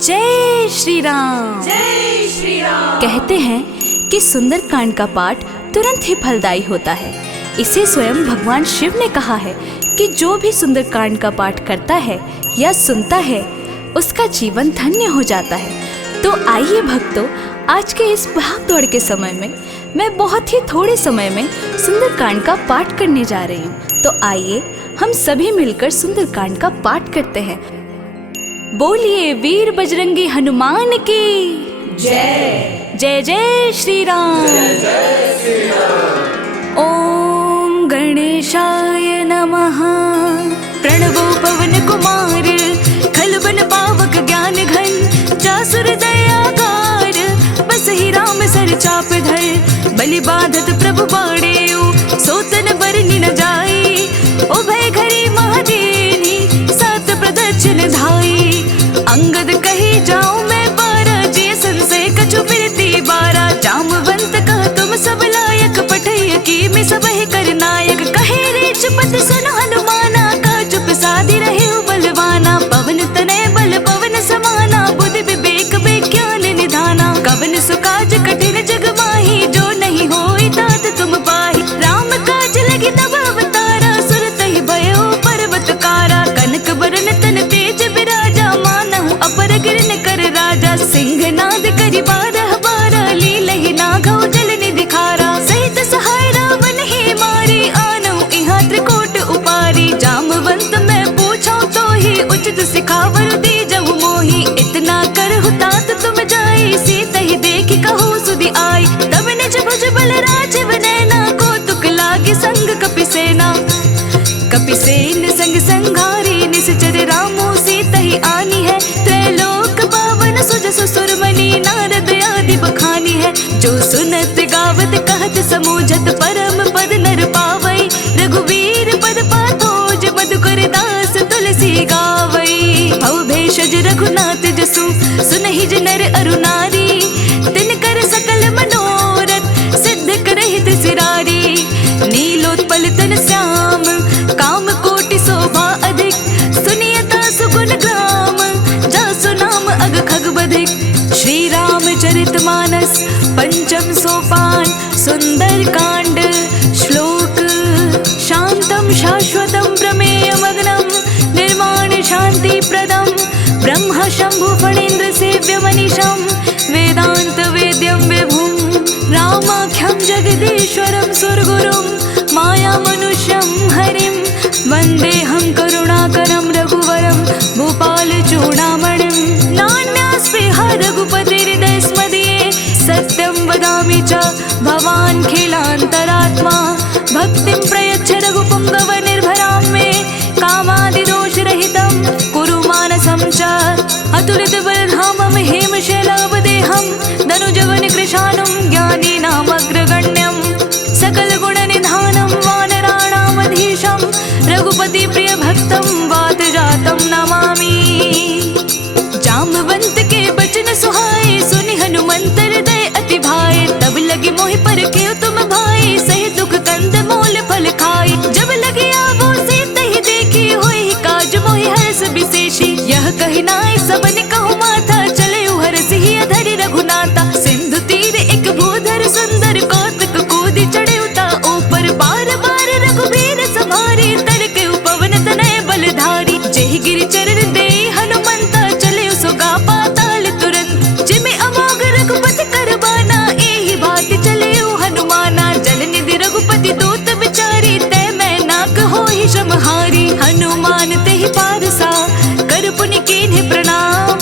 जय श्री राम। जय श्री राम। कहते हैं कि सुंदरकांड का पाठ तुरंत ही फलदायी होता है। इसे स्वयं भगवान शिव ने कहा है कि जो भी सुंदरकांड का पाठ करता है या सुनता है उसका जीवन धन्य हो जाता है। तो आइए भक्तों, आज के इस भाग दौड़ के समय में मैं बहुत ही थोड़े समय में सुंदरकांड का पाठ करने जा रही हूँ। तो आइए हम सभी मिलकर सुंदरकांड का पाठ करते हैं। बोलिए वीर बजरंगी हनुमान की जय। जय जय श्री राम। जय श्री राम। ओम गणेशाय नमः। प्रणवो पवन कुमार, खलबन पावक ज्ञान घन, जासुर दयाकार, बस ही राम सर चाप धर, बलि बाधत प्रभु बाड़ेऊ, सोतन बरनि न जाई, उभय घरी महादेनी, सात प्रदक्षिण धाई, अंगद कही जाऊं मैं बारा, जे संशय कछु बिरती बारा, जामवंत कह तुम सब लायक, पठय की में सब ही कर नायक, कहे रे चुपत सुनो हनुमाना, का चुप साधि रहे बलवाना, पवन तनय बल पवन समाना, बुद्धि विवेक विज्ञान निधाना, कवन सुकाज कठिन जग माही, जो नहीं होई तात तुम पाही, राम काज लगी तब अवतारा, सुरत ही भयो पर्वत कारा, कनक बरन तन तेज विराजा, मानहु अपर गिरन कर राजा, सिंह नाद करि बारह बारा, लीलहि नाघौ जल निधि खारा, सहित सहाय रावण ही मारी, आनहु इहाँ त्रिकोट उपारी, जामवंत मैं पूछूं तो ही, उचित सिखावर दी जहु मोही, इतना करहु तात तुम जाई, सीता ही देखि कहु सुधि आई, तब निज भुज बल राजीव नैना, कौतुक लागे संग कपिसेना, कपिसेन संग संघारी, निश्चर रामो सीता ही आनी है, त्रैलोक पावन सुजसु सुरमणि, नारद आदि बखानी है, जो सुनत गावत कहत समूझत, परम पद नर पावई, रघुवीर पद पाथोज, मधुकर दास तुलसी गावई, भव भेषज रघुनाथ जसु, सुनहि ज नर अरु नारी, तिनकर सकल मनोरथ, सिद्ध करहि त्रिसिरारी, नीलोत्पल तन श्याम, काम कोटि शोभा अधिक, सुनियता सुगुण ग्राम, जासु नाम अग खग बधिक, श्री रामचरित मानस पंचम सोपान, सुंदर कांड श्लोक, शांतम शाश्वतम प्रमेय मग्नम, निर्माण शांति प्रदम, ब्रह्म शंभु फणीन्द्र सेव्य मनीषम, वेदांत वेद्यम विभुम, रामाख्यम जगदीश्वरम सुरगुरुम, माया मनुष्यम हरिम, वंदेहम करुणाकरम रघुवरम, भूपाल चूड़ामणिम, नान्यास्पृहा रघुपतिर्हृदय स्मदीये, सत्यं वदामि च भवान् खिलान्तरात्मा, भक्तिं प्रयच्छ रघुपुङ्गव निर्भरां मे, कामादिदोषरहितं कुरु मानसं च, अतुलित बलधामं हेमशैलावदेहं, धनुजवन कृशानं ज्ञानीनामग्रगण्यं, सकल गुणनिधानं वानराणामधीशं, रघुपति प्रिय भक्तं वात जातं नमामि। जामवंत के बचन सुहाए, सुनि हनुमंत हृदय अति भाए, तब लगे मोहि पर के तुम भाई, सही दुख कंद मूल फल खाई, जब लगे आवो से तहि देखी, होई काज मोहि हर्ष विशेषी, यह कहि नाय सबन कहु माथा, चले हर्ष ही अधरि रघुनाथा, सिंधु तीर एक भूधर सुंदर, कौतुक कूदि चढ़े उता ऊपर, बार बार रघुबीर सवारी, तर के पवन तनय बलधारी, जेहि गिरि चरण दे हनुमंता, चले सुगा पाताल तुरंत, जिमि अमोघ रघुपति करबाना, एहि भांति चले हनुमाना, जल निधि रघुपति दूत विचारी, तै मैं नाक होहि श्रमहारी, हनुमान तेहि पारसा, कर पुनि कीन्हि प्रणाम,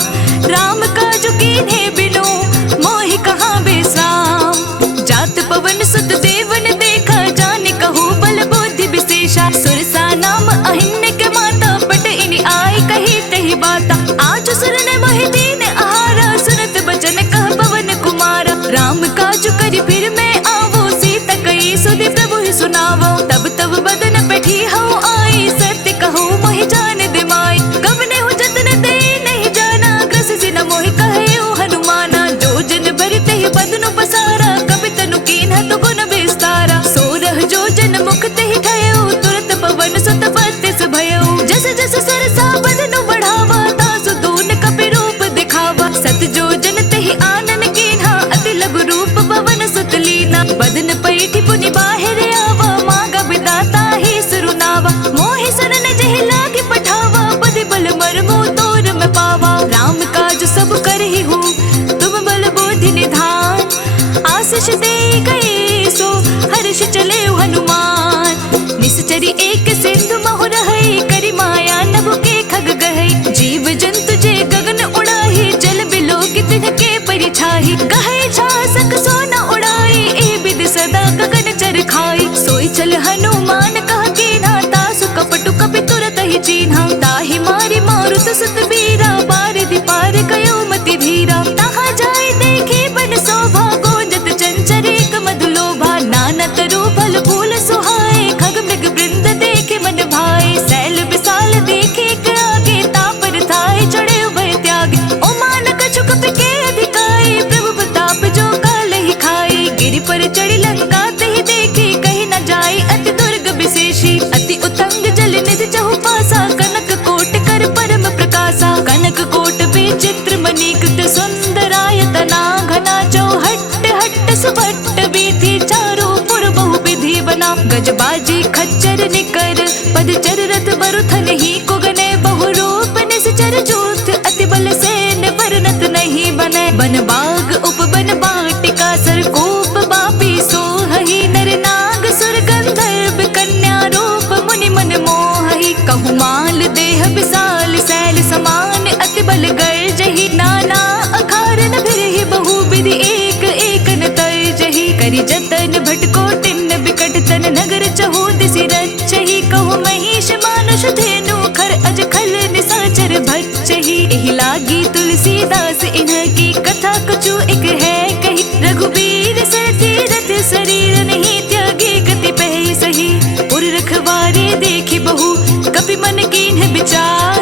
तो सुत बीरा बारिधि पार गयो मति धीरा। तहाँ जाय देखे बन शोभा गोंजत चंचर एक मधुलोभा। नाना तरु फल फूल सुहाए खग मृग वृंद देखे मन भाए। सैल विशाल देखे आगे तापर थाए चढ़े उभय त्यागे। ओ मान कछु कपि के अधिकाए प्रभु प्रताप जो काल ही खाए। गिरि पर चढ़ी लंका तहि देखे कहीं न जाए अति दुर्ग विशेषी। अति उतंग जल निधि चहु पासा कनक कोट कर परम प्रकाशा। कनक कोट विचित्र मणिकृत सुंदरायतना घना चौहट्ट हट्ट सुभट्ट वीथि चारों पुर बहु विधि बना। गजबाजी खच्चर निकर पदचर रथ बरुथन ही कुगने बहु रूप निश्चर जूथ। अति बल सेन वर्णत नहीं बने। बन बाग उपवन बाटिका सरकूप बापी सोहहि। नर नाग सुर गंधर्व कन्या रूप मुनि मन मोहहि। कहु माल देह विशाल सैल समान अति बल गर्जहि। नाना अखारन भिरहि बहु विधि एक एक न तर्जहि। करि जतन भटको टिन्न बिकट तन नगर चहु दिसि रचहि। कहु महिष मानुष धेनु खर अज खल निशाचर भच्चहि। एहि लागी तुलसीदास इन्हकी कथा कछु एक है कही। रघुबीर सर तीरथ शरीर नहीं त्यागे गति पहि सही। उर रखवारे देखि बहु कपि मन कीन्ह विचार।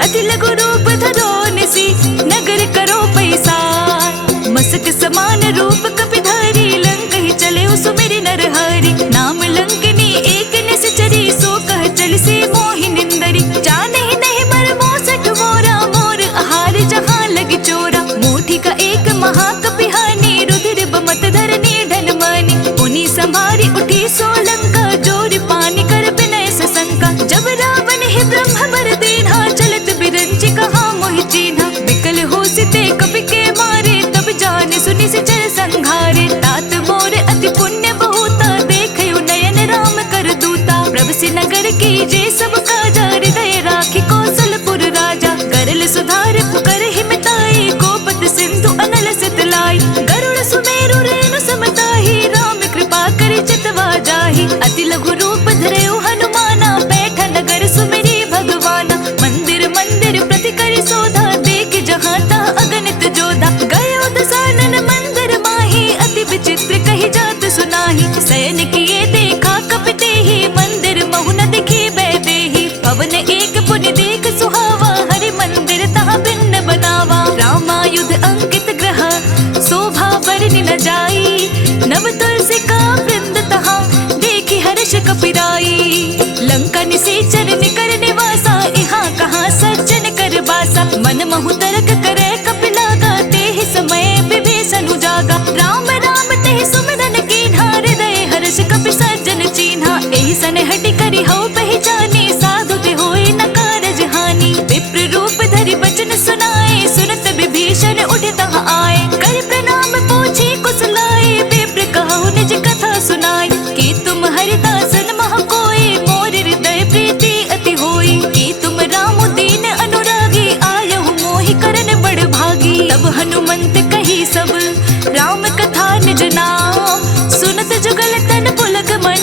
अति लघु रूप धरो निसि नगर करो पैसार। मसक समान रूप कपि धारी लंक ही चले सुमिरि नर हरि। नाम लंकनी एक निश्चरी सो कह चल से मोहि निंदरी। जाने ही नहीं मर मोसठ मोरा मोर आहार जहाँ लगी चोरा। मुठी का एक महाकपि हानि रुधिर बमत धरनी ढल मानी। उन्हीं संभारी उठी सोलंका जोरी पानी कर विनय सशंका। जब रावण ही ब्रह्म बर दीन्हा चलत बिरंची कहाँ मोहि चीन्हा। विकल हो सिते कपि के मारे तब जाने सुनि से चल संघारे। तात मोर अति पुण्य बहुता देखयो नयन राम कर दूता। प्रभ से नगर की जे सब काजा हृदय राखी कौशलपुर राजा। गरल सुधार पुकर हिमताई गोपत सिंधु अनल सितलाई। गरुड़ सुमेरु रेणु समताही राम कृपा करि चितवा जाहि। अति लघु रूप धरयो हनुमाना बैठा नगर सुमिरी भगवाना। मंदिर मंदिर प्रति करि शोधा देख जहाँ तहाँ अगणित जोधा। गयो दसानन मंदिर माही अति विचित्र कही जात सुनाही। शयन किए देखा कपि तेहि मंदिर महु न दिखी बैदेहि। भवन एक पुनि देख सुहावा हरि मंदिर तहाँ भिन्न बनावा। रामायुध अंकित ग्रह शोभा वर्णि न जाई। नव तुलसी का वृंद तहाँ देखी हर्ष कपिराई। लंका निसेचर निकर निवासा यहाँ कहाँ सज्जन कर बासा। मन महु तर्क करे कपि लागा तेहि समय विभीषण उजागा। राम राम तेहि सुमिरन कीन्हा हृदय हर्ष कपि सज्जन चीन्हा। एहि सन हटि करि हौ पहचानी साधु ते होय न कारज हानि। विप्र रूप धरि बचन सुनाए सुनत विभीषण उठि तहाँ आए। कर प्रणाम पूछी कुशलाए विप्र कहु निज कथा सुनाई। कि तुम हरिदासन मह कोई मोर हृदय प्रीति अति होई। कि तुम राम दीन अनुरागी आयहु मोहि करन बड़ भागी। तब हनुमंत कही सब राम कथा निज नाम। सुनत जुगल तन पुलक मन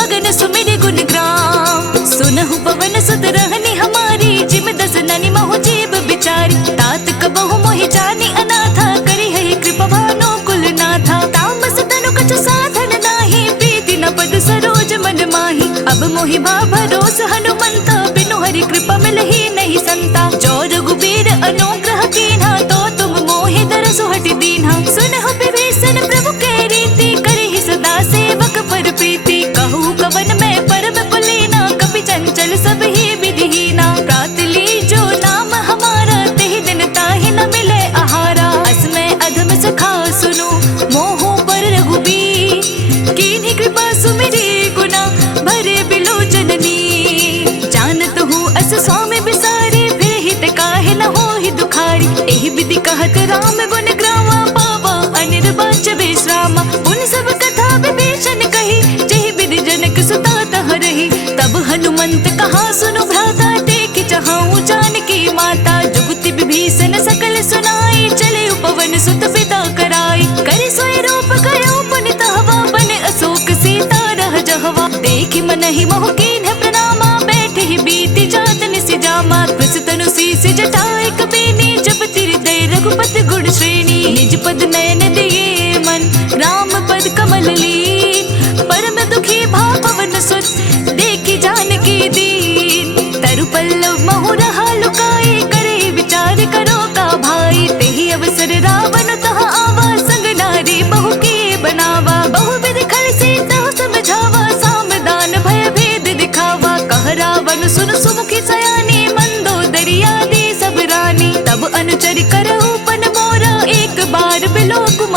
मगन सुमिरि गुण ग्राम। सुनहु पवन सुत रहनी हमारी जिम दस ननि महु जीव बिचारी। तात कबहु मोहि जानी अनाथा करि है कृपा भानु कुल नाथा। तामस तनु कछु साधन नाही प्रीति न पद सरोज मन माही। अब मोहि भा भरोस हनुमंता बिनु हरि कृपा मिलहि नहीं संता। जो रघुबीर अनुग्रह कीन्हा तो तुम मोहि दरसु हटि दीन्हा। सुनहु विभीषण प्रभु के रीति करहि सदा सेवक पर प्रीति। कहु कवन में परम कुलीना कपि चंचल सब ही विधिहीना। प्रात ली जो नाम हमारा तेहि दिन ताहि न मिले आहारा। असमय अधम सखा सुनो मोहु पर रघुबीर। कीन्ही कृपा सुमिरी गुना भरे बिलो जननी। जानत हूँ अस स्वामी बिसारी फिर हित काहे न होहि दुखारी। एहि विधि कहत राम गुण ग्रामा पावा अनिर्वाच विश्रामा। उन सब कथा विभीषण कही जहि विधि जनक सुता तह रही। तब हनुमंत कहा सुनु भ्राता देख जहाँ जानकी माता। जुगति विभीषण सकल सुनाई चले उपवन सुत पिता कराई। कर सोई रूप गयो पुनि तहवा बन अशोक सीता रह जहवा। देखि मनहि मोह कीन्ह प्रणामा बैठे ही बीति जात निसि जामा। तनु शीस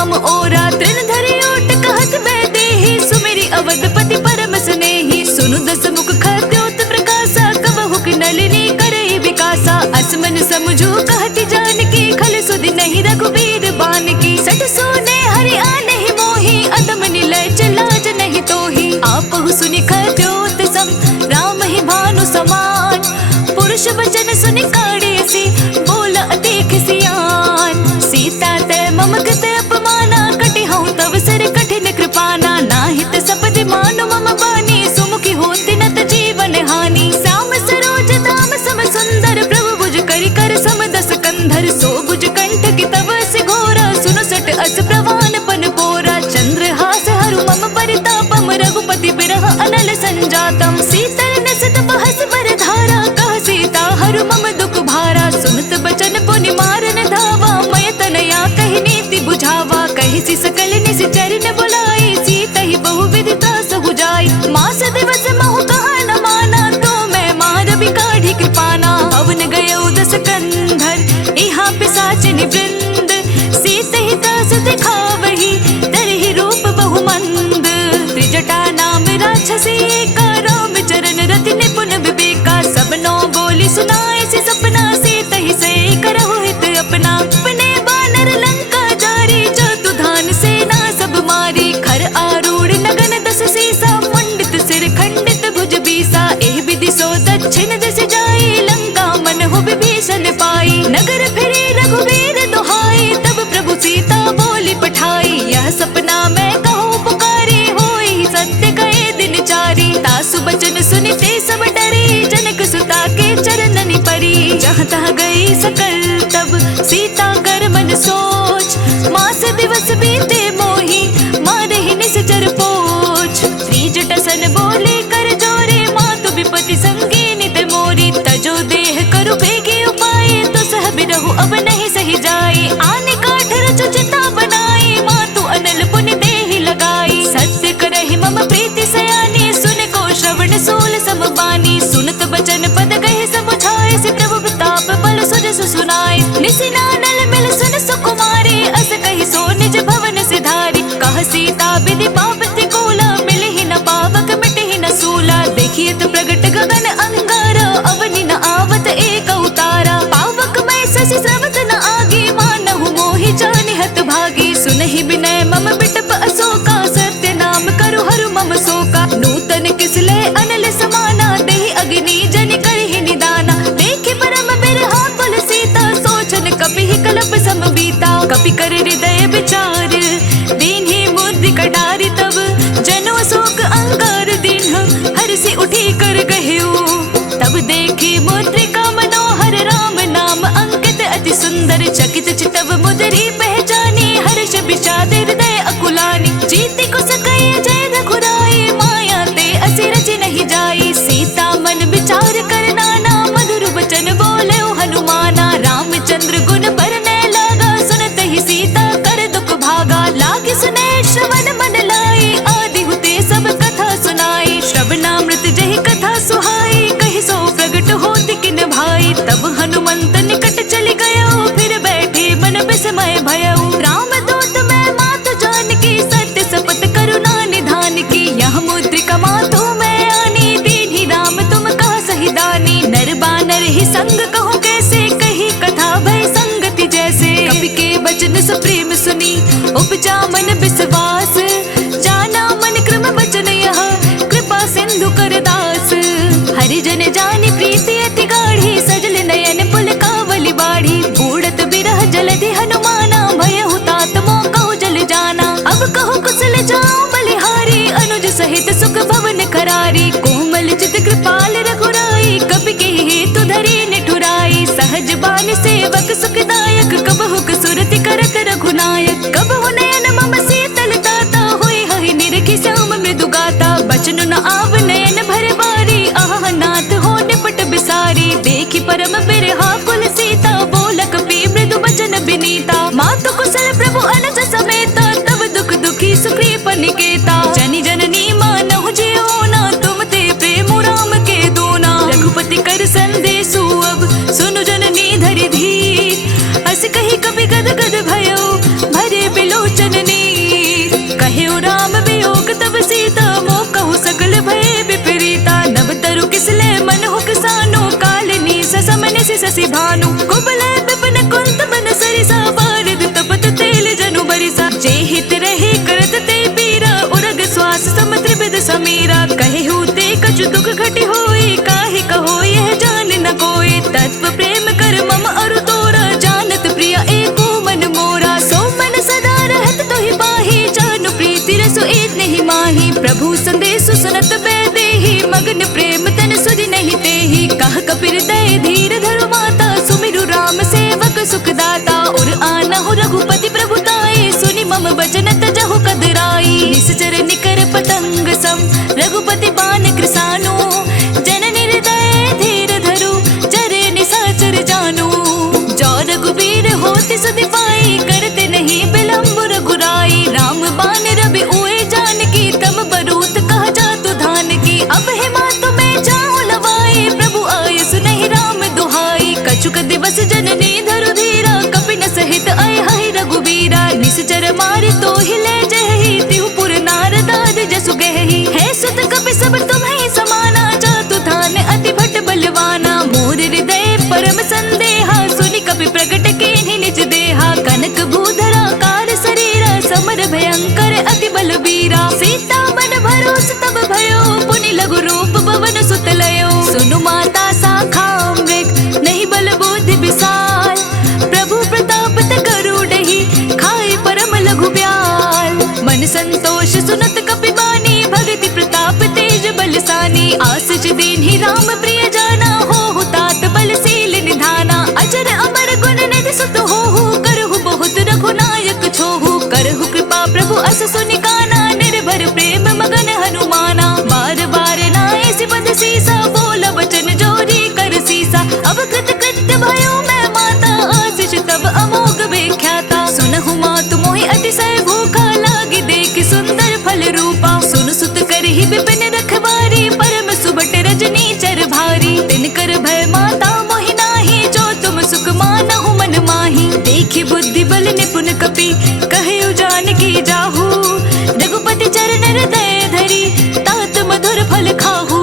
मम ओरा तृण धरि ओट कहत बैदे ही सुमेरी अवधपति परम स्नेही सुनु दस मुख खद्योत प्रकाशा कबहु की नलिनी करे विकासा असमन समझो कहती जानकी खल सुधि नहीं रघुबीर बान की सठ सुने हरि आने ही मोही अदम निलज लाज नहीं तोही आपहु सुनि खद्योत सम राम ही भानु समान पुरुष वचन सुनि काढ़े सी बोला देख सियान सीता ते मम कृत अपमाना कटि हूँ तव सिर कठिन कृपाना नाहित सपदि मानु मम बानी सुमुखी होती नत जीवन हानि श्याम सरोज धाम सम सुंदर प्रभु भुज करि कर सम दस कंधर सो भुज कंठ की तव से घोरा सुनो सट अस प्रवान पन पोरा चंद्रहास हरु मम परितापम रघुपति बिरह अनल संजातम शीतल नसत बहस बर धारा कह सीता हरु मम दुख भारा सुनत बचन पुनि मारन धावा मय तनया कहि नीति बुझावा कहि सि सकल निस चरण बुलाई सीता ही बहु विधि त्रास हो जाय मास दिवस महु कहा न माना तो मैं मार बिकाढ़ी कृपाना पवन गयो दस कंधर इहाँ पिशाचिनी वृंद सीत ही त्रास दिखावही तरहि रूप बहु मंद त्रिजटा नाम राक्षसी का राम चरण रति निपुण विवेका सबनो बोली सुनाए से सपना सीत ही से करहु हित अपना अपने बानर लंका जारी चतु धान सेना सब मारी खर आरूढ़ नगन दस सीसा मंडित सिर खंडित भुज बीसा एह विधि सो दक्षिण दिस जाई लंका मन हो विभीषण पाई नगर फिरे रघुवीर दुहाई तब प्रभु सीता बोली पठाई यह सपना मैं कहूँ पुकारी होई सत्य कहे दिन चारी तासु बचन सुनिते सब डरे जनक सुता के चरणनि परी जहाँ तहाँ गई सकल तब सीता कर मन सोच मास दिवस बीते मोही मारे ही निश्चर पोछ त्रिजट सन बोले कर जोरे मातु विपति संगी नित मोरी तजो देह करु बेगी उपाय तो सह बिरहु अब नहीं सही जाए आने काठ रचु चिता बनाई मातु अनल पुनि देहि लगाई सत्य करहि मम प्रीति सयानी सुन को श्रवण सोल समबानी सुनत बचन पद कहे समुझाए से प्रभु प्रताप बल सुजस सुनाए निसिनानल मिल सुन सुकुमारी अस कहि सो निज भवन सिधारी कह सीता विधि पावती कोला मिल ही न पावक मिट ही न सूला देखिए तो प्रगट गगन अंगारा अवनि न आवत एक उतारा पावक मैं शशि स्रवत न आगे मानहु मोहि जानि हत भागी सुनहि विनय मम बिटप अशोका सत्य नाम करु हरु मम शोका नूतन किसले अनल समाना देहि अग्नि जनि करहि निदाना देखि परम बिरहा कुल सीता सोचन कपि कलप सम बीता कपि कर हृदय विचार दीन्हि मुद्रिका डारि तब जनो शोक अंगार दीन्ह हर्षि उठी कर गह्यो तब देखी मुद्रिका मनोहर राम नाम अंकित अति सुंदर चकित चितव मुदरी पहचानी हर्ष विषाद हृदय अकुलानी जीति को सकय जय रघुराई माया ते असी रचि नहीं जाई सीता मन विचार कर नाना मधुर वचन बोले हनुमाना रामचंद्र गुण बरने लागा सुनत ही सीता कर दुख भागा लागे सुने श्रवण मन लाई आदि हुते सब कथा सुनाई श्रवणामृत जहि कथा सुहाई कहि सो प्रगट होति किन भाई तब हनुमंत निकट चली गयो फिर बैठे मन विस्मय भयउ राम दूत मैं मातु जानकी सत्य शपथ करुणा निधान की यह मुद्रिका मातु मैं आनी दीन्हि राम तुम कह सही दानी नर बानर ही संग कहूँ कैसे कही कथा भय संगति जैसे कवि के वचन सुप्रेम सुनी उपजा मन विश्वास जाना मन क्रम वचन यह कृपा सिंधु कर दास हरिजन जानी प्रीति अति गाढ़ी सजल नयन पुल कावली बाढ़ी बूढ़त बिरह जलधि हनुमाना भय हुतात मोह कहु जल जाना अब कहो कुशल जाओ बलिहारी अनुज सहित सुख भवन करारी कोमल चित कृपाल रघुराई कपि के हेतु धरी निठुराई सहज बान सेवक सुखदायक कबहु सुरति करत रघुनायक कबहु नयन मम शीतल ताता होई हहि निरखि श्याम मृदु गाता बचनु न आव नयन भर बारी आह नाथ हो निपट बिसारी देखि परम बिरहा कुल सीता बोलक पी मृदु वचन विनीता मातु कुशल प्रभु अनुज समेता तब दुख दुखी सुग्रीव निकेता जनि जननी मानहु जियो ना तुम ते प्रेम राम के दोना रघुपति कर संदेशु अब सुनु जननी धरि धीर अस कही कपि गद गद भयो भरे बिलोचन निशि शशि भानु कुबले विपिन कुंत मन सरिसा बारिद तपत तेल जनु बरिसा जे हित रहे करत ते पीरा उरग श्वास सम त्रिविध समीरा कहे होते कछु दुख घटी होई काहे कहो यह जान न कोई तत्व प्रेम कर मम अरु तोरा जानत प्रिय एको मन मोरा सो मन सदा रहत तोहि बाही जानु प्रीति रसु ईत नहीं माही प्रभु संदेशु सुनत बेदेही मगन प्रेम तन सुधि नहीं तेही कह कपिर दय धीर धरु माता सुमिरु राम सेवक सुखदाता और आनहु रघुपति प्रभुताई सुनि मम वचन तजहु कदराई निश्चर निकर पतंग सम रघुपति बान कृसानु जननि हृदय धीर धरु चरे निशाचर जानू जो रघुबीर होति सुधि पाई करते नहीं विलंब रघुराई राम बान रवि उए जानकी तम बरूत कह जातु धान की अब हे मातु में जाऊं लवाई प्रभु आय सुनहि राम दुहाई कछुक दिवस जननी धरु धीरा कपिन सहित आय हहि रघुबीरा निश्चर मारि तो ही ले जहि तिहु पुर नारदाद जसु गहि है सुत कपि सब तुम्हें समाना जातु धान अति भट बलवाना मोर हृदय परम संदेहा सुनि कपि प्रगट कीन्हि निज देहा कनक भूधरा कार शरीरा समर भयंकर अति बलबीरा सीता मन भरोस तब भयो पुनि लघु रूप पवन सुत लयो सुनु माता शाखा मृग नहीं बल बुद्धि विशाल प्रभु प्रताप ते गरुड़हि खाए परम लघु ब्याल मन संतोष सुनत कपि बानी भगति प्रताप तेज बलसानी आशीष दीन्हि राम प्रिय जाना हो तात बलशील निधाना अजर अमर गुण निधि सुत हो करहु बहुत रघुनायक छोहु करहु कृपा प्रभु अस सुनि काना निर्भर प्रेम मगन हनुमाना बार बार नाए सिबंध सीसा बोल वचन जोरी कर सीसा अब कृत कृत्य भयो मैं माता आशीष तब अमोघ विख्याता सुनहु मातु मोहि अतिशय भूखा लागी देख सुंदर फल रूपा सुन सुत करहि विपिन रखवारी परम सुबट रजनी चर भारी तिनकर भय माता मोहि नाही जो तुम सुख मानहु मन माही देखि बुद्धि बल निपुण कपि कहु जानकी जाहू रघुपति चरण हृदय धरी तात मधुर फल खाहू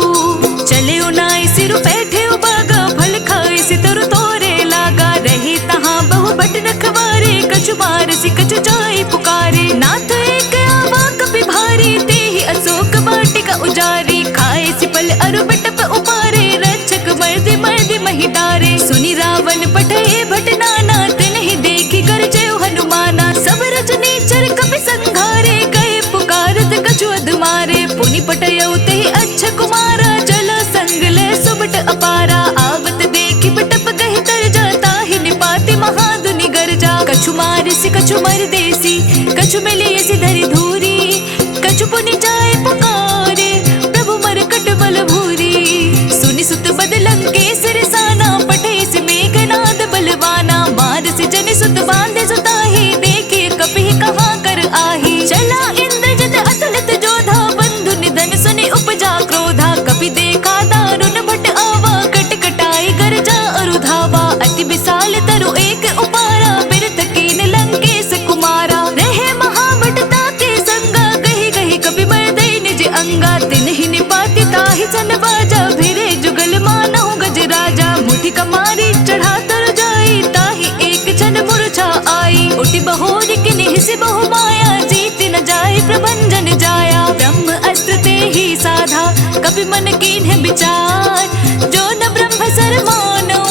चले उनाई सिर बैठे उबागा फल खाए सितरु तोरे लागा रही तहाँ बहु बट रखवारे कछु मार सि कछु जाई पुकारे नाथ एक आवा कपि भारी तेहि अशोक वाटिका उजारी खाए सि फल अरु बिटप उपारे रक्षक मर्दि मर्दि महि डारे सुनि रावण पठे भट नाना तिन्हि देखि कर जय हनुमाना सब रजनी चर कपि संघारे गए पुकारत कछु अधमारे पुनि पटयउ तेहि अच्छा कुमारा चल संग ले सुबट अपारा आवत देखि बिटप गहि तर जाता ही निपाति महादुनि गर्जा कछु मारिसि कछु मर देसी कछु मिलियसि धरि धूरी कछु पुनि जाय पुकारे प्रभु मरकट बल भूरी सुनि सुत बदलं केसर साना पठे सि मेघनाद बलवाना मारसि जनि सुत बांधे सुताही देखे कपि कहाँ कर आही चला इंद्रजित अतुलित जोधा बंधु निधन सुनि उपजा क्रोधा कपि देखा दारुण भट आवा कट कटाई गर्जा अरु धावा अति विशाल तरु एक उपारा बिरथ कीन लंकेश कुमारा रहे महाबटता के संगा गही गही कपि मर्दै निज अंगा तिन्हि निपाति ताहि सन बाजा भिरे जुगल मानहु गज राजा मुठि कमारी चढ़ा तर जाई ताहि एक क्षण मूर्छा आई उठि बहोरी किन्हि से बहु माया जीत न जाय प्रभंजन जाया ब्रह्म अस्त्र ते ही साधा कपि मन कीन्ह विचार जो न ब्रह्म सर मानो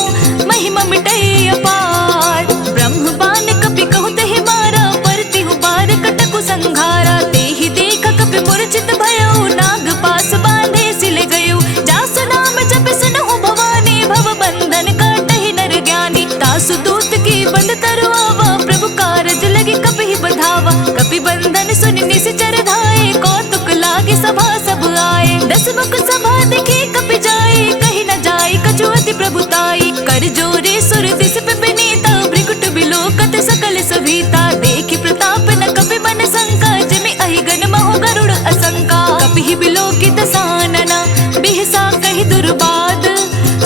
महिमा मिटै अपार ब्रह्म बान कपि कहु तेहि मारा परतिहु बार कटकु संघारा तेहि देख कपि मूर्छित भयो नाग पास बांधे सिल गयो जासु नाम जप सुनहु भवानी भव बंधन काटहि नर ज्ञानी तासु दूत की बंद तरु आवा प्रभु कारज लगे कपि बंधावा कपि बंधन सुनि निश्चर धाये कौतुक लागे सभा सब आए दस मुख सभा देखे कपि जाए कहीं न जाए कछु अति प्रभुताई कर जोरे सुर दिस पे विनीता भृकुट बिलोकत सकल सभीता देखि प्रताप न कपि मन शंका जिमि अहिगन महो गरुड़ असंका कपि बिलोकित सानना बिहसा कहि दुर्बाद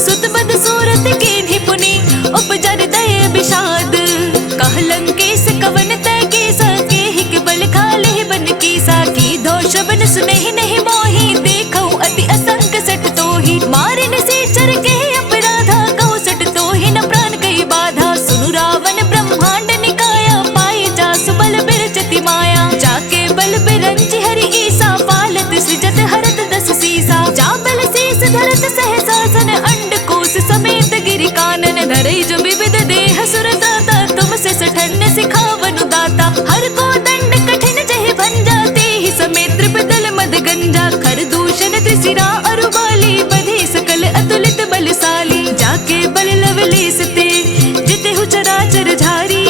सुत बद सूरत कीन्हि पुनि उपजर दय विषाद कहलंकेश कवन तय केसा केहि के बल खाले बन कीसा की दोष बन सुनहि नहीं मोहि देखौ अति असंक सट तोहि मारिन से चर के अपराधा कहु सट तोहि सिरा अरुबाली, बधे सकल अतुलित बलशाली। जाके बल लवलेस ते जिते हु चराचर झारी,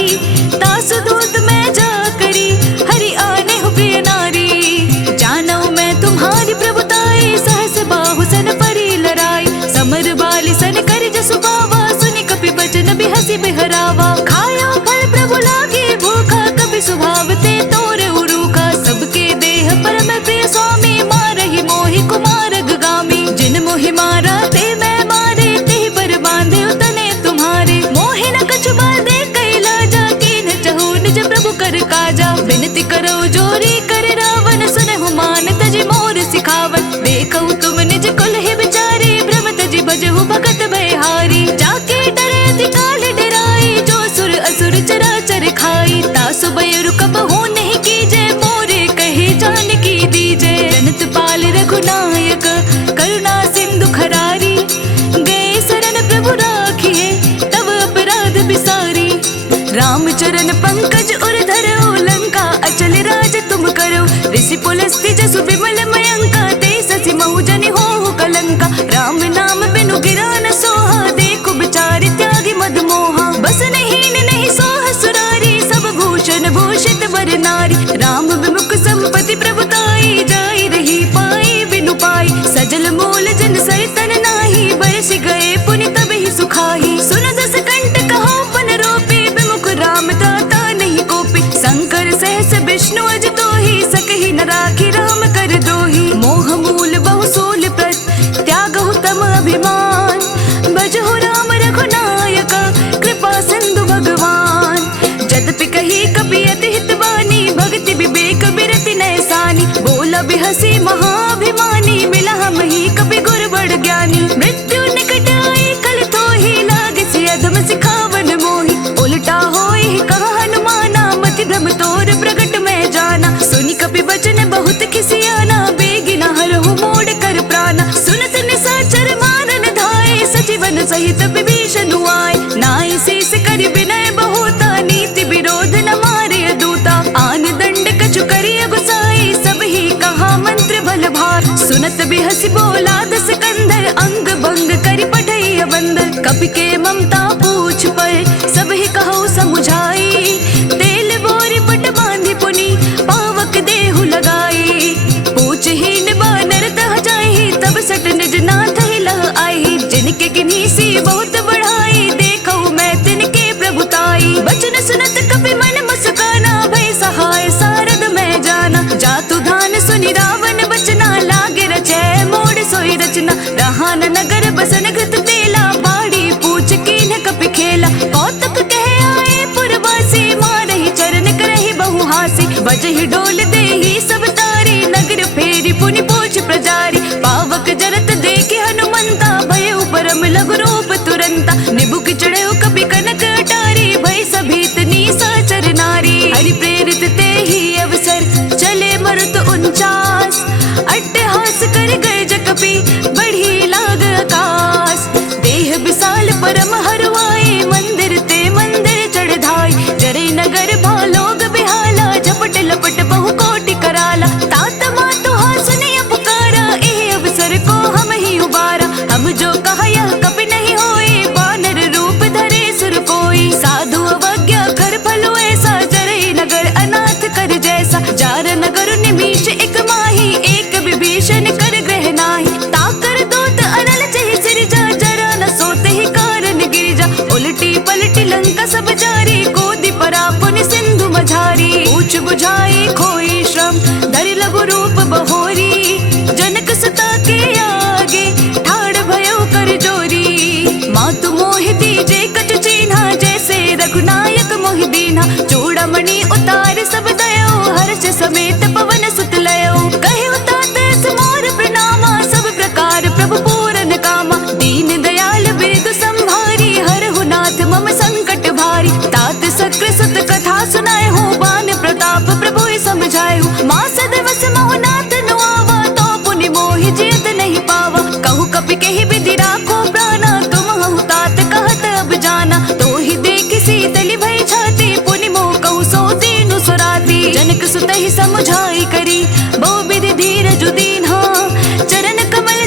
तासु दूत मैं जा करी हरि आने हु प्रिय नारी। जानो मैं तुम्हारी प्रभुताई, सहस बाहु सन परी लराई। समर बाली सन कर जसु बावा, सुनि कपि बचन बिहसी बिहरावा। खाया फल प्रभु लागे भूखा, कपि स्वभाव ते तोरे उरूखा। सबके देह परम प्रिय स्वामी, मारहि मोहि कुमार गामी। जिन मोहि मारा ते मैं मारे, ते पर बांधे उतने तुम्हारे। मोहि न कछु बांधे कैला, जा कीन चहु निज प्रभु कर काजा। विनती करो जोरी कर रावण, सुनहु मान तजि मोर सिखावन। देखऊ तुम निज कुल ही बिचारे, भ्रम तजि भजहु भगत भयहारी। जाके डरे अति काल डराई, जो सुर असुर चराचर खाई। तासु बयरु कबहु नहीं कीजे, मोरे कहे जानकी दीजे। जनत पाल रघुनायक, करुणा सिंधु खरारी। गए शरण प्रभु राखिए, तब अपराध बिसारी। रामचरण पंकज उर धरो, लंका अचल राज तुम करो। ऋषि पुलस्त्य जसु विमल मयंका, ते ससि महु जनि होहु कलंका। राम नाम बिनु गिरा न सोहा, देखु बिचारि त्यागी मद मोहा। बस नहीं सोह सुरारी, सब भूषण भूषित वर नारी। राम विमुख संपत्ति प्रभुताई, जाई रही पाई बिनु पाई। सजल मूल जन सैतन नाही, बरसि गए पुनि तब ही सुखाही। सुन दस कंठ कहो पन रोपी, विमुख राम दाता नहीं कोपी। शंकर सहस विष्णु अज तोहि, सकहि न राखी राम कर दोहि। मोह मूल बहु सूल प्रत, त्यागहु तम अभिमान। भजहु राम रघुनायक, कृपा सिंधु भगवान। जदपि कही कपि अति हितवानी, भक्ति विवेक बिरति नैसानी। बोला बिहसी महाभिमानी, मिला मही कपि गुर बड़ ज्ञानी। मृत्यु निकट आई कल तोहि, लागसी अधम सिखावन मोहि। उलटा होई कहा हनुमाना, मति भ्रम तोर प्रगट में जाना। सुनि कपि बचन बहुत खिसियाना, बेगिना हरहु मोड़ कर प्राणा। सुनत निशाचर मारन धाय, सजीवन सहित विभीषण आए। नाई शीस करि विनय बहुता, नीति विरोध न मारे दूता। आन दंड कछु करि अगुसाई, सब ही कहा मंत्र बल भार। सुनत बिहसि बोला दस कंधर, अंग भंग करि पठैया बंदर। कपि के ममता पूछ पर, सब ही कहु समुझाई। तेल बोरी पट बांधि पुनि, पावक देहु लगाई। पूछहीन बानर तह जाहि, तब सट निज नाथ ही लह आई। जिनके किन्हीं सी बहुत बढ़ाई, देखऊ मैं तिनके प्रभुताई। बचन सुनत कपि मन मुस्काना, भय सहाय सारद मैं जाना। जातु धान सुनि रावण बचना, लागे रचै मोड़ सोई रचना। रहा न नगर बसन घृत तेला, बाड़ी पूछ कीन्ह कपि खेला। कौतुक कहे आए पुरवासी, मारहि चरण करहि बहु हासी। बजहि डोल देहि सब तारी, नगर फेरी पुनि पोछ प्रजारी। पावक जरत देखे हनुमंता, भयउ परम लघु रूप तुरंता। निबुक चढ़ऊ कपि कनक अटारी, भय सभीत निशाचर नारी। हरि प्रेरित ते ही अवसर, चले मरुत 49। अट्टहास कर गर्ज कपि, बढ़ी लाग आकाश। देह विशाल परम हरवाए, मंदिर ते मंदिर चढ़ धाय। जरे नगर भालोग बिहाला, झपट लपट बहु कोटि कराला। तात मातु सुनिय पुकारा, एह अवसर को हम ही उबारा। हम जो कहा यह कपि नहीं होए, वानर रूप धरे सुर कोई। साधु अवज्ञा कर फलो ऐसा, जरे नगर अनाथ कर जैसा। जार नगर निमीश एक माही, एक विभीषण कर ग्रह नाही। ताकर दूत अनल चहि सिरजा, जरा न सोते ही कारण गिरिजा। उलटी पलटी लंका सब जारी, कोदि परा पुनि सिंधु मझारी। पूछ बुझाई खोई श्रम, धरि लघु रूप बहोरी। जनक सुता के आगे, ठाड़ भयो कर जोरी। मातु मोहि दीजे कछु चीन्हा, जैसे रघुनायक मोहि दीन्हा। चूड़ामणि उतार सब दयो, हर्ष समेत पवन सुत लयो। कहे उतात मोर प्रणामा, सब प्रकार प्रभु पूरन कामा। दीन दयाल बिरदु संभारी, हरहु नाथ मम संकट भारी। तात सक्र सुत कथा सुनाए हो, बान प्रताप प्रभु समझाए हो। माँ सदवस मोह नाथ नुआवा, तो पुनि मोहि जियत नहीं पावा। कहु कपि कहि विधि राखो प्राणा, तुम हहु तात कहत अब जाना। तो ही देख शीतली भय छाती, पुनि मोह कहु सो दीनु सुराती। जनक सुत ही समुझाई करी, बहु विधि धीरजु दीन्हा। चरण कमल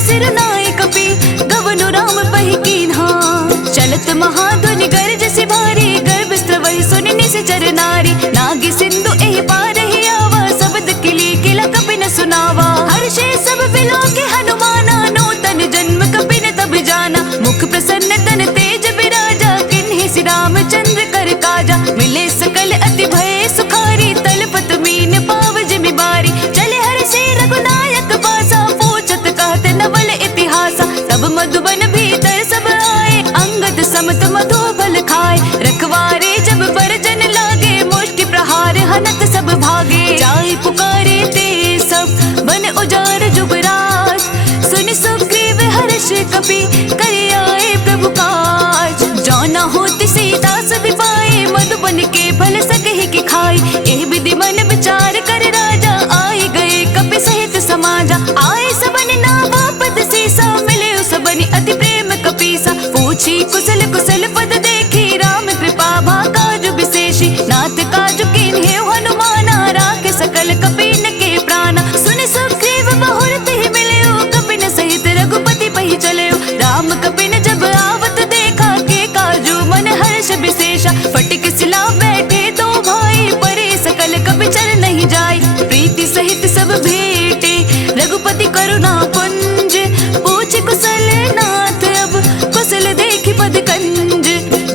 फल खाए। रखवारे जब बरजन लागे, मुष्टि प्रहार हनत सब भागे। जाई पुकारे ते सब बन उजार जुबराज, सुनि सुग्रीव हर्ष कपि कर आए प्रभु काज। जाना होती सीता सब पाए, मधुबन के फल सकहि की खाई। एह विधि मन विचार कर राजा, आए गए कपि सहित समाजा। आए सबन नावा पद सीसा, मिले सबनि अति प्रेम कपीसा। पूछी कुशल कुशल पद देखी, राम कृपा भा काजु विशेषी। नाथ काजु कीन्हे हनुमाना, राखे सकल कपीन के प्राणा। सुनि सुग्रीव बहुरत ही मिलयो, कपिन सहित रघुपति पहि चलयो। राम कपिन जब आवत देखा, के काजु मन हर्ष विशेषा। फटिक सिला बैठे दो भाई, परे सकल कपि चर नहीं जाय। प्रीति सहित सब भेटे, रघुपति करुणा पुंज। पूछ कुशल नाथ अब, कुशल देखि पद कंज।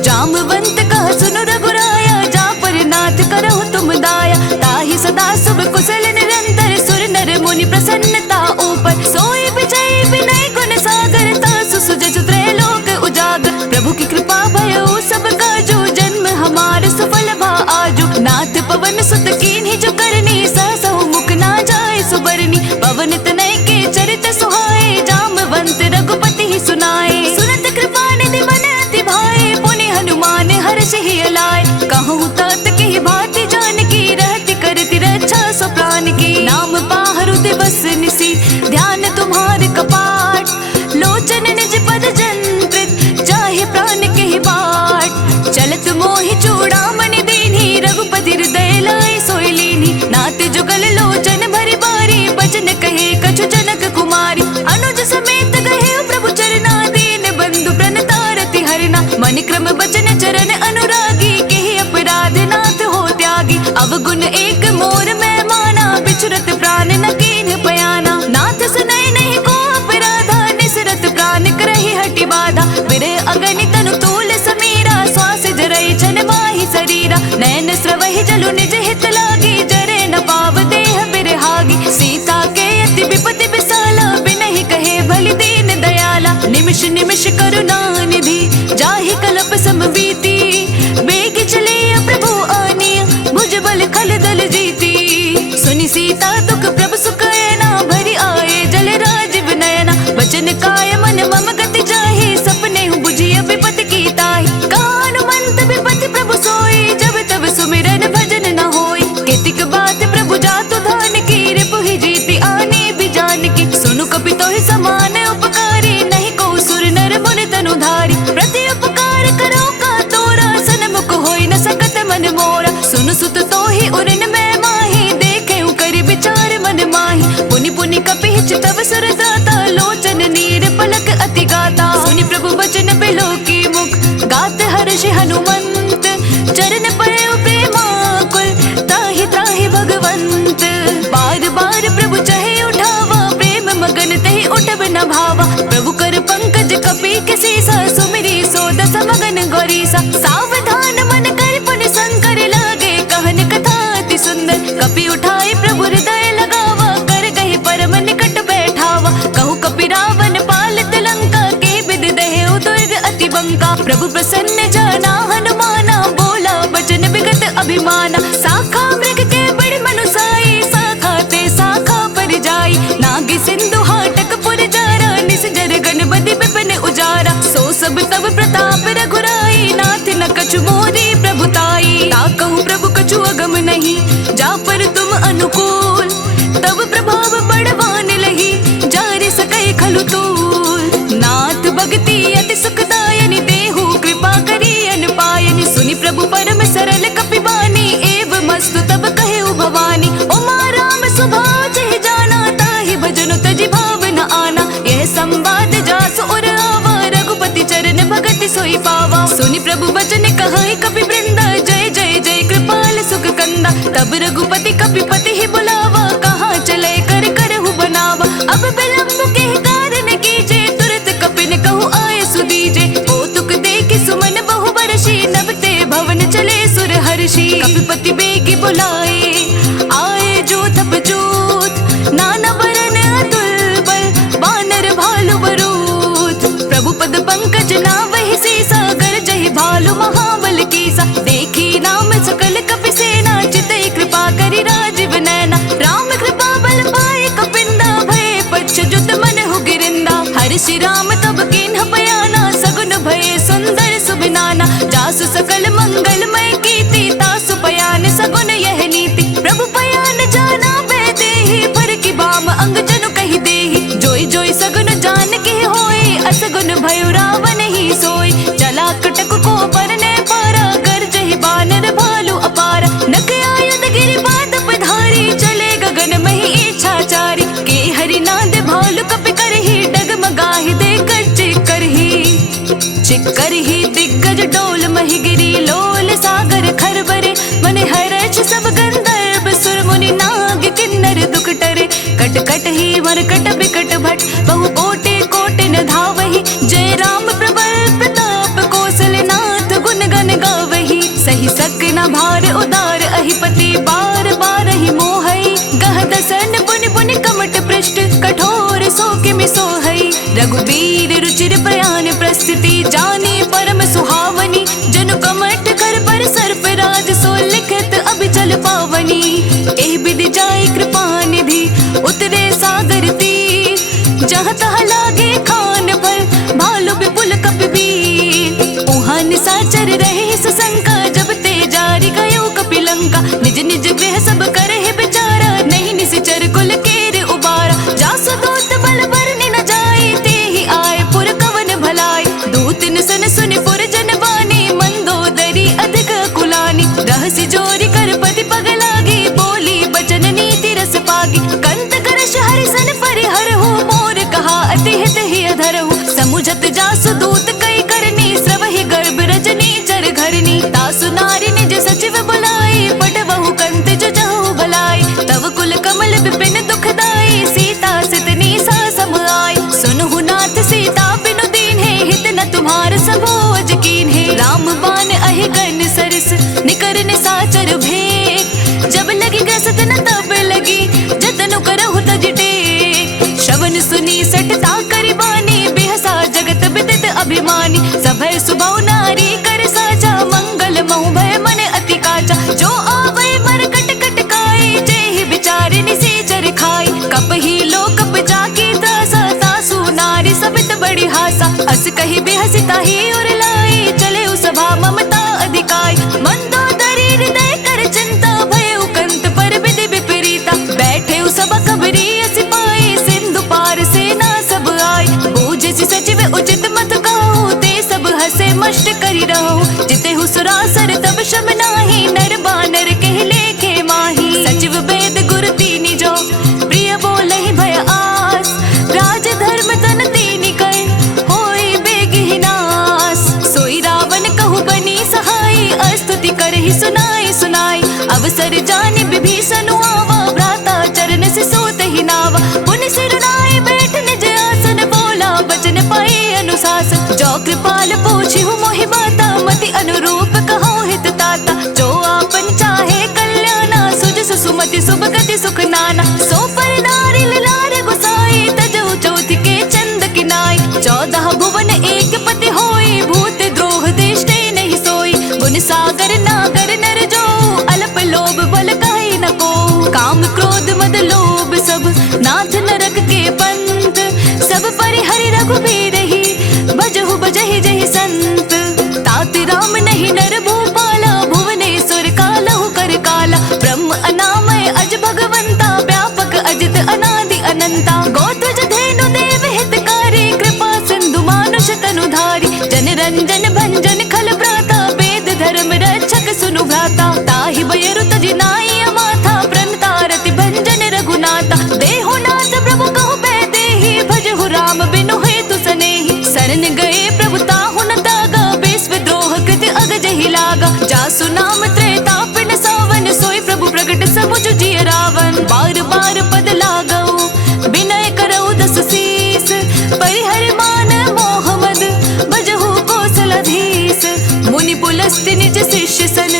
जामवंत कह सुनो रघुराया, जा पर नाथ करहु तुम दाया। ताहि सदा शुभ कुशल निरंतर, सुर नर मुनि प्रसन्नता ऊपर। सोई विजय विनय गुण सागर, तासु सुजसु त्रैलोक उजागर। प्रभु की कृपा भयो सब काजू, जन्म हमार सफल भा आजू। नाथ पवन सुत कीन्हि जो करनी, सहसहु मुख ना जाय सुबरनी। पवन तनय के चरित सुहाए, जामवंत रघुपति ही सुनाए। सुनत कृपा निधि मन अति भाए, पुनि हनुमान हर्ष ही लाए। कहूँ तात के भांति जानकी, रहति करति रक्षा सो प्राण की। नाम पाहरु दिवस निसी, ध्यान तुम्हार कपाट। लोचन निज पद जंत्रित, चाहे प्राण के बाट। चलत मोहि चूड़ामणि दीन्ही, रघुपति हृदय लाए सोई लीन्ही। नाथ जुगल लोचन भरि बारी, बचन कहे कछु जनक कुमारी। अनुज समेत गए प्रभु चरना, दीन बंधु प्रणतारति हरना। मन क्रम बचन चरण अनुरागी, केहि अपराध नाथ हो त्यागी। अवगुण एक मोर मैं माना, बिछुरत प्राण न कीन्ह पयाना। नाथ सुनय नहीं को अपराधा, निसरत प्राण करहि हटि बाधा। बिरह अगनि तनु तूल समीरा, श्वास जरई छन माहि शरीरा। नयन स्रवहि जलु निज हित लागी, जरे न पाव देह बिरहागी। सीता के अति विपति विसाला, बिनहि कहे भलि दीन दयाला। निमिष निमिष करुणा निधि, जाहि कल्प सम बीती। बेग चले प्रभु आनिया, भुज बल खल दल जीती। सुनि सीता दुख प्रभु सुखैना, भरि आए जल राजीव नयना। वचन काय मन मम गति जाहि, सपने बुझिय विपति की ताहि। हनुमंत विपति प्रभु सोई, जब तब सुमिरन भजन न होई। केतिक बात प्रभु जातु धान की, रिपु ही जीती आने भी जान की। सुनु कपि तोहि समान उपकारी, नहीं को सुर नर मुनि तनुधारी। प्रति उपकार करो का तोरा, सन्मुख होई न सकत मन मोरा। सुनु सुत तोहि उरन मैं माही, देखे करि विचार मन माही। पुनि पुनि कपि चितव सुर दाता, लोचन नीर पलक अति गाता। सुनि प्रभु वचन बिलो की मुख, गात हर्ष हनुमंत। चरण पड़े प्रेमाकुल, ताहि त्राहि भगवंत। बार बार प्रभु चहे उठावा, प्रेम मगन तहि उठब न भावा। प्रभु कर पंकज कपि के सीसा, सुमिरी सोद समगन गौरीसा। सावधान मन कर पुनि संकर, लागे कहन कथा अति सुंदर। कपि उठाए प्रभु हृदय लगावा, कर गहि परम निकट बैठावा। कहु कपि रावण पालित लंका, के विधि दहे दुर्ग अति बंका। प्रभु प्रसन्न जाना हनुमाना, बोला बचन विगत अभिमाना। साखा मृग के बड़ मनुसाई, साखा ते साखा पर जाई। नाग सिंधु हाटक पुर जारा, निस जर गणपति विपिन उजारा। सो सब तब प्रताप रघुराई, नाथ न कछु मोरी प्रभुताई। ताकहु प्रभु कछु अगम नहीं, जा पर तुम अनुकूल। तब प्रभाव बड़वान लही, जारे सकै खलु तूल। नाथ भगति अति सुखदायनि, देहु कृपा करी अनुपायनि। सुनि प्रभु परम सरल कपिबानी, एव मस्तु तब कहे भवानी। उमा राम सुभाव चहि जाना, ताहि भजनु तजि भाव न आना। यह संवाद जासु उर आवा, रघुपति चरण भगति सोई पावा। सुनि प्रभु वचन कहै कपि वृंदा, जय जय जय कृपाल सुख कंदा। तब रघुपति कपिपति ही बुलावा, कहाँ चले कर करहु बनावा। अब विलंब के कारण कीजे, तुरत कपिन कहु आय सुदीजे। कौतुक देखि सुमन बहु बरसी, नभते भवन चले सुर हर्षि। कपिपति बेगी बुलाए, आए जो थप जोत। नाना बरन अतुल बल, बानर भालु बरूत। प्रभु पद पंकज नावहि सीसा, गरजहि भालु गज डोल महिगिरी लोल सागर खरबरे मने हर्ष सब गंधर्व सुर मुनि नाग किन्नर दुख टरे कट कट ही मरकट बिकट भट बहु कोटि कोटि न धावहि जय राम प्रबल प्रताप कौशलनाथ गुण गण गावहि सही सक न भार उदार अहिपति बार बार ही मोहई गह दसन पुनि पुनि कमट पृष्ठ कठोर सो किमि सोहई रघुबीर रुचिर प्रयाण प्रस्तुति जानी परम सुहावनी जनु कमट कर पर सर्प राज सो लिखित अभिचल पावनी एह विधि जाय कृपा निधि उतरे सागर तीर जहाँ तहाँ लागे खान फल भालु विपुल कपिबीर उहाँ निशाचर रहे सुशंका जब ते जारी गयो कपिलंका निज निज गृह सब करहि बिचारा नहीं निश्चर कुल केर उबारा जासु दूत बल बरनि न जाए ते ही आए पुर कवन भलाई दूत सन सुनि पुर जन बानी मंदोदरी अधिक कुलानी रहसि जोरी कर पति पग लागी बोली बचन नीति रस पागी कंत करश हरिसन परिहर हो मोर कहा अति हित ही अधरहु समुझत जासु दूत कई करनी स्रवहि गर्भ रजनी चर घरनी तासु नारी निज सचिव बुलाई पटवहु कंत जो जहु भलाई तव कुल कमल विपिन दुखदाई सीता सितनी सा सम आई सुनहु नाथ सीता बिनु दीन है हित न तुम्हार सबो अजकीन है राम बान अहि गन सरस निकर निसाचर भेद जब लगी ग्रसत न तब लगी जतनु करहु तज टेक श्रवण सुनी सटता करि बानी बिहसा जगत विदित अभिमानी सभय सुबहु नारी कर साचा मंगल महु भय मन अति काचा जो आवै मर कट कट काए जय ही बिचारे निसेचर खाई कप ही लो कप जाकी त्रासा तासु नारी सबित बड़ी हासा अस कही बेहसिता ही और लाई चले सभा ममता अधिकाई मंदोदरी हृदय कर चिंता भय कंत पर विधि विपरीता बैठे सब खबरी सिपाही सिंधु पार सेना सब आई बूझे सचिव उचित मत कहो ते सब हसे मष्ट करी रहो जिते हुसुरासर तब शम नाही नर बानर कह लेखे माही सचिव वेद गुरु तीनी जो प्रिय बोलहि भय आस राज धर्म तन तीनी कर होई बेगी नास सोई रावण कहु बनी सहाई अस्तुति करहि सुनाई सुनाई अवसर जानि विभीषण आवा भ्राता चरण से सोत ही नावा पुनि सिर नाई बैठ निज आसन बोला बचन पाए अनुशासन जो कृपाल पूछी हूँ मोहि बाता मति अनुरूप कहो हित ताता जो आपन चाहे कल्याणा सुज सुमति सुभ गति सुख नाना सो पर नारी लार गुसाई तजहु चौथ के चंद किनाई 14 भुवन एक पति होई भूत द्रोह देश नहीं सोई गुण सागर नागर नर जो अल्प लोभ बल कहि न को काम क्रोध मद लोभ सब नाथ नरक के पंथ सब परिहरि रघुबीर ही भजहु भजहि जहि संत तात राम नहीं नर भूपाला भुवनेश्वर कालहु कर काला ब्रह्म अनामय अज भगवंता व्यापक अजित अनादि अनंता गोत्रज धेनु देव हितकारी कृपा सिंधु मानुष तनुधारी जन रंजन भंजन खल भ्राता वेद धर्म रक्षक सुनु भ्राता ताहि बयरु तजि नाई माथा प्रणतारति भंजन रघुनाथा देहु नाथ प्रभु कहु पै देहि भजहु राम बिनु हेतु सनेहि शरण गए प्रभु ताहु न तागा विश्व द्रोह कृत अग जहि लागा जासु नाम त्रेतापन सावन सोई प्रभु प्रगट समुझ जिय रावण बार बार पद लागौ विनय करौ दस शीस परिहर मान मोह मद भजहु कौशलधीश मुनि पुलस्त्य निज शिष्य सन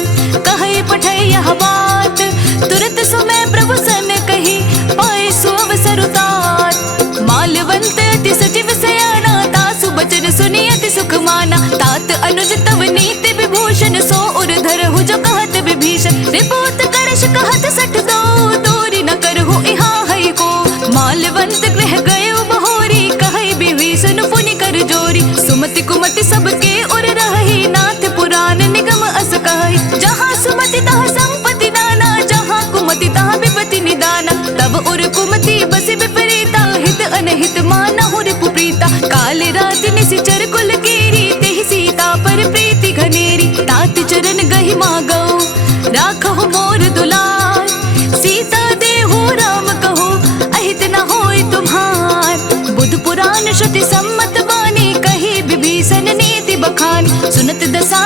कहि पठै यह बात तुरत सुमय प्रभु सन कही पाए सो अवसर उतात माल्यवंत अति सचिव सयाना तासु बचन सुनि अति सुख माना तात अनुज तव नीति विभूषण सो उर धरहु जो कहत विभीषण रिपोत करश कहत सठ दो दूरी न करहु इहा हई को माल्यवंत गृह गयो बहोरी कहि विभीषण पुनि कर जोरी सुमति कुमति सबके उर रही नाथ पुराण निगम अस कहि जहाँ सुमति तहाँ संपत्ति नाना जहाँ कुमति तहाँ विपत्ति निदाना तब उर कुमति बसि विपरीता हित अनहित मानहु रिपु प्रीता काल रात निशिचर कुल कीरी तेहि सीता पर प्रीति घनेरी तात चरण गहि मागौ राखहु मोर दुलार सीता देहु राम कहो अहित न होय तुम्हार बुध पुराण श्रुति सम्मत बानी कही विभीषण नीति बखानी सुनत दशा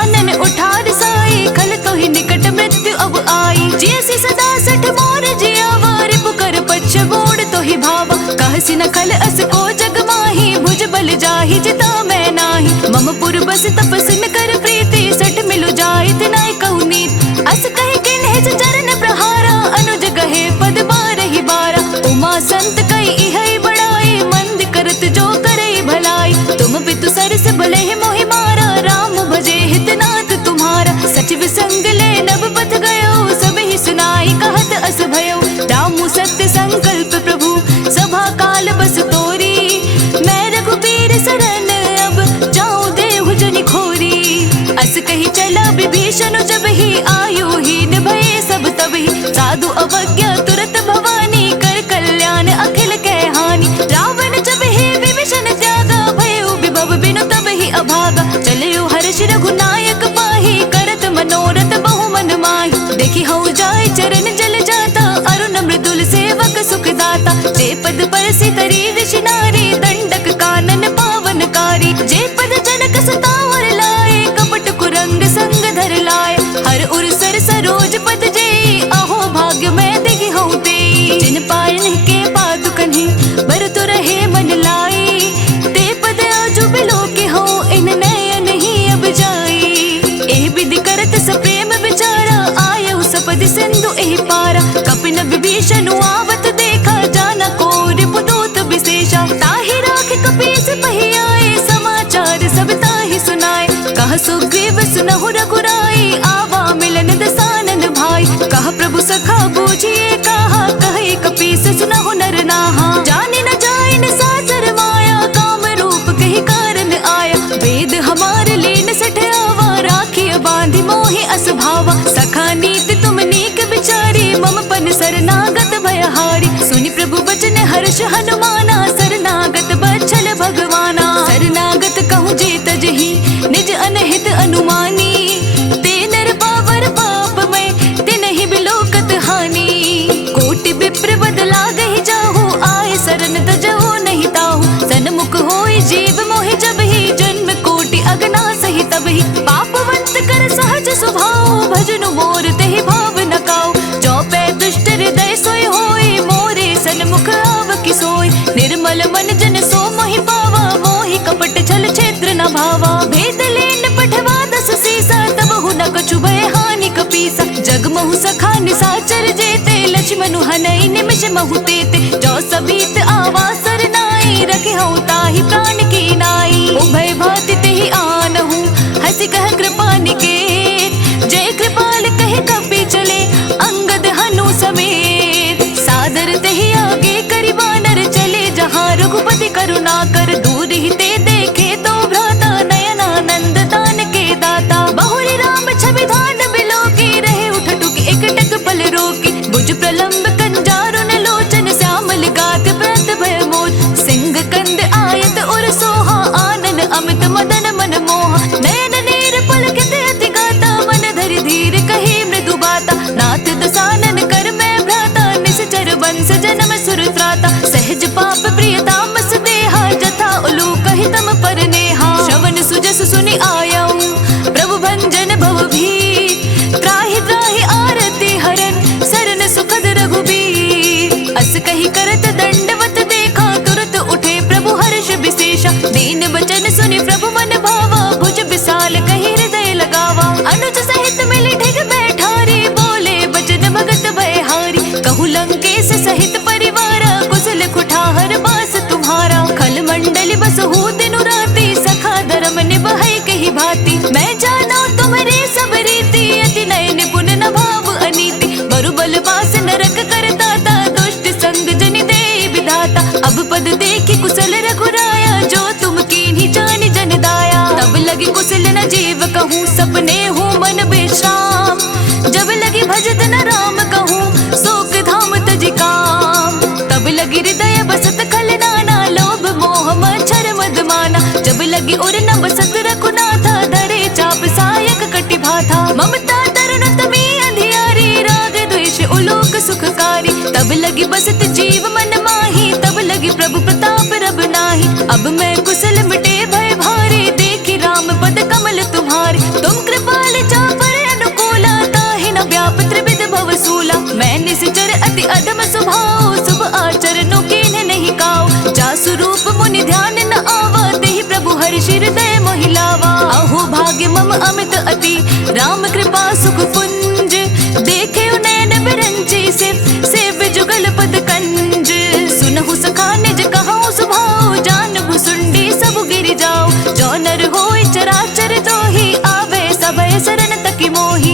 सचिव संग ले नभ पथ गयो, सब ही सुनाई कहत अस भयो। रामु सत्य संकल्प प्रभु सभा काल बस तोरी, मैं रघुबीर शरण अब जाऊं देहु जनि खोरी। अस कही चला विभीषण जब ही आयु हीन भये सब तब ही, साधु अवज्ञा तुरत भवानी कर कल्याण अखिल कै हानि। रावण जब ही विभीषण त्यागा, भयो विभव बिनु तब ही अभागा। चलियो हर्ष रघुनायक पाहि, करत मनोरथ बहु मन माहि। देखी हऊ जाय चरण जल जाता, अरुण मृदुल सेवक सुख दाता। जे पद परसि तरी ऋषि नारी, दंडक कानन पावनकारी। जे पद जनक सतावर लाए, कपट कुरंग संग धर लाए। हर उर सर सरोज पद जेई, अहो भाग्य मैं देखी हूँ तेई। जिन पायन के पादुकन्हि बरतु रहे मन लाई, ते पद आजु बिलो के हो इन नयन ही अब जाई। एह विधि करत सप्रेम विचारा, आयउ सपदि सिंधु एहि पारा। कपिन विभीषण आवत देखा, जाना को रिपुदूत विशेषा। ताहि राखि कपीस पहि आए, समाचार सब ताहि सुनाए। कह सुग्रीव सुनहु रघुराई, आवा मिलन दसानन भाई। कह प्रभु सखा बूझिए कहा, कहे कपीस सुनहु नर नाहा। जाने न जाए न सासर माया, काम रूप कही कारण आया। वेद हमार लेन सठ आवा, राखिय बांधि मोहि अस भावा। सखा नीति तुम नीक विचारी, मम पन शरणागत भयहारी। सुनि प्रभु बचन हर्ष हनुमाना, शरणागत बच्छल भगवाना। शरणागत कहूँ जे तजहि, निज अनहित अनुमानी। ते नर पावर पाप में, तिनहि बिलोकत हानि। कोटि विप्र बदला गहि जाहु, आए शरण तजहु नहीं ताहु। सन्मुख होय जीव मोहि जब ही, जन्म कोटि अगना सही तब ही। पापवंत कर सहज स्वभाव, भजनु मोर तेहि भाव न काऊ। जो पै दुष्ट हृदय सोय होय, मोरे सन्मुख आव कि सोय। निर्मल मन जन सो मोहि पावा, मोहि कपट छल क्षेत्र न भावा। भेद लेन पठवा दस सीसा, तबहु न कछु भय हानि कपीसा। जग महु सखा निसाचर जेते, लक्ष्मणु हनई निमिष महु तेते। जो सबीत आवा सरनाई, रखे हऊ ताहि प्राण की नाई। उभय भाति तेहि आनहु, हंसी कह कृपा निकेत। जय कृपाल कहे कपि चले, अंगद हनु समेत। सादर तेहि आगे करि वानर, चले जहाँ रघुपति करुणा कर। दूर ही ते देखे तो भ्राता, नयनानंद दान के दाता। बहुरी राम छवि धान बिलो की, रहे उठ टुक एकटक पल रोकी। भुज प्रलंब कंजारुन लोचन, श्यामल गात व्रत भय मोर। सिंह कंद आयत उर सोहा, आनन अमित मदन मन मोहा। नयन नीर पुलकित अति गाता, मन धरि धीर कही मृदु बाता। नाथ दसानन कर मैं भ्राता, निश्चर वंश जन्म सुर त्राता। सहज पाप प्रिय तामस देहा, जथा उलूक हितम पर नेहा। श्रवण सुजस सुनि आयऊ, प्रभु भंजन भव भीर। त्राहि त्राहि आरती हरन, सरन सुखद रघुबीर। अस कही करत दंडवत देखा, तुरत उठे प्रभु हर्ष विशेषा। दीन बचन सुनि प्रभु मन भावा, भुज विशाल कही हृदय लगावा। अनुज सहित मिलि ढिग बैठारी, बोले बचन भगत भयहारी। कहु लंकेश सहित परिवारा, कुशल कुठार बास तुम्हारा। खल मंडल बसहु दिनु राति, सखा धर्म निभाए कही भांति। मैं जाना तुम्हारे सब रीति, अति नय निपुण न भाव अनीति। बरु बल बास नरक करता था, दुष्ट संग जनि दे विधाता। अब पद देखि कुशल रघुराया, जो तुम कीन्ही जानि जन दाया। तब लगी कुशल न जीव कहूँ, सपने हूँ मन विश्राम। जब लगी भजत न राम कहूँ, शोक धाम तजि काम। तब लगी हृदय बसत खल नाना, लोभ मोह मच्छर मद माना। जब लगी उर न बसत रघुनाथा, धरे चाप सायक कटि भाथा। ममता तरुण तमी अंधियारी, राग द्वेष उलोक सुखकारी। तब लगी बसत जीव मन माही, तब लगी प्रभु प्रताप रब नाही। अब मैं कुशल मिटे भय भारी, देखी राम पद कमल तुम्हारे। तुम कृपाल चापर अनुकूला, ताहि न व्याप त्रिविध भव सूला। मैं निश्चर अति अधम स्वभाव, शुभ आचरणों कीन्ह नहीं काऊ। जासु रूप मुनि ध्यान न आवा, तेहि प्रभु हर्षि हृदय मोहि लावा। अहो भाग्य मम अमित अति, राम कृपा सुख पुंज। देखे नयन बिरंची सेव्य जुगल पद कंज। सुनहु सखा निज कहूँ स्वभाव, जानहु सुंडी सब गिर जाओ। जो नर होय चराचर जोहि, आवे सभय शरण तकि मोहि।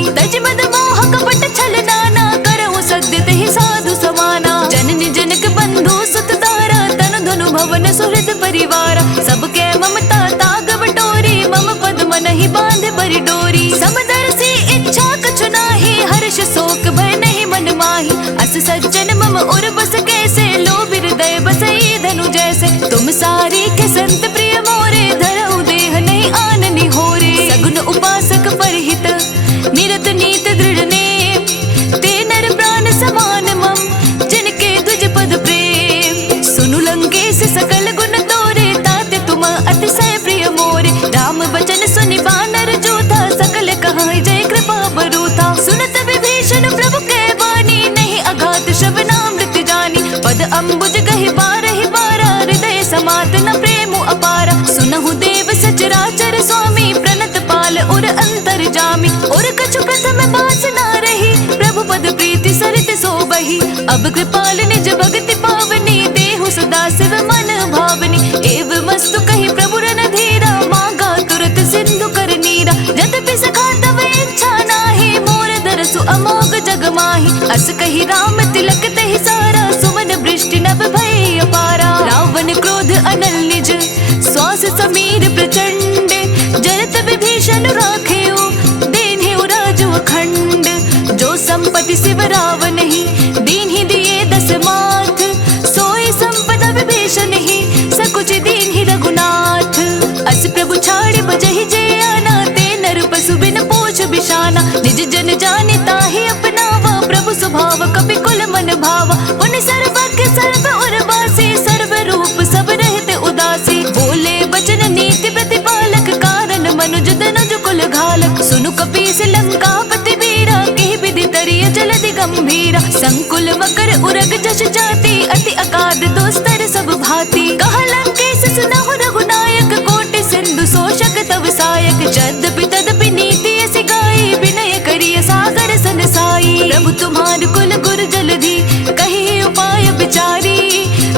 अब कृपाल निज भक्ति पावनी, देहु सदा शिव मन भावनी। एव मस्तु कही प्रभु रन धीरा, मांगा तुरत सिंधु कर नीरा। यद्यपि सखा तव इच्छा नाही, मोर दरसु अमोघ जग माही। अस कही राम तिलक तहि सारा, सुमन वृष्टि नभ भय अपारा। रावण क्रोध अनल निज, श्वास समीर प्रचंड। जरत विभीषण राखेउ, दीन्हिउ राजु अखंड। जो संपत्ति शिव रावण ही, दीन्हि दिए दस माथ। सोई संपदा विभीषण ही, सकुच दीन्हि रघुनाथ। अस प्रभु छाड़ि बजहि जे आना, ते नर पशु बिन पूछ बिशाना। निज जन जाने ताहि अपनावा, प्रभु स्वभाव कपि कुल मन भावा। उन सर्वज्ञ सर्व उर्वासी, सर्व रूप सब रहते उदासी। बोले बचन नीति प्रतिपालक, कारण मनुज तनुज कुल घालक। सुनु कपीस लंकापति वीरा, केहि विधि तरिय जलधि गंभीरा। संकुल मकर उरग जश जाति, अति अकाद दोस्तर सब भांति। कहा लंकेश सुनहु रघुनायक, कोटि सिंधु शोषक तव सायक। यद्यपि तदपि नीति ऐसी गाई, विनय करिय सागर सन साई। प्रभु तुम्हार कुल गुर जलधि, कही उपाय विचारी।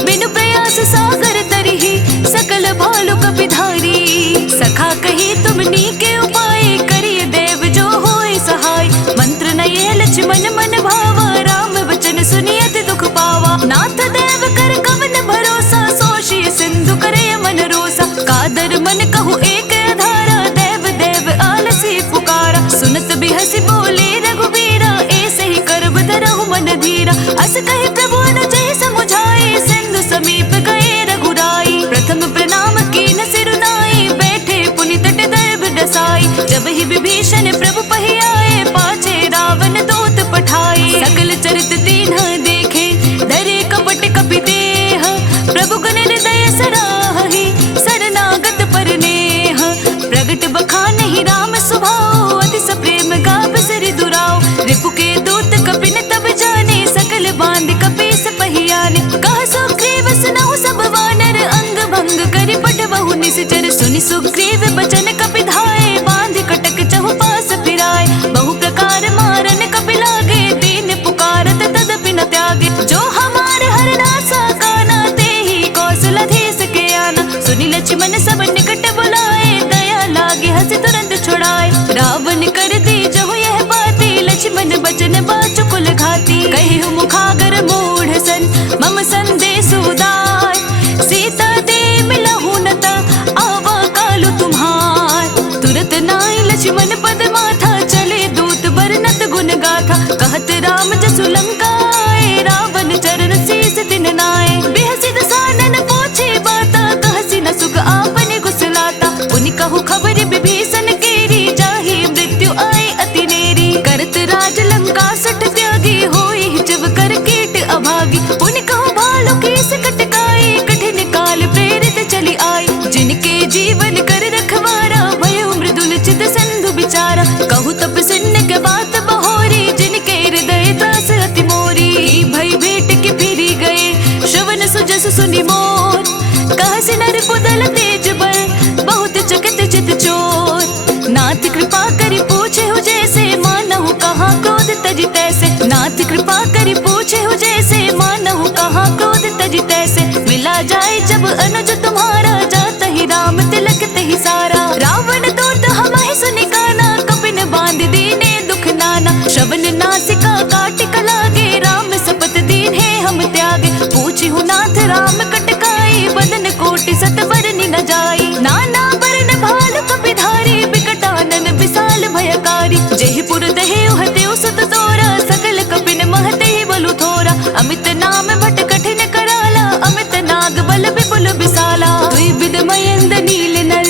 बिनु प्रयास सागर तरिहि, सकल भालु कपिधारी। सखा कही तुमनी के उपाय, करिय देव जो होय सहाय। मंत्र नये लक्ष्मण मन भावा, राम वचन सुनियत दुख पावा। नाथ देव कर कवन भरोसा, सोषिय सिंधु करे मन रोसा। कादर मन कहु एक आधारा, देव देव आलसी पुकारा। सुनत बिहसी बोले रघुवीरा, ऐसे ही करब धरहु मन धीरा। अस कहे प्रभु अनुजहि समुझाए, सिंधु समीप गए रघुराई। प्रथम प्रणाम कीन सिरुनाई, बैठे पुनि तट दर्भ डसाई। जब ही विभीषण प्रभु पहि आए, पाछे रावण दूत पठाए। सकल चरित दीन्ह देखे, डरे कपट कपि देह। प्रभु गुण हृदय सराहि, शरणागत पर नेह। प्रगट बखानहि राम सुभाऊ, अति सप्रेम गाव सिरि दुराऊ। रिपु के दूत कपिन तब जाने, सकल बांध कपीस पहियाने। कहा सुग्रीव सुनहु सब वानर, अंग भंग करि पठबहु निश्चर। सुनि सुग्रीव बचन कपि धाये, बांध कटक चहु पास फिराए। बहु प्रकार मारन कपि लागे, दीन पुकारत तदपि न त्यागे। जो हमार हरनासा काना, तेहि कौशलधीश के आना। सुनि लक्ष्मण सब निकट बुलाए, दया लागे हंसी तुरंत छुड़ाए। रावण कर दी जहु यह बाती, लक्ष्मण बचन बाचु कुल घाती। कहिहु मुखागर मूढ़ सन, मम संदेश उदार। सीता दे मिलहु नता, आवा कालु तुम्हार। तुरत नाई लक्ष्मण पद माथा, चले दूत बरनत गुण गाथा। कहत राम जसु लंकाए, रावण चरण शीस तिन नाए। बिहसि दसानन पूछे बाता, कहसि न सुख आपने कुशलाता। उनि कहु खबर विभीषण केरी, जाहि मृत्यु आए अति नेरी। करत राज लंका सठ त्यागी, होई जब कर कीट अभागी। उनि कहु भालु कीस कटकाई, कठिन काल प्रेरित चली आई। जिनके जीवन कर रखवारा, भयो मृदुल चित सिंधु बिचारा। कहु तपस्विन के बात बहोरी, जिनके हृदय त्रास अति मोरी। भय भेट के फिरी गए, श्रवण सुजस सुनि मोर। कहसि नर पुदल तेज बल, बहुत चकित चित चोर। नाथ कृपा करि पूछे हो जैसे, मानहु कहाँ क्रोध तजि तैसे। नाथ कृपा करि पूछे हो जैसे, मानहु कहाँ क्रोध तजि तैसे। मिला जाए जब अनुज तुम्हारा, जात ही राम तिलक तहि सारा। रावण दूत हमहि सुनि काना, कपिन बांध दीने दुख नाना। श्रवण नासिका काटिक लागे, राम सपत दीन्हे हम त्यागे। पूछिहु नाथ राम कटकाई, बदन कोटि सत बरनि न जाई। नाना बरन भालु कपिधारी, बिकटानन विशाल भयकारी। जेहि पुर दहे उहते सुत तोरा, सकल कपिन महते बलु थोरा। अमित नाम भट कठिन कराला, अमित नाग बल विपुल विशाला। दुई विध मयंद नील नल,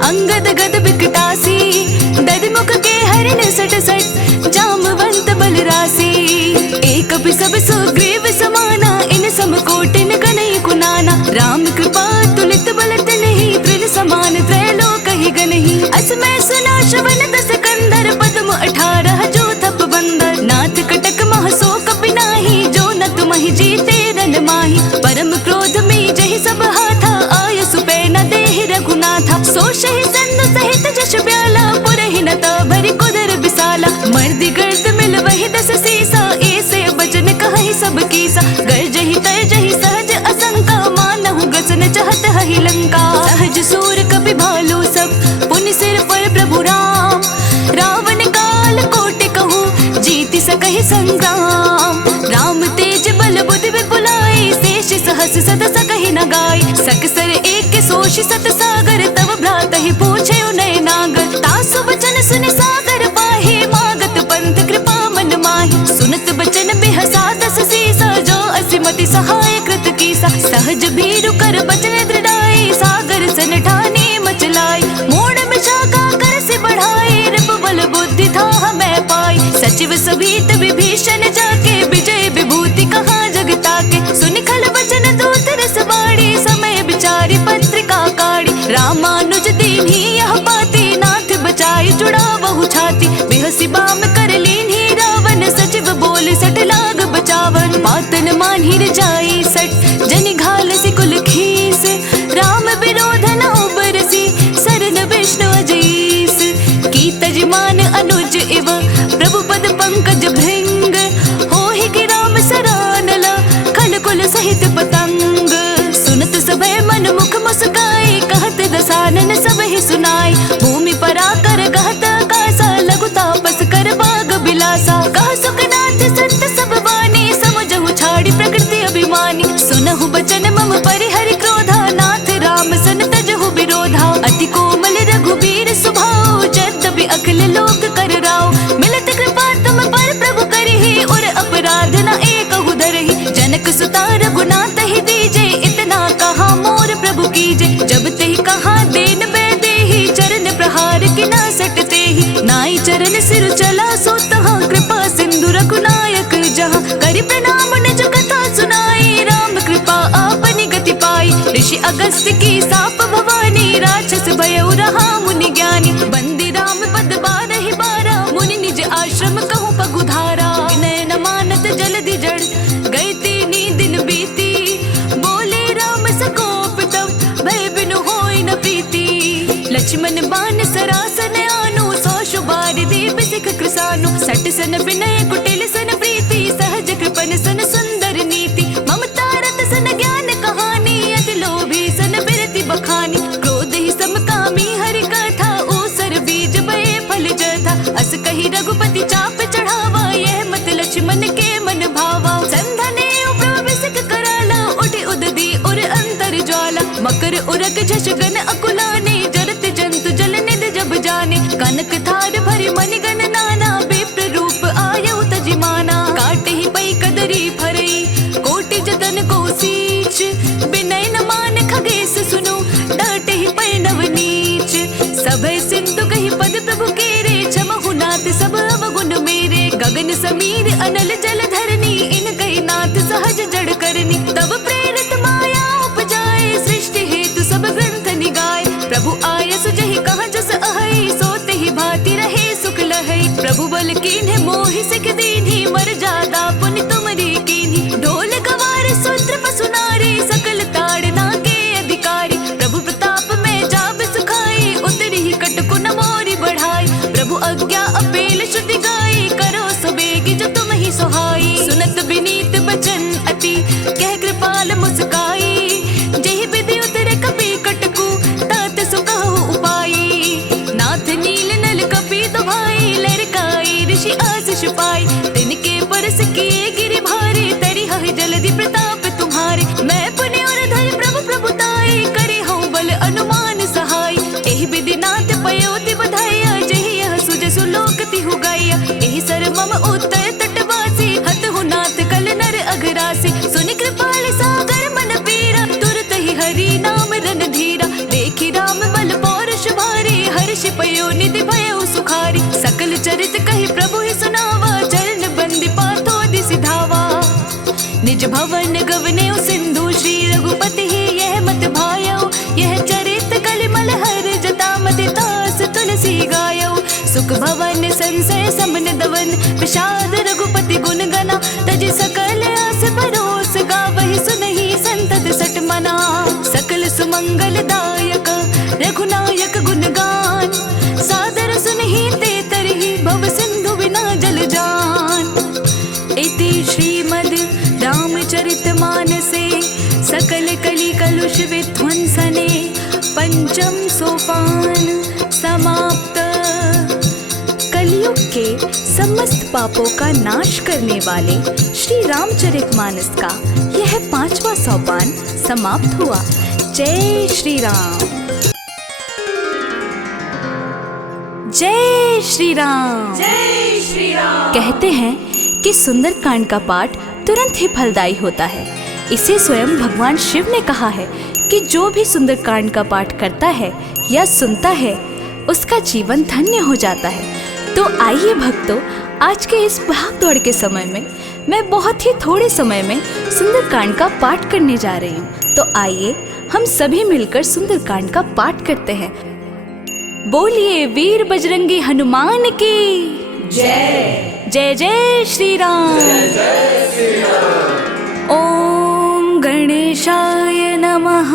अंगद गद बिकटासी। दधिमुख के हरिण सट सट, जामवंत बल रासी। एक भी सब सुग्रीव समाना, इन सम कोटिन गनई कुनाना। राम कृपा तुलित बल तिन्हि, त्रिल समान त्रैलोक ही गनहि। अस मैं सुना श्रवण दस कंदर, पद्म 18 जो थप बंदर। नाथ कटक मह सो कपि नाही, जो न तुमहि जीते रन माही। परम क्रोध में जहि सब हाथा, आय सुपै न देहि रघुनाथा। सो शहि संद सहित जश ब्याला, पुरहि न भरि कुदर बिसाला। मर्दि गर्द मिल वहि दस सीसा, ऐसे बचन कहहि सब की। कीसा। गर्जहि तर्जहि सहज असंका, मानहु गसन चहत हहि लंका। सहज सूर कपि भालू सब, पुनि सिर पर प्रभु राम। रावण काल कोटि कहू, जीति सकहि संग्राम। राम तेज बल बुद्धि विपुलाई, शेष सहस सत सकहि न गाय। सकसर एक सोषि सत सागर, तब भ्रातहि पूछे उनय नागर। तासु बचन सुनि सागर पाहि, मागत पंथ कृपा मन माहि। सुनत बचन बिहसा दस सीसा, जो असिमति सहाय कृत कीसा। सहज भीरु कर बचन दृढ़ाई, सागर सन ठानी मचलाई। मोड़ विशाखा कर से बढ़ाई, रिपु बल बुद्धि था मैं पाई। सचिव सभीत विभीषण जाके, विजय विभूति कहाँ जगता के। सुनि खल बचन दूत रस बाड़ी, समय विचारी पत्रिका काढ़ी। रामानुज दीन्ही यह पाती, नाथ बचाई जुड़ा बहु छाती। बिहसी बाम कर लीन्ही रावण, सचिव बोल सट लाग बचावन। पातन मानहि जाई सट, जनि घाल सि कुल खीस। राम विरोध न उबरसी, सरन विष्णु अजईस। की तजमान अनुज इव, प्रभु पद पंकज भृंग। होहि कि राम सरानल, खल कुल सहित पतंग। सुनत सभय मन मुख मुस्काई, कहत दसानन सबहि सुनाई। भूमि पराकर कहत आकासा, लघु तापस कर बाग बिलासा। कह सुखनाथ संत सब वाणी, समझहु छाड़ी प्रकृति अभिमानी। सुनहु बचन मम परिहरि क्रोधा, नाथ राम सन तजहु विरोधा। अति कोमल रघुबीर सुभाऊ, यद्यपि अखिल लोक कर राव। मिलत कृपा तुम पर प्रभु करहि, और अपराध न एकहु धरहि। जनक सुता रघुनाथ ही दीजे, इतना कहा मोर प्रभु कीजे। जब तेहि कहा देन बेदेहि, चरण प्रहार कि ना सटते ही। नाई चरण सिर चला सो तहाँ, कृपा सिंधु रघुनायक जहाँ। करि प्रणाम निज कथा सुनाई, राम कृपा आपनि गति पाई। ऋषि अगस्त्य की साप भवानी, राक्षस भयउ रहा मुनि ज्ञानी। बंदी राम पद बारहि बारा, मुनि निज आश्रम कहूँ पगुधारा। विनय न मानत जलधि जड़, गए तीनी दिन बीती। बोले राम सकोप तब, भय बिनु होई न प्रीति। लक्ष्मण बान सरासन आनु, सौ शुबार दीप सिख कृसानु। सट सन विनय कुटिल सन प्रीति, सहज कृपन सन सुंदर नीति। ममता रत सन ज्ञान कहानी, अति लोभी सन बिरति बखानी। क्रोध ही समकामी हरि कथा, ऊसर बीज बये फल जथा। अस कही रघुपति चाप चढ़ावा, यह मत लक्ष्मण के मन भावा। संधने उपविसिक कराला, उठि उदधि उर अंतर ज्वाला। मकर उरग झष गन अकुलाने, जरत जंतु जल निध जब जाने। कनक थार भरि मणिगण नाना, विप्र रूप आयउ तजिमाना। काटे ही पई कदरी फरई, कोटि जतन को सींच। विनय न मान खगेश सुनु, डांटे ही पई नव नीच। सभय सिंधु कहि पद प्रभु केरे, क्षमहु नाथ सब अवगुण मेरे। गगन समीर अनल जल धरनी, इन कहि नाथ सहज जड़ करनी। तब प्रेरित माया उपजाए, सृष्टि हेतु सब ग्रंथ निगाए। प्रभु आय सुजहि कहाँ जस अहै, सोते ही भांति रहे सुख लहै। प्रभु बल कीन्हे मोहि सिख दीन्ही, मर जादा पुनि तुमरी कीन्ही। ढोल गवार सूत्र पशु नारी, सकल ताड़ना के अधिकारी। प्रभु प्रताप में जाब सुखाई, उतरी ही कटकु न मोरी बढ़ाई। प्रभु आज्ञा अपेल श्रुति गाई, करो सुबेगी जो तुम ही सुहाई। सुनत विनीत बचन अति, कह कृपाल मुस्काई। जेहि विधि उतरे कपि कटकु, तात सुकहु उपाई। नाथ नील नल कपि दुभाई, लरकाई ऋषि आशीष पाई। तिनके परस किए गिरि भारे, तरि हहि जलधि प्रताप तुम्हारे। मैं पुनि और धरि प्रभु प्रभुताई, करि हूँ बल अनुमान सहाय। एहि विधि नाथ पयोति बधाया, जेहि यह सुज सुलोक तिहु गाया। एहि सर मम उत्तर तटवासी, हतहु नाथ कल नर अघरासी। सुनि कृपाल सागर मन पीरा, तुरत ही हरि नाम रन धीरा। देखि राम बल पौरुष भारी, हर्षि पयो निधि भयउ सुखारी। सकल चरित कहि प्रभु ही सुनावा, चरण बंदी पाथो दिसि धावा। निज भवन गवनेउ सिंधु, श्री रघुपति ही यह मत भायउ। यह चरित कलिमल हर जता, मति तास तुलसी गायउ। सुख भवन संसय समन दवन, विषाद रघुपति गुण गना। तज सकल आस भरोस, गावहि सुनहि संतत सट मना। सकल सुमंगल दायक, रघुनायक गुण गान। सादर सुनहि ते तरहि, भव सिंधु बिना जल जान। इति श्रीमद् राम कलश विध्वंसने पंचम सोपान समाप्त। कलयुग के समस्त पापों का नाश करने वाले श्री रामचरितमानस का यह 5वां सोपान समाप्त हुआ। जय श्री राम। जय श्री राम। जय श्री राम। कहते हैं कि सुंदरकांड का पाठ तुरंत ही फलदायी होता है। इसे स्वयं भगवान शिव ने कहा है कि जो भी सुंदरकांड का पाठ करता है या सुनता है उसका जीवन धन्य हो जाता है। तो आइए भक्तों, आज के इस भाग दौड़ के समय में मैं बहुत ही थोड़े समय में सुंदरकांड का पाठ करने जा रही हूँ। तो आइए हम सभी मिलकर सुंदरकांड का पाठ करते हैं। बोलिए वीर बजरंगी हनुमान की जय। जय जय श्री राम। जय श्री राम। ओम गणेशाय नमः।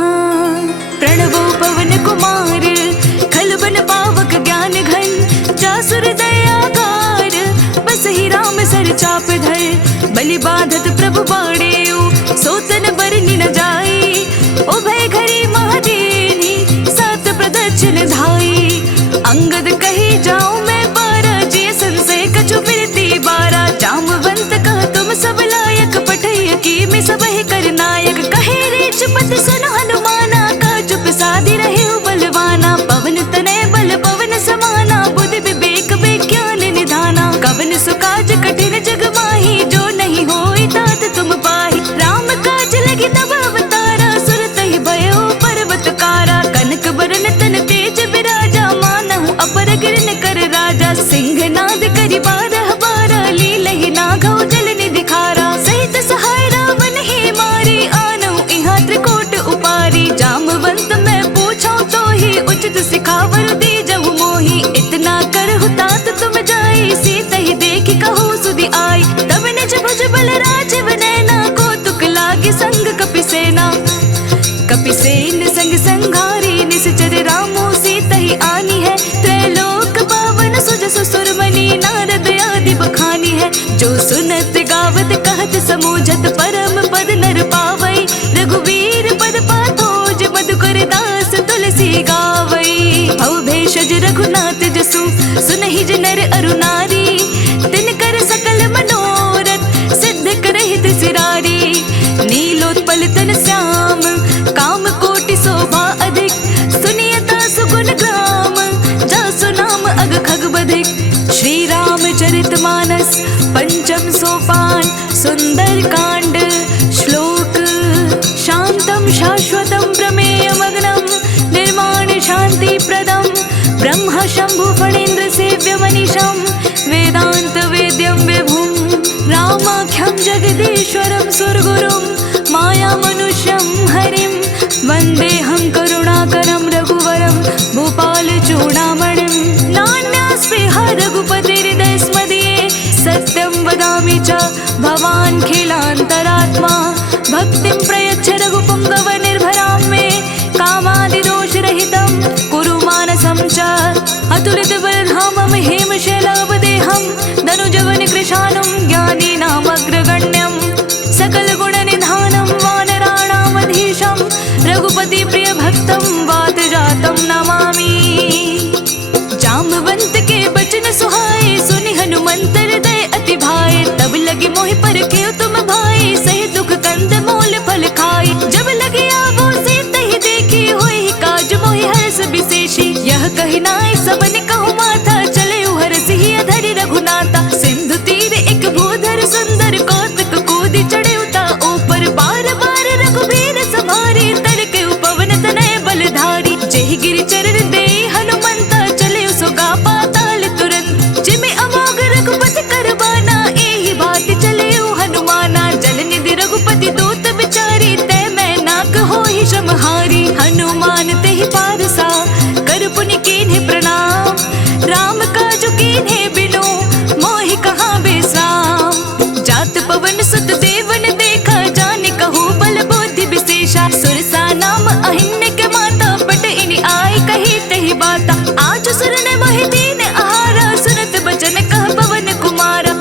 प्रणवो पवन कुमार, खलबन पावक ज्ञान घन, जासुर दयाकार, बसहि राम सर चाप धर, बलि बाधत प्रभु बाड़ेउ, सोतन बरनि न जाई, उभय घरी महादेनी, सात प्रदक्षिण धाई, अंगद कही जाऊं मैं बारा, जे संशय कछु बिरती बारा, जामवंत कह तुम सब लायक, पठय की में सब ही कर नायक, कहे रे चुपत सुन हनुमाना, का चुप साधि रहे बलवाना, पवन तनय बल पवन समाना, बुद्धि विवेक विज्ञान निधाना, कवन सुकाज कठिन जग माही, जो नहीं होई तात तुम पाही, राम काज लगी तब अवतारा, सुरत ही भयो पर्वत कारा, कनक बरन तन तेज विराजा, मानहु अपर गिरन कर राजा, सिंह नाद करि बारह बारा, लीलहि नाघौ जल निधि खारा, सहित सहाय रावण ही मारी, आनौ इहाँ त्रिकोट उपारी, जामवंत मैं पूछूं तो ही, उचित सिखावर दीजहु मोहि, इतना करहु तात तुम जाई, सीत ही देखि कहु सुधि आई, तब निज भुज बल राजीव नैना, कौतुक लागे संग कपिसेना, कपिसेन संग संघारी, निश्चर रामो सीत ही आनी है, त्रैलोक पावन सुजसु सुरमणि, नारद आदि बखानी है, जो सुनत गावत कहत समूझत, परम पद नर पावई, रघुवीर पद पाथोज, मधुकर दास तुलसी गावई, भव भेषज रघुनाथ जसु, सुनहि ज नर अरु नारी, तिनकर सकल मनोरथ, सिद्ध करहित सिरारी, नीलोत्पल तन श्याम, काम कोटि शोभा अधिक, सुनियता सुगुण ग्राम, जासु नाम अग खग बधिक, श्री रामचरितमानस पंचम सोपान सुंदर कांड। श्लोक शांतम शाश्वतम प्रमेयमग्नम, निर्माण शांति प्रदम, ब्रह्म शंभु फणीन्द्र सेव्य मनीषम, वेदांत वेद्यम विभुम, रामाख्यम जगदीश्वरम सुरगुरुम, माया मनुष्यम हरिम, वंदेहं करुणाकरं रघुवरं, भूपाल चूड़ामणिं, नान्यास्पृहा रघुपतिहृदय स्मदीये, सत्यं वदामि च भवान् खिलान्तरात्मा, भक्तिं प्रयच्छ रघुपुङ्गव निर्भरां मे, कामादिदोषरहितं कुरु मानसं च, अतुलित बलधामं हेमशैलावदेहं, धनुजवन कृशानुं ज्ञानीनामग्रगण्यं, सकल गुण निधानं वानराणामधीशं, रघुपति प्रिय भक्तं वात जातं नमामि। जामवंत के बचन सुहाए, सुनि हनुमंत हृदय अति भाए, तब लगे मोहि परखेउ तुम भाई, सहि दुख कंद मूल फल खाई, जब लगे आवो सीत ही देखी, होई काज मोहि हर्ष विशेषी, यह कहि नाय सबन कहु माथा, चले हरषि ही अधरि रघुनाथा, सिंधु तीर एक भूधर सुंदर, कौतुक कूदि चढ़े उता ऊपर, बार बार रघुबीर सवारी, तरके पवन तनय बलधारी, जेहि गिरि चरण दे हनुमंता, चले सुगा पाताल तुरंत, जिमि अमोघ रघुपति करबाना, एहि बात चले हनुमाना, जल निधि रघुपति दूत बिचारी, तै मैं नाक होहि श्रमहारी, हनुमान तेहि पारसा, कर पुनि कीन्हे प्रणाम, राम काजु कीन्हे बिनु, मोहि कहाँ बेसराम, जात पवन सुत देवन देखा, जाने कहूँ बल बुद्धि विशेषा, सुरसा नाम अहिन्य के माता, पट इनि आई कही तही बाता, आज सुरन मोहि दीन आहारा, सुनत बचन कह पवन कुमारा,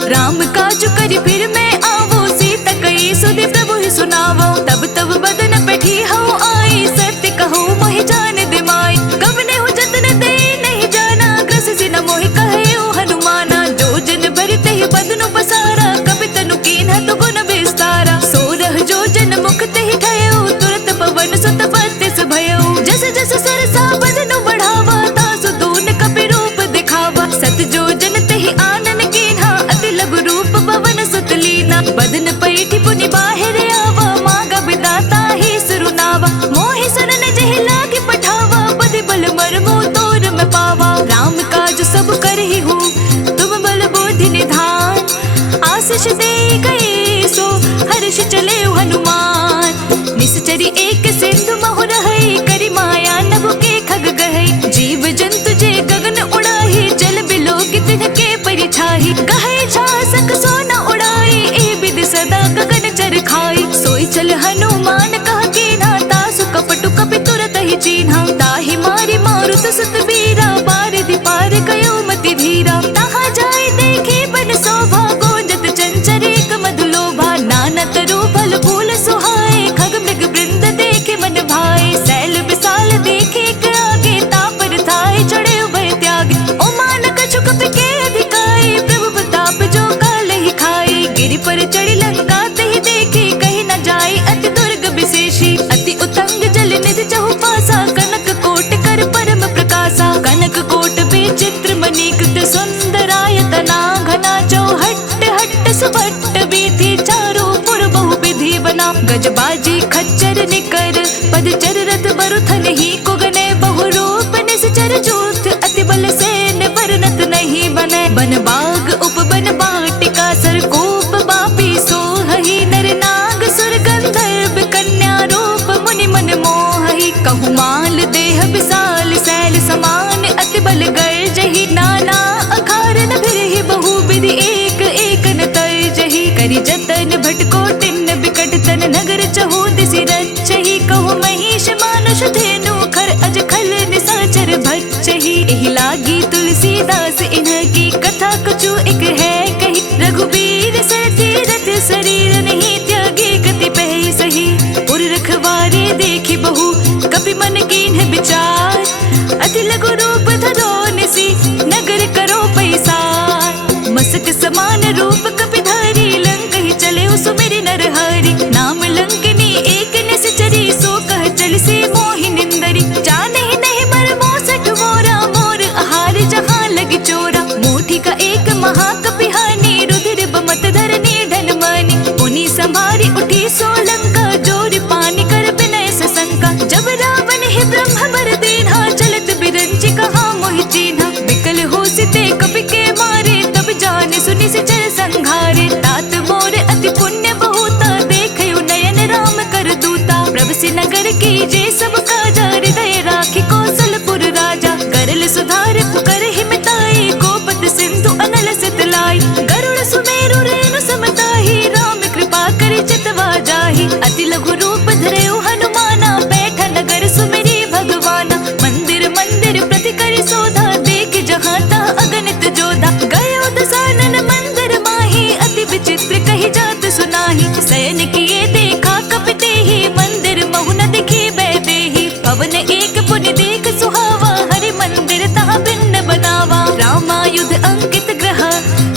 हर्ष चले हनुमान। निश्चरी एक सिंधु महु रहै, करि माया नभ के खग गहै। जीव जंतु जे गगन उड़ाही, जल बिलोक तिनके परिछाही। गहै झासक सोना उड़ाई, ए विधि सदा गगन चर खाई। सोई चल हनुमान कह कीन्हा, तासु कपटु कपि तुरत ही चीन्हा। ताहि मारि मारुत सुत बीरा, बारिधि पार गयो मति धीरा। तहाँ जाय देखे बन शोभा, गोंजत चंचर एक मधु लोभा। नाना तरु फल फूल सुहाए, खग मृग वृंद देखे मन भाए। सैल विशाल देखे एक आगे, तापर थाय चढ़े उभय त्यागे। ओ मान कछु कपि के अधिकाई, प्रभु प्रताप जो काल ही खाई। गिरि पर चढ़ी लंका तहि देखी, कहीं न जाय अति दुर्ग विशेषी। अति उतंग जल निधि चहु पासा, कनक कोट कर परम प्रकाशा। कनक कोट विचित्र मणिकृत, सुंदरायतना घना। चौहट्ट हट्ट सुभट्ट वीथि, चारों पुर बहु विधि बना। गजबाजी खच्चर निकर, पदचर रथ बरुथन ही को गने। बहु रूप निश्चर जूथ, अति बल सेन वर्णत नहीं बने। बन बाग उपवन बाटिका, सरकूप बापी सोहहि। नर नाग सुर गंधर्व, कन्या रूप मुनि मन मोहहि। कहु माल देह विशाल, शैल समान अति बल गर्जहि। नाना अखारन फिरहि, बहु विधि एक एक न तर्जहि। करि जतन भटकोटिन बिकट तन, नगर चहु दिसि रचहि। कहु महिष मानुष धेनु, खर अज खल निशाचर भक्षहि। एहि लागी तुलसीदास इन्हकी, कथा कुछु एक है कही। रघुबीर सर तीरथ शरीर, नहीं त्यागे गति पहि सही। पुर रखवारे देखि बहु, कपि मन कीन्ह विचार। अति लघु रूप धरो निसि, नगर करो पैसार। मसक समान रूप कपि धारी, लंकहि चले सुमिरि नरहरि। नाम लंकिनी एक निश्चरी, सो कह चल से मोहि निंदरी। जानहि नहीं मर मोसठ मोरा, मोर आहार जहाँ लगी चोरा। मुठी का एक महाकपिहानी, रुधिर बमत धरनी ढन मानी। पुनि संभारी उठी सोलंका, जोर पानी कर विनय सशंका। जब रावण ही ब्रह्म बर दीन्हा, चलत बिरंची कहाँ मोहि चीन्हा। विकल होसिते कपि के मारे, तब जान सुनि सिचर संघारे। तात मोर अति पुण्य बहुता, देखयो नयन राम कर दूता। प्रभसि नगर की जे सब काजा, हृदय राखि कौशलपुर राजा। करल सुधार कर हिमताई, गोपत सिंधु अनल सितलाई। गरुड़ सुमेरु रेणु समताही, राम कृपा करि चितवा जाहि। अति लघु रूप धरयो हनुमाना, बैठा नगर सुमिरि भगवाना। मंदिर मंदिर प्रति करि शोधा, देख जहाँ तहाँ अगणित जोधा। गयो दसानन मंदिर माही, अति विचित्र कही जात सुनाही। शयन किए देखा कपि तेहि, मंदिर महु न दिखी बैदेहि। भवन एक पुनि देख सुहावा, हरि मंदिर तहाँ भिन्न बनावा। रामायुध अंकित ग्रह,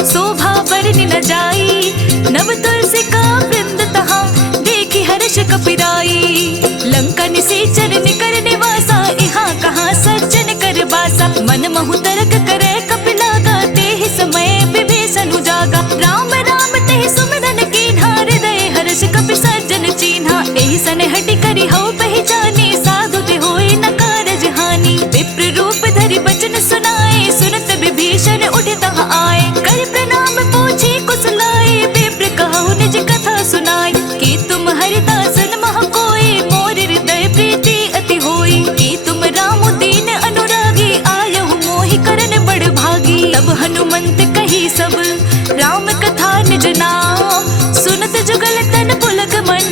शोभा बरनि न जाई। नव तुलसी का वृंद तहाँ, देखि हर्ष कपिराई। लंका निशाचर निकर निवासा, यहाँ कहाँ सज्जन कर बासा। मन महु तरक करे कपि लागा, तेहि समय विभीषण जागा। राम राम तेहि सुमिरन कीन्हा, हृदय हर्ष कपि सज्जन चीन्हा। एहि सन हटि करि हौ पहचानी, साधु ते होय न कारज हानि। विप्र रूप धरि बचन सुनाए, सुनत विभीषण उठि तहाँ आए। कर प्रणाम पूछी कुशलाए, विप्र कहु निज कथा सुनाई। कि तुम हरिदासन मह कोई, मोर हृदय प्रीति अति होई। कि तुम राम दीन अनुरागी, आयहु मोहि करन बड़ भागी। तब हनुमंत कही सब राम कथा निज नाम, सुनत जुगल तन पुलक मन,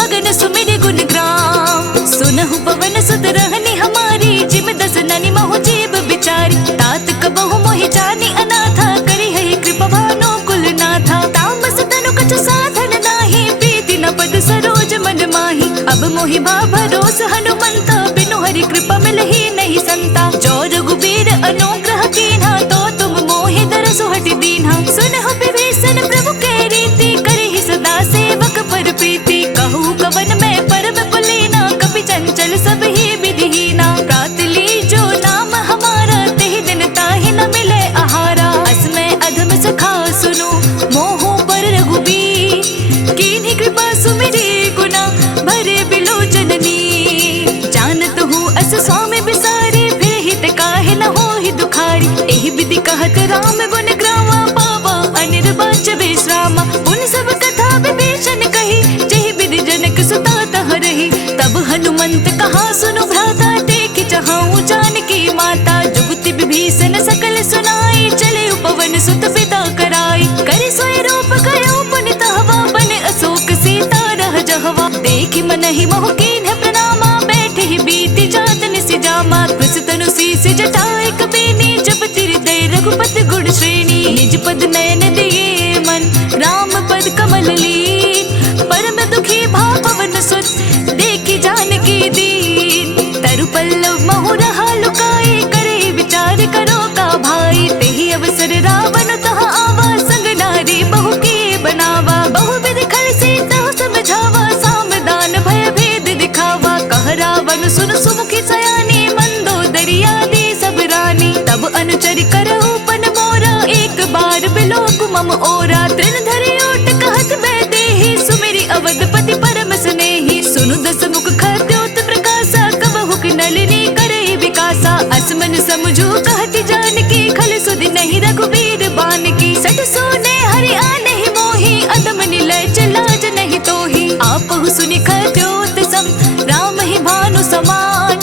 मगन सुमिरि गुण ग्राम। सुनहु पवन सुत रहनी हमारी, जिम दस ननि महु जीव बिचारी। तात कबहु मोहि जानी अनाथा, करि है कृपा भानु कुल नाथा। तामस तनु कछु साधन नाही, प्रीति न पद सरोज मन माही। अब मोहि भा भरोस हनुमंता, बिनु हरि कृपा मिलहि नहीं संता। जो रघुबीर अनुग्रह कीन्हा, तो तुम मोहि दरसु हटि दीन्हा। सुनहु विभीषण प्रभु के रीति, करहि सदा सेवक पर प्रीति। कहु कवन मैं परम कुलीना, कपि चंचल सब ही विधिहीना। प्रात ली जो नाम हमारा, तेहि दिन ताहि न मिले आहारा। अस्मै अधम सखा सुनो, मोहु पर रघुबीर। कीन्ही कृपा सुमिरि गुना, भरे बिलोचननी। जानत हूँ अस स्वामी बिसारी, फिर हित काहे न होहि दुखारी। एहि विधि कहत राम गुण ग्रामा, पावा अनिर्वाच्य विश्रामा। उन सब कथा विभीषण कही, सुनहि मोह कीन्ह प्रणामा, बैठे ही बीती जात निसि जामा। कृस तनु शीस जटाए कबीनी, जपति हृदय रघुपति गुण श्रेणी। निज पद नयन दिए मन, राम पद कमल लीन। परम दुखी भाव पवन सुत, देखी जानकी दीन। तरु पल्लव महु रहा लुकाए, करे विचार करो का भाई। तेहि अवसर रावण तहाँ आवा, संग नारी बहु के बनावा। बहु विधि खल सीता समझावा, सामदान भय भेद दिखावा। कह रावण सुन सुमुखी सयानी, मंदोदरी आदि सब रानी। तब अनुचरि करहु पन मोरा, एक बार बिलोक मम ओरा। तृण धरि ओट कहत मैं देहि, सुमिरि अवधपति परम स्नेही। सुनु दस मुख खद्योत प्रकाशा, कबहु नलिनी करे विकासा। असमन समझू कहति जानकी, खल सुधि नहीं रघुबीर बानकी। सठ सोने हरि आनहि मोहि, अदम निलज लाज नहीं तोहि। आपहु सुनि खद्योत सम, राम ही भानु समान।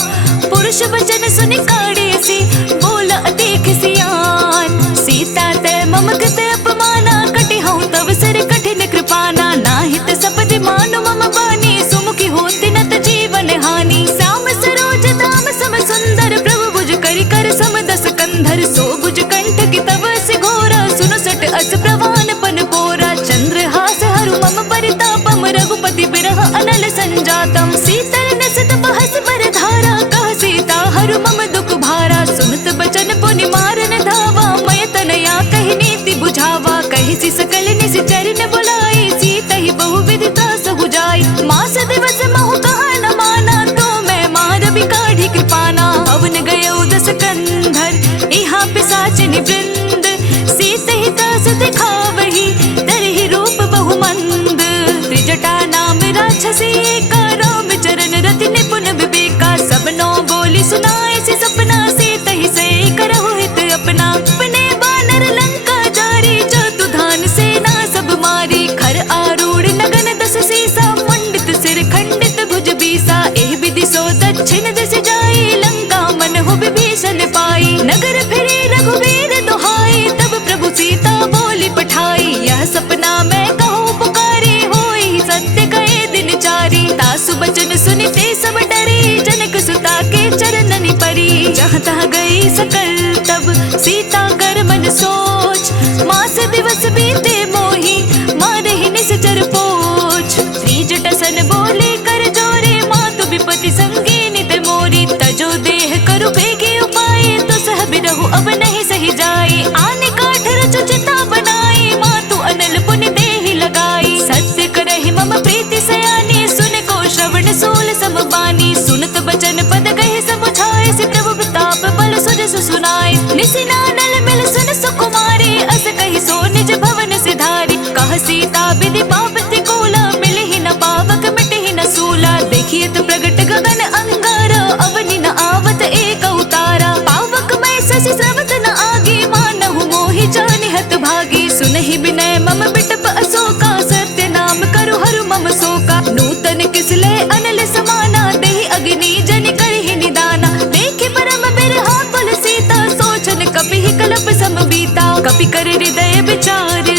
पुरुष वचन सुनि काढ़ेसी, बोला अतिक सियान। सीता तै मम कृत अपमाना, कटिहउँ तव सिर कठिन कृपाना। नाहित सपदि मानु मम बानी, सुमुखी होति नत जीवन हानि। श्याम सरोज धाम सम सुंदर, प्रभु भुज करि कर सम दस कंधर। सो भुज कंठ की तव सि घोरा, सुन सट अस प्रवान पन पोरा। चंद्रहास हरु मम परितापम, रघुपति बिरह अनल संजातम। शीतल नसत बहस बर धारा, कह सीता हरु मम दुख भारा। सुनत बचन पुनि मारन धावा, मय तनया कहि नीति बुझावा। कहि सि सकल निश्चर न बुलाई, सीता ही बहु विधि त्रासहु जाई। मास दिवस महु कहा न माना, तो मैं मार बिकाढ़ी कृपाना। पवन गयो दस कंधर, इहाँ पिशाचिनि वृंद। सीत ही त्रास दिखावही, तरहि रूप बहु मंद। त्रिजटा नाम राक्षसी एका, राम चरण रति निपुण विवेका। सबनो बोली सुनाए सि सपना, सीत ही सै करहु हित अपना। अपने बानर लंका जारी, जतु धान सेना सब मारी। खर आरूढ़ नगन दस सीसा, मंडित सिर खंडित भुज बीसा। एह विधि सो दक्षिण दिस जाई, लंका मन हो विभीषण पाई। नगर फिरे रघुबीर दुहाई, तब प्रभु सीता बोली पठाई। यह सपना मैं कहूँ पुकारी, होई सत्य कहे दिन चारी। तासु बचन सुनिते सब डरे, जनक सुता के चरणनि परी। जहाँ तहाँ गई सकल तब, सीता कर मन सोच। मास दिवस बीते मोहि, मारहि निश्चर पोछ। त्रिजटसन बोले कर जोरे, मातु विपति संगीनि ते मोरी। तजो देह करु बेगी उपाय, तो सह बिरहु अब नहीं सही जाए। आने काठ रचु चिता बनाई, मातु अनल पुनि देहि लगाई। सत्य करहि मम प्रीति सयानी, सुन को श्रवण सोल समबानी। सुनत बचन पद कहि समुझाए, सि प्रभु प्रताप बल सुजसु सुनाए। निसिनानल मिल सुन सुकुमारी, अस कहि सो निज भवन सिधारी। कह सीता विधि पाप त्रिकूला, मिलहि न पावक मिटहि न सूला। देखिए तो प्रगट गगन अंगारा, अवनि न आवत एक उतारा। पावक मैं शशि स्रवत न आगे, मानहु मोहि जानिहत भागी। सुनहि विनय मम बिटप अशोका, सत्य नाम करु हरु मम शोका। नूतन किसले अनल समाना, देहि अग्नि जनि करहि निदाना। देखि परम बिरहा कुल सीता, सोचन कपिहि कलप सम बीता। कपि कर हृदय विचार,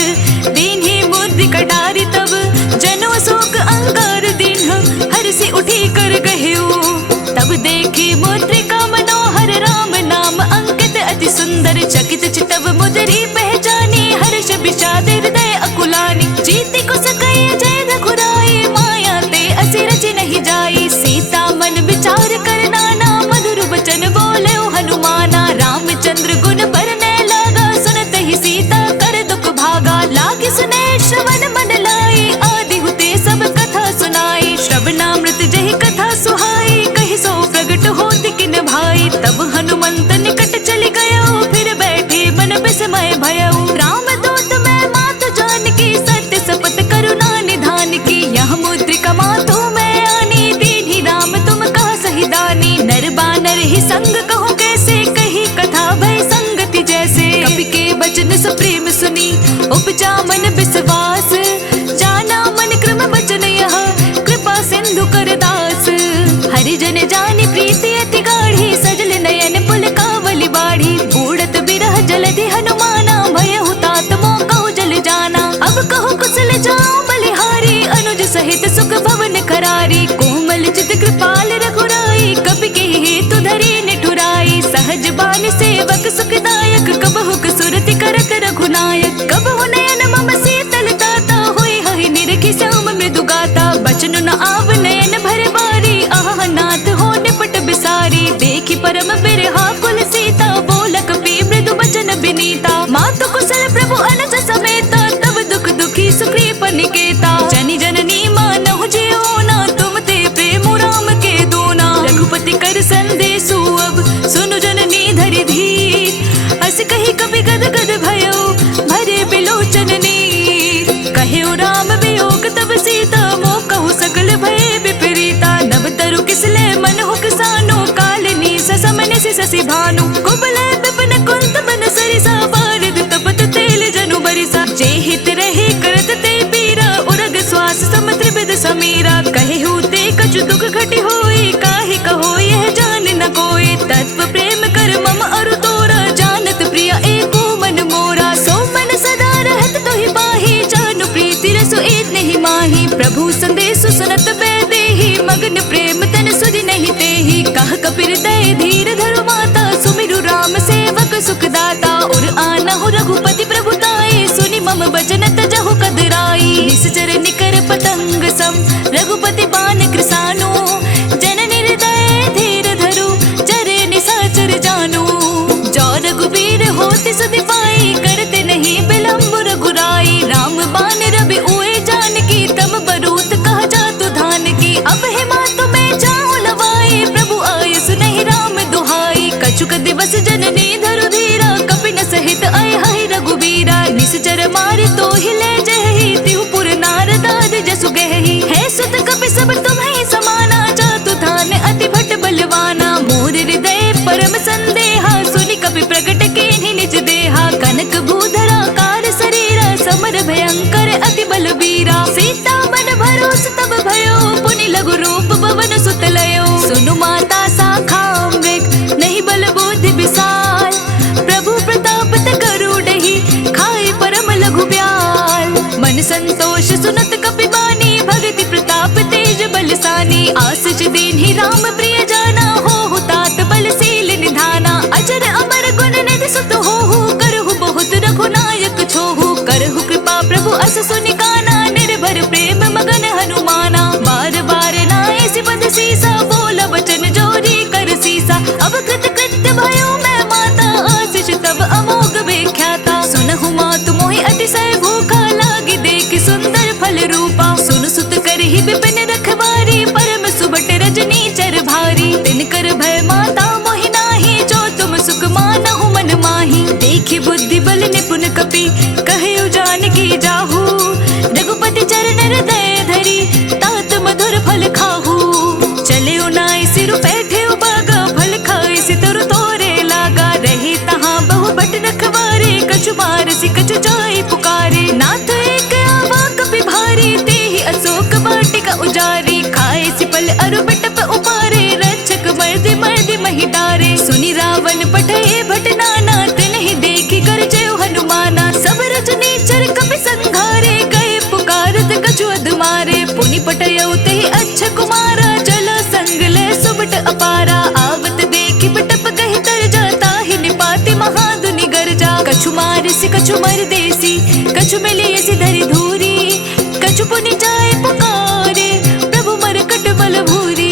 दीन्हि मुद्रिका डारि। तब जनो शोक अंगार दीन्ह, हर्षि उठी कर गहेउ। तब देखी मुद्रिका मनोहर, राम नाम अंकित अति सुंदर। चकित चितव मुद्री पहचानी, हर्ष विषाद हृदय अकुलानी। जीति को सकय जय रघुराई, माया ते असि रचि नहीं जाई। सीता मन विचार कर नाना, मधुर वचन बोले हनुमाना। रामचंद्र गुण बरनै लागा, सुनत ही सीता कर दुख भागा। लागे सुने श्रवण मन लाई, आदि हुते सब कथा सुनाई। श्रवणामृत जहि कथा सुहाई, कहि सो प्रगट होति किन भाई। तब हनुमंत निकट चली गयो, फिर बैठे मन विस्मय भयउ। राम दूत मैं मात जानकी, सत्य शपथ करुणा निधान की। यह मुद्रिका मातु मैं आनी, दीन्हि राम तुम कहा सही दानी। नर बानर ही संग कहूँ कैसे, कही कथा भय संगति जैसे। कपि के बचन सुप्रेम सुनी, उपजा मन विश्वास। जाना मन क्रम बचन यह, कृपा सिंधु कर दास। हरिजन जानि प्रीति अति गाढ़ी, सजल नयन पुल कावली बाढ़ी। बूढ़त बिरह जलधि हनुमाना, भयहु तात मोह कहु जल जाना। अब कहु कुशल जाऊं बलिहारी, अनुज सहित सुख भवन करारी। सुनत बेदेही मगन प्रेम तन सुधि नहीं तेही कह कपिर दय धीर धरु माता सुमिरु राम सेवक सुखदाता और आनहु रघुपति प्रभुताई सुनि मम बचन तजहु कदराई निश्चर निकर पतंग सम रघुपति बाण कृसानु जन निर्दय धीर धरु चरे निशाचर जानु जो रघुबीर होति सुधि पाई करते नहीं विलंब रघुराई राम बाण रवि उए जानकी तम बरूत कह जातु धान की अब हिमा तुम्हें जाऊं लवाई प्रभु आय सुनहि राम दुहाई कछुक दिवस जननी धरु धीरा कपिन सहित आय हहि रघुबीरा निश्चर मारि तो हिले जहि तिहुपुर नारदाद जसु गहि है सुत कपि सब तुम्हें समाना जातु धान अति भट बलवाना मोर हृदय परम संदेहा सुनि कपि प्रकट केहि निज देहा कनक भूधरा कार शरीरा समर भयंकर अति बलबीरा सीता मन भरोस तब भयो पुनि लघु रूप पवन सुत लयो सुनु माता साखा मृग नहीं बल बुद्धि विशाल प्रभु प्रताप करुणहि खाए परम लघु ब्याल मन संतोष सुनत कपि बानी भगति प्रताप तेज बलसानी आशीष दीन्हि राम प्रिय जाना हो तात बलशील निधाना अजर अमर गुण निधि सुत होहु करहु बहुत रघुनायक छोहु करहु कृपा प्रभु अस सुनि काना निर्भर प्रेम मगन हनुमाना बार बार नाए सिपद सीसा बोला वचन जोरी कर सीसा अब कृत कृत्य भयो मैं माता आशीष तब अमोघ व्याख्याता सुनहु मातु मोहि अतिशय भूखा लागी देख सुंदर फल रूपा सुन सुत करहि विपिन रखवारी परम सुबट रजनी चर भारी तिनकर भय माता मोहि नाही जो तुम सुख मानहु मन माही देखि बुद्धि बल निपुण कपि कहु जानकी जाहू रघुपति चरण हृदय धरि तात मधुर फल खाहू चले नाई सिरु बैठे बागा फल खाए सितरु तोरे लागा रहे तहाँ बहु बट रखवारे कछु मार सि कछु जाई पुकारे नाथ एक आवा कपि भारी तेहि अशोक वाटिका उजारी खाए सि फल अरु बिटप उपारे रक्षक मर्दि मर्दि महि डारे सुनि रावण पठे भट नाना तिन्हि देखि गरजयो हनुमाना सब रजनी चर कपि संघारे गए पुकारत कछु अधमारे पुनि पटयउ तेहि अच्छा कुमारा जल संग ले सुबट अपारा आवत देखि बिटप कहि तर जाता ही निपाति महादुनि गरजा कछु मारिसि कछु मर देसी कछु मिलियसि धरि धूरी कछु पुनि जाय पुकारे प्रभु मरकट बल भूरी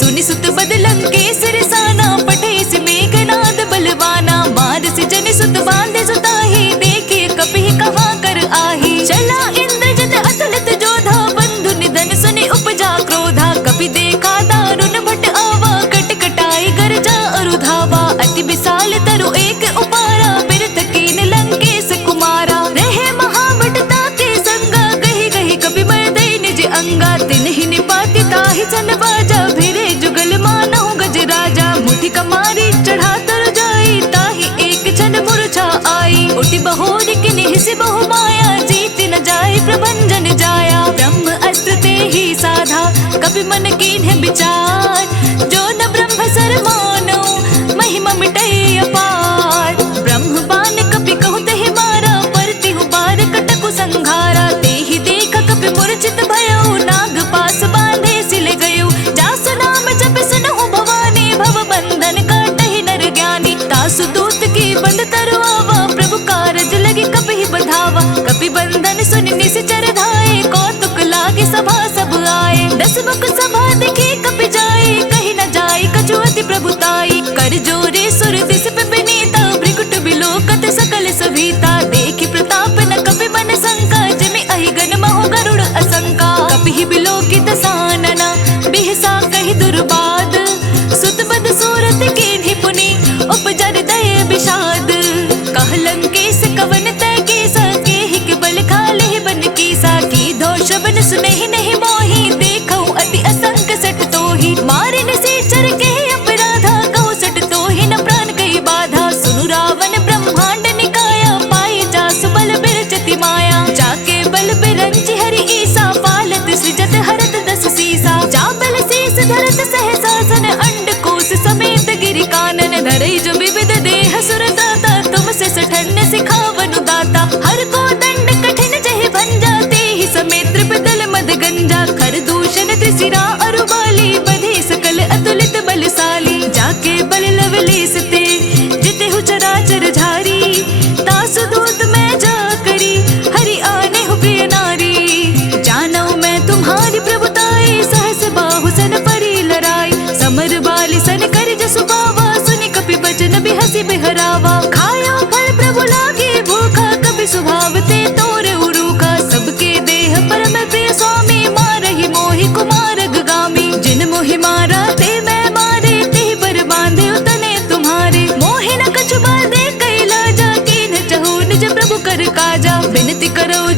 सुनि सुत बदलं केसर साना पठे सि मेघनाद बलवाना मारसि जनि सुत बांधे सुताही देखे कपि कहाँ कर आही चला इंद्रजित अतुलित जोधा बंधु निधन सुनि उपजा क्रोधा कपि देखा दारुण भट आवा कट कटाई गरजा अरुधावा अति विशाल तरु एक उपारा बिरथ कीन लंकेश कुमारा रहे महाभटता के संगा गही गही कपि मर्दई निज अंगा तिन्हि निपाति ताहि सन बाजा भिरे जुगल मानहु गज राजा मुठि कमारी चढ़ा तर जाई ताहि एक क्षण मूर्छा आई उठि बहोरी किन्हि बहु माया जीति न जाय प्रभंजन जाया ब्रह्म अस्त्र तेहि साधा कपि मन कीन्ह विचार जो न ब्रह्म सर मानो महिमा मिटै अपार ब्रह्म बाण कपि कहु तेहि मारा परतिहु बार कटकु संघारा तेहि देख कपि मूर्छित भयो नाग पास बांधे सिल गयो जासु नाम जप सुनहु भवानी भव बंधन काटहि नर ज्ञानी तासु दूत की बंद तरवावा प्रभु कारज लगी कपि बधावा कपि बंधन सुनि निश्चर धाये कौतुक लागे सभा सब आए दस मुख सभा देखी कपि जाए कहीं न जाए कछु अति प्रभुताई कर जोरे सुर दिस पिपनीता भृकुट बिलोकत सकल सभीता देखि प्रताप न कपि मन शंका जिमि अहि गण महो गरुड़ असंका कपि बिलोकित सानना बिहसा कहि दुर्बाद सुत बद सूरत कीन्हि पुनि उपजर दय विषाद कह लंकेश कवन तय केसा केहि के बल खाले बन कीसा की दो शबन सुनहि नहीं मोहि देखौ अति असंग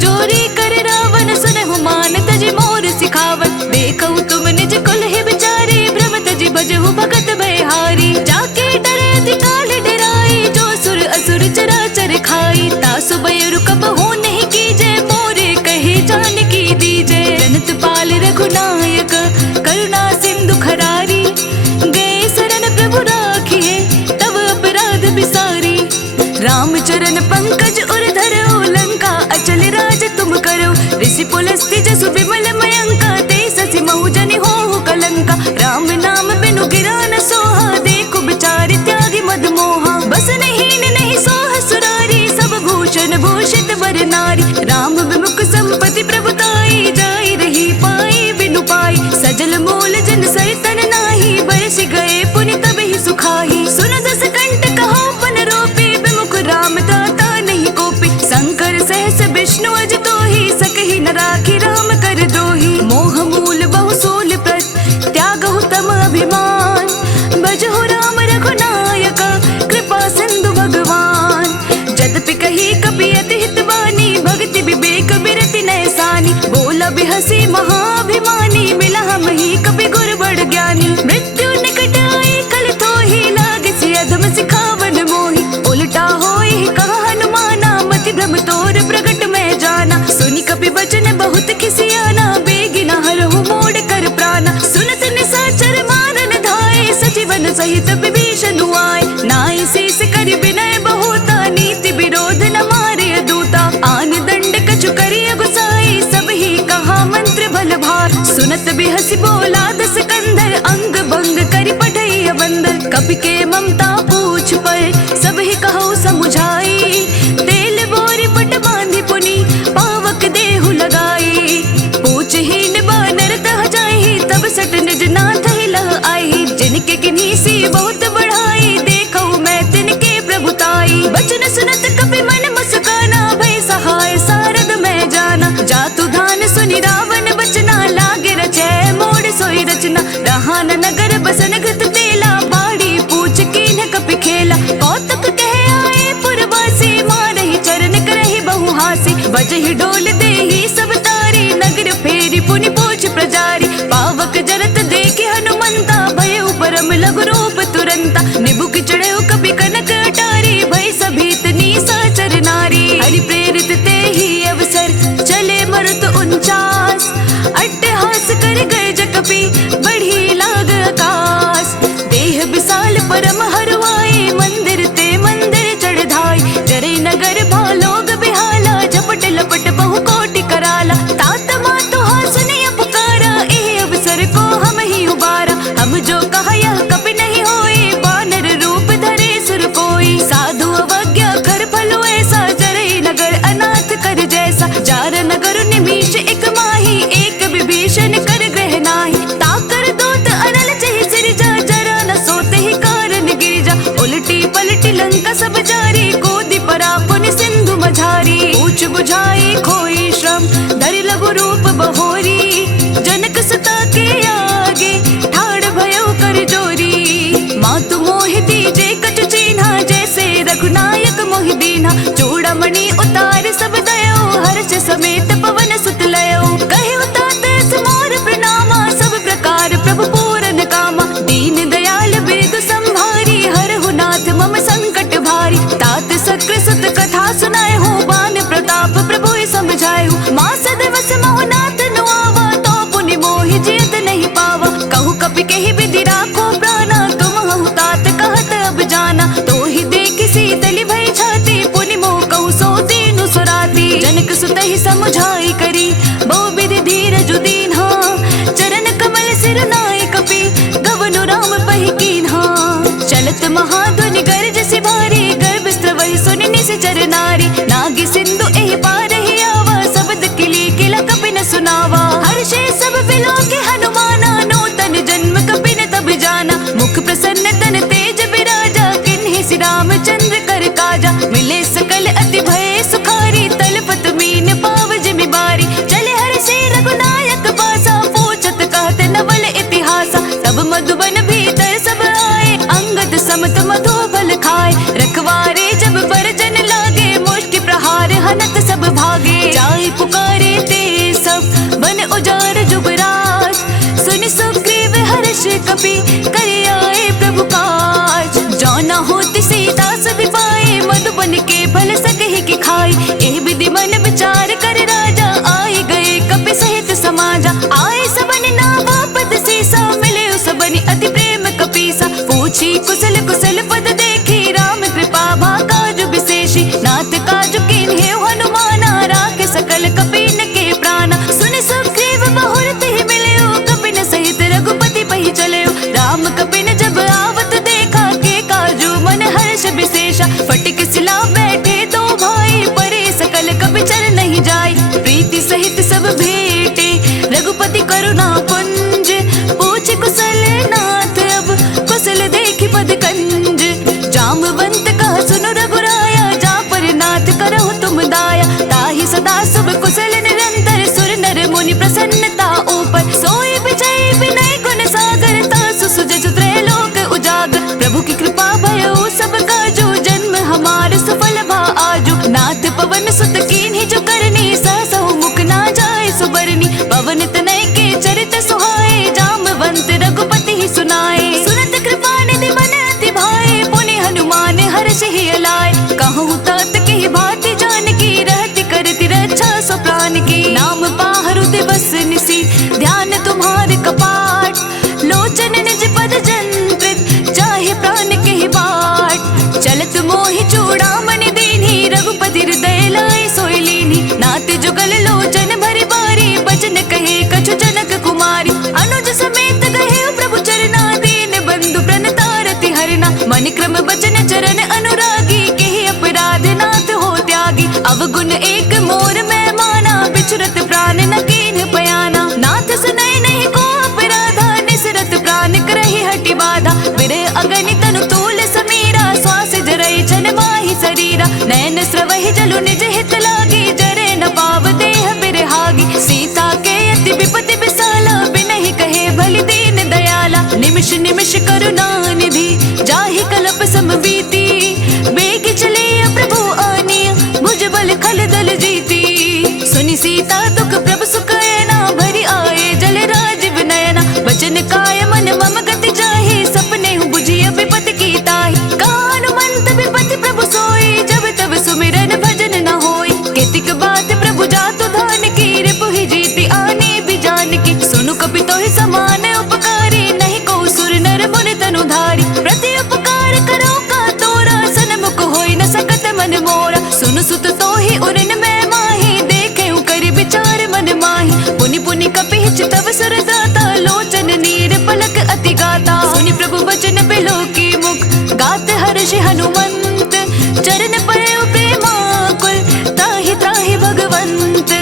जोरी कर रावण सुनहु मान तजी मोर सिखावत। देखऊ तुम निज कुल ही बिचारे भ्रम तजी भजहु भगत भयहारी। जाके डरे अति काल डराई जो सुर असुर चराचर खाई। तासु बयरु कबहु नहीं कीजे मोरे कहे जानकी दीजे। जनत पाल रघुनायक करुणा सिंधु खरारी। गए शरण प्रभु राखिए तब अपराध बिसारी। राम चरण पंकज उर धरो लंका अचल राज तुम करो। ऋषि पुलस्त्य जसु विमल मयंका ते ससि महु जनि होहु कलंका। राम नाम बिनु गिरा न सोहा देखु बिचारि त्यागी मद मोहा। बस नहीं सोह सुरारी सब भूषण भूषित वर नारी। राम विमुख संपत्ति प्रभुताई जाई रही पाई बिनु पाई। सजल मूल जन सरितन नाही बरस गए पुनि तब ही सुखाही। सुन दस कंठ कहो पन रोपी विमुख राम दाता नहीं कोपी। शंकर सहस विष्णु अज तोहि सकहि न राखी राम कर दोहि। मोह मूल बहु सूल प्रत त्यागहु तम अभिमान। भजहु राम रघुनायक कृपा सिंधु भगवान। जदपि कही कपि अति हितवानी भक्ति विवेक विरति नैसानी। बोला बिहसी महाभिमानी मिला हम ही कपि गुर बड़ ज्ञानी। मृत्यु निकट आई कल थोहि लागसी अधम सिखावन मोहि। उल्टा होई कहा हनुमाना मति भ्रम तोर प्रगट मैं जाना। सुनि कपि बचन बहुत खिसियाना बेगिना हरहु मोड़ कर प्राणा। सुनत निशाचर मारन धाये सजीवन सहित विभीषण आए। नाई शीस करि विनय बहुता नीति विरोध न मारे दूता। आन दंड कछु करिय गुसाई सब ही कहा मंत्र भल भार। सुनत बिहसी बोला दस कंधर अंग भंग करि पठैय बंदर। कपि के ममता पूछ पर सब ही कहो समुझाई। तेल बोरी पट बांधि पुनि पावक देहु लगाई। पूछहीन बानर तह जाहि तब सट निज नाथ ही लह आई। जिनके किन्हीं सी बहुत बढ़ाई देखो मैं तिनके प्रभुताई। बचन सुनत कपि मन मुस्काना भय सहाय सारद मैं जाना। जातु धान सुनि रावण बचना लागे रचै मोड़ सोई रचना। रहा न नगर बसन घृत तेला बाड़ी पूछ कीन्ह कपि खेला। कौतक कहे आए पुरवासी मारहि चरण करहि बहु हासी। बजहि डोल देहि सब तारी नगर फेरी पुनि पूछ प्रजारी। पावक जरत देखि हनुमंता भय परम लघु रूप तुरंता। निबुक चढ़े कपि कनक अटारी भय सभीत निशाचर नारी। हरि प्रेरित ते ही अवसर चले मरुत 49। अट्टहास कर गए जकपि बढ़ी लाग आकाश। देह विशाल परम हरवाई मंदिर ते मंदिर चढ़ धाई। जरे नगर भालोग बिहाला झपट लपट बहु कोटि कराला। तात मातु हासुनिय पुकारा एह अवसर को हम ही उबारा। हम जो कहा यह कपि नहीं होए बानर रूप धरे सुर कोई। साधु अवज्ञा कर फलो ऐसा जरे नगर अनाथ कर जैसा। जार नगर निमीश एक माही एक विभीषण कर ग्रह नाही। ताकर दूत अनल चहि सिरजा जरा न सोते ही कारण गिरजा। उलटी पलटी लंका सब जारी गोदी परा पुनि सिंधु मझारी। पूछ बुझाई खोई श्रम धरि लघु रूप बहोरी। जनक सुता के आगे ठाड़ भयो कर जोरी। मातु मोहि दीजे कछु चीन्हा जैसे रघुनायक मोहि दीन्हा। चूड़ामणि उतार सब दयो हर्ष समेत पवन सुत लयो। कहे उतात मोर प्रणामा सब प्रकार प्रभु पूरन कामा। दीन दयाल बिरदु संभारी हरहु नाथ मम संकट भारी। तात सक्र सुत कथा सुनाए हो बान प्रताप प्रभु समझाए हो। मास दिवस मोह नाथ नुआवा तो पुनि मोहि जियत नहीं पावा। कहु कपि कहि विधि राखो प्राणा तुम हहु तात कहत अब जाना। तो ही देखि शीतलि भय छाती पुनि मोह कहु सो दीनु सुराती। जनक सुत ही समुझाई करी बहु विधि धीरजु दीन्हा। चरण कमल सिर नाय कपि गवनु राम पहि कीन्हा। चलत महाध्वनि गर्ज सि भारी गर्भ स्त्रवहि सुनि निश्चर नारी। नागी सिंधु एहि पार ही आवा शब्द किली किला कपि न सुनावा। हर्षे सब बिलो के हनुमाना नूतन जन्म कपि न तब जाना। मुख प्रसन्न तन तेज विराजा किन्हि सि रामचंद्र कर काजा। मिले सकल अति भय सुखारी तलपत मीन पाव जिमि बारी। चले हर्षे रघुनायक पासा पूछत कहत नवल इतिहासा। तब मधुबन भीतर सब आए अंगद समत मधु फल खाए। पुकारे ते सब बन उजार जुबराज। सुनि सुग्रीव हर्ष कपि करे आए प्रभु काज। जाना होती सीता सभी पाए मधुबन के फल सकहि की खाई। एह विधि मन विचार कर राजा आए गए कपि सहित समाजा। आए सबन नावा पद सीसा मिले सबनि अति प्रेम कपीसा। पूछी कुशल कुशल पद देखी राम कृपा भा काजु विशेषी। नाथ काजु कीन्हे हनुमाना राखे सकल कपीन के प्राण। सुन सुग्रीव बहुरत ही मिलयो कपिन सहित रघुपति पहि चलयो। राम कपिन जब आवत देखा के काजु मन हर्ष विशेषा। फटिक सिला बैठे दो भाई परे सकल कपि चर नहीं जाय। प्रीति सहित सब भेटे रघुपति करुणा पुंज। पूछ कुशल नाथ अब कुशल देखी पद कंज। जामवंत कहा सुनो रघुराया जा पर नाथ करहु तुम दाया। ताहि सदा शुभ कुशल निरंतर सुर नर मुनि प्रसन्नता ऊपर। सोई विजय विनय गुण सागर तासु सुजसु त्रैलोक उजागर। प्रभु की कृपा भयो सब काजो जन्म हमार सफल भा आजो। नाथ पवन सुत कीन्ही जो करनी सहसहु मुख ना जाए सुबरनी। पवन तनय के चरित सुहाए जामवंत रघुपति ही सुनाए। सुनत कृपा निधि मन अति भाए पुनि हनुमान हर्ष ही अलाए। कहूँ तात की भांति जानकी रहती करती रक्षा सो प्राण की। नाम पाहरु दिवस निसी ध्यान तुम्हारे कपाट। लोचन निज पद जंत्रित चाहे प्राण के ही बाट। चलत मोहि चूड़ामणि दीन्ही रघुपति हृदय लाए सोई लीन्ही। नाथ जुगल लोचन भरि बारी बचन कहे कछु जनक कुमारी। अनुज समेत गए प्रभु चरना दीन बंधु प्रणतारति हरना। मन क्रम बचन चरण अनुरागी केहि अपराध नाथ हो त्यागी। अवगुण एक मोर मैं माना बिछुरत प्राण न कीन्ह पयाना। नाथ सुनय नहीं को अपराधा निसरत प्राण करहि हटि बाधा। विरह अगनि तनु तूल समीरा श्वास जरई छन माहि शरीरा। नयन स्रवहि जलु निज हित लागी जरे न पाव देह बिरहागी। सीता के अति विपति विसाला बिनहि कहे भली दीन दयाला। निमिष निमिष करुणा निधि जाहि कल्प समबीति। बेग चले प्रभु आनिय भुज बल खल दल जीती। सुनि सीता तुक प्रभु सुखयना भरि आए जल राज विनयना। वचन काय मन मम गति जाहि सपने बुझिय विपति की ताहि। हनुमंत विपति प्रभु सोई जब तब सुमिरन भजन न होई। केतिक बात प्रभु जातु धान की रिपु ही जीती आने भी जान की। सुनु कपि तोहि समान उपकारी नहीं को सुर नर मुनि तनु धारी। प्रति उपकार करो का तोरा सन्मुख होई न सकत मन मोरा। सुनु सुत तोहि उरन में माही देखे कर विचार मन माही। पुनि पुनि कपि चितव सुर दाता लोचन नीर पलक अति गाता। सुनि प्रभु वचन बिलो की मुख गात हर्ष हनुमंत। चरण पड़े प्रेमाकुल ताहि त्राहि भगवंत।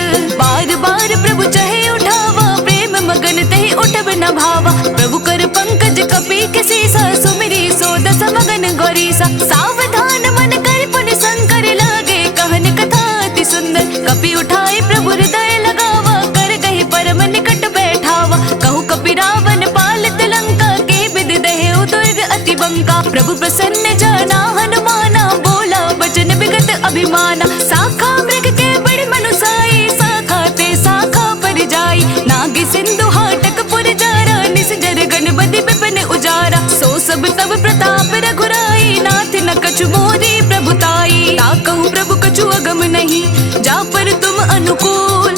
बार बार प्रभु चहे उठावा प्रेम मगन तहि उठब न भावा। प्रभु कर पंकज कपि के सीसा सुमिरी सो दस मगन गौरीसा। सावधान मन कर पुनि शंकर लागे कहन कथा अति सुंदर। कपि उठाए प्रभु हृदय लगावा कर गहि परम निकट बैठावा। कहु कपि रावण पालित लंका के विधि दहेउ दुर्ग अति बंका। प्रभु प्रसन्न जाना हनुमाना बोला बचन विगत अभिमाना। साखा मृग के बड़े मनुसाई साखा ते साखा पर जाई। नाग सिंधु हाटक पुर जारा निस जर गण बदि विपिन उजारा। सो सब तब प्रताप रघुराई नाथ न कछु मोरी प्रभुताई। ताकहु प्रभु कछु अगम नहीं जा पर तुम अनुकूल।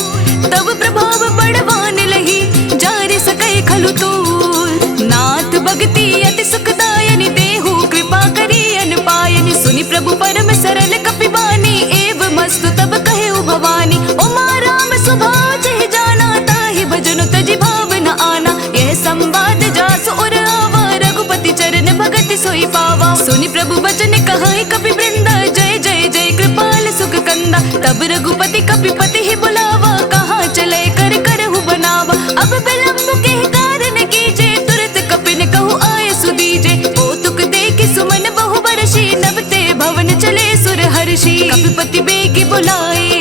तब प्रभाव बड़वान लही जारे सकई खलु तूल। नाथ भगति अति सुखदायनि देहु कृपा करी अनुपायनि। सुनि प्रभु परम सरल कपि बानी एव मस्तु तब कहेउ भवानी। उमा राम स्वभाव चहि जाना ताहि भजनु तजि भाव न आना। यह संवाद जासु उर आवा रघुपति चरण भगति सोई पावा। सुनि प्रभु वचन कहाई कपि वृंदा जय जय जय कृपाल सुख कंदा। तब रघुपति कपिपति ही बुलावा कहाँ चले कर करहु बनावा। अब विलंब के कारण कीजे तुरत कपिन कहु आय सुदीजे। ओ तुक देखि सुमन बहु बरसी नबते भवन चले सुर हर्षि। कपिपति बेगी बुलाए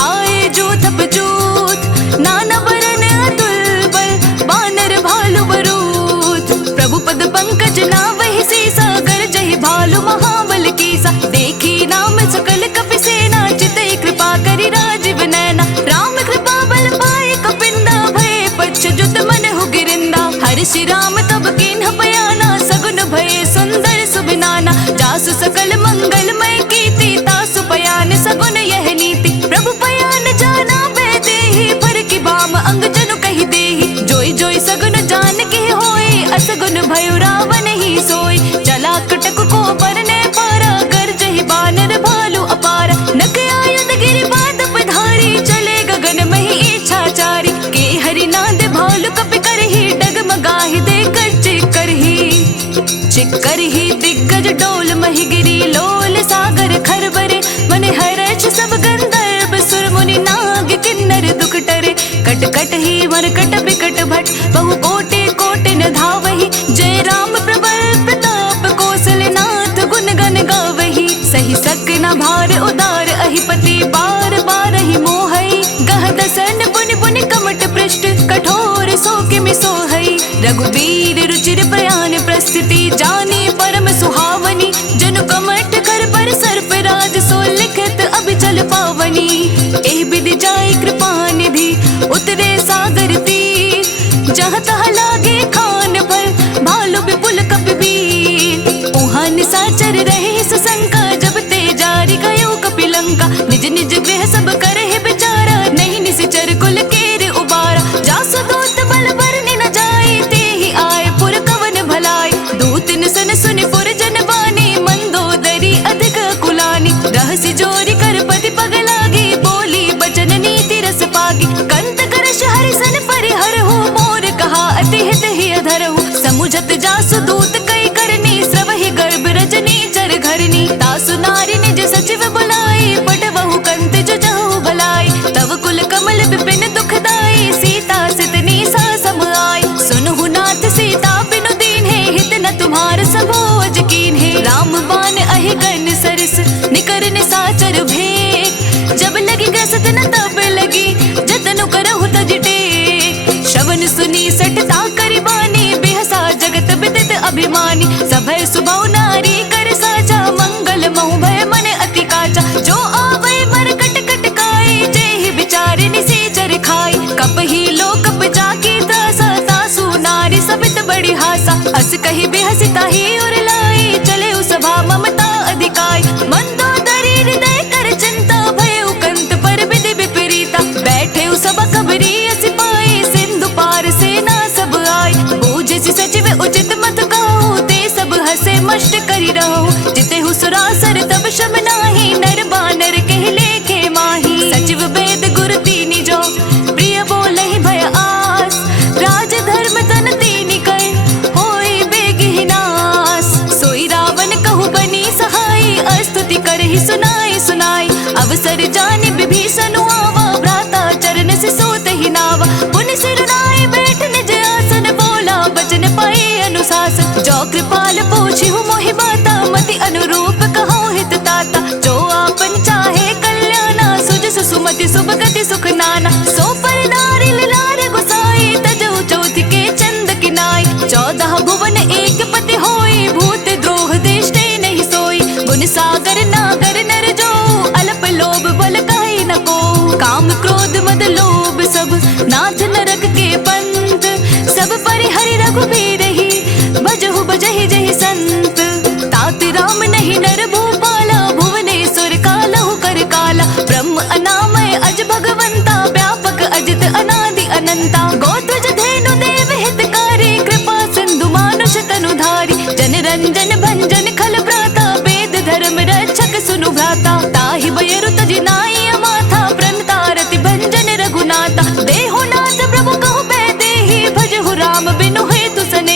आए जोधप जोत। नाना वरन अतुल बल बानर भालु बरूथ। प्रभु पद पंकज नावहि सीसा गरजहि भालु महाबल कीसा। देखी नाम सकल कपि सेना चितई कृपा करि राजीव नैना। मंगलमय कीर्ति तासु पयान सगुन यह नीति। प्रभु पयान जाना बेदे ही फर की बाम अंग जनु कही देही। जोई जोई सगुन जान के होए असगुन भयो रावण ही सोई। चला कटक को बरने पारा गर्ज ही बानर भालू अपारा। नक आयुध गिरि बात पधारी चले गगन मही इच्छाचारी। के हरि नाद भालू कपि करही डगमगाहि दे कर चिक्कर ही दिग्गज डोल मही गिरी लोल सागर खरबरे। मन हर्ष सब गंधर्व सुर मुनि नाग किन्नर दुख टरे। कट कट ही मरकट बिकट भट बहु कोटि कोटि न धावही। जय राम प्रबल प्रताप कौशल नाथ गुण गण गावही। सही सक न भार उदार अहिपति बार बार ही मोहई। गह दसन पुनि पुनि कमट पृष्ठ कठोर सो किमि सोहई। रघुबीर रुचिर प्रयाण प्रस्तुति जानी परम सुहावनी। जनु कमठ कर पर सर्प राज सो लिखित अभिचल पावनी। एहि विधि जाय कृपा निधि उतरे सागर तीर। जहाँ तहाँ लागे खान पर भालू विपुल कपिवीर। उहाँ निशाचर रहे सशंका जब ते जारी गयो कपिलंका। निज निज गृह सब करहि बिचारा नहीं निशिचर कुल केर उबारा। जासु दूत बल बरनि न जाय तेहि आए पुर कवन भलाई। दूत सन सुनि पुर जन बानी मंदोदरी अधिक कुलानी। रहसि जोरी कर पति पग लागी बोली बचन नीति रस पागी। कंत करश हरि सन परिहर हो मोर कहा अति हित ही अधर हो। समुझत जासु दूत कई करनी स्रवहि गर्भ रजनी चर घरनी। तासु नारी निज सचिव बुलाई पटवहु कंत जो जहु भलाई। तव कुल कमल विपिन दुखदाई सीता सितनी सा सम आई। सुनहु नाथ सीता बिनु दीन है हित न तुम्हार सबोज कीन है। राम बान अहि गन सरस निकर निसाचर भेद। जब लगी ग्रसत न तब लगी जतनु करहु तज टेक। श्रवण सुनी सटता करि बानी बिहसा जगत विदित अभिमानी। सभय सुबहु नारी कर साचा मंगल महु भय मन अति काचा। जो आवै मरकट कटकाई जेहि विचारि निसेचर खाई। कपहि लोक जाकी त्रासा तासु नारी सबित बड़ी हासा। अस कही बेहसी ताहि उर लाई चले सभा ममता अधिकाई। मंदोदरी हृदय कर चिंता भय कंत पर विधि विपरीता। बैठे सभा कबरी सिपाही सिंधु पार सेना सब आई। बूझ सचिव उचित मत कहो ते सब हसे मष्ट करी रहो। जिते हुसुरासर तब शम नाही नर बानर कह लेखे माही। सचिव वेद गुरु तीनि जो प्रिय बोलहि भय आस। राज धर्म तन तीनि कर होई बेगिहि नास। सोई रावण कहु बनी सहाई स्तुति करहि सुनाई सुनाई। अवसर जानि विभीषण आवा भ्राता चरण से सोतहि नावा। पुनि सिर नाई बैठ निज आसन बोला बचन पाए अनुशासन। जो कृपाल पूछिहु मोहि बाता मति अनुरूप कहो हित ताता। जो आपन चाहे कल्याणा सुजस सुमति शुभ गति सुख नाना। सो पर नारी लार गोसाई तजहु चौथ के चंद किनाई। 14 भुवन एक पति होई भूत द्रोह दृष्टि नहीं सोई। गुण सागर नागर नर जो अल्प लोभ बल काई न को। काम क्रोध मद लोभ सब नाथ नरक के पंथ। सब परिहरि रघुबीर ही भजहु बजहि जहि संत। तात राम नहीं नर भूपाला भुवनेश्वर कालहु कर काला। ब्रह्म अनामय अज भगवंता व्यापक अजित अनादि अनंता। गोत्रज धेनु देव हितकारी कृपा सिंधु मानुष तनुधारी। जन रंजन भंजन खल भ्राता वेद धर्म रक्षक सुनु भ्राता। ताहि बयरु तजि नाई अमाथा प्रणतारति भंजन रघुनाथा। देहो नाथ प्रभु कहु बैदेहि भजहु राम बिनु हेतु सन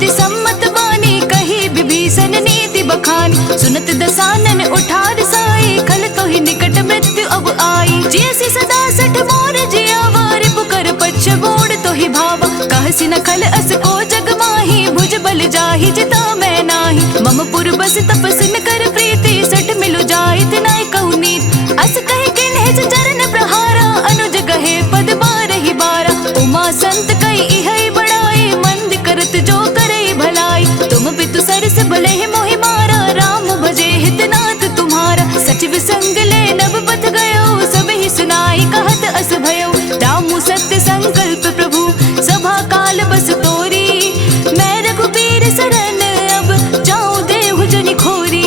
श्रुति सम्मत बानी, कही विभीषण नीति बखानी। सुनत दसानन उठार साई, खल तो ही निकट मृत्यु अब आई। जैसी सदा सठ मोर जियावा, रिपुकर पच्छ बोड़ तो ही भावा। कहसी न खल अस को जग माही, भुज बल जाहि जिता मैं नाही। मम पुर बस तपस्विन कर प्रीति, सठ मिलु जाहि तिनाय कहु नीत। अस कहे किन्हि चरण प्रहारा, अनुज कहे पद बारहि बारा। उमा संत कई इहै बड़ाई, मंद करत जो करे भलाई। तुम पितु सरस भले मोहि मारा, राम भजे हितनाथ तुम्हारा। सचिव संग ले नभ पथ गयो, सब ही सुनाई कहत अस भयो। रामु सत्य संकल्प प्रभु, सभा काल बस तोरी। मैं रघुबीर सरन अब जाऊं देहु जनि खोरी।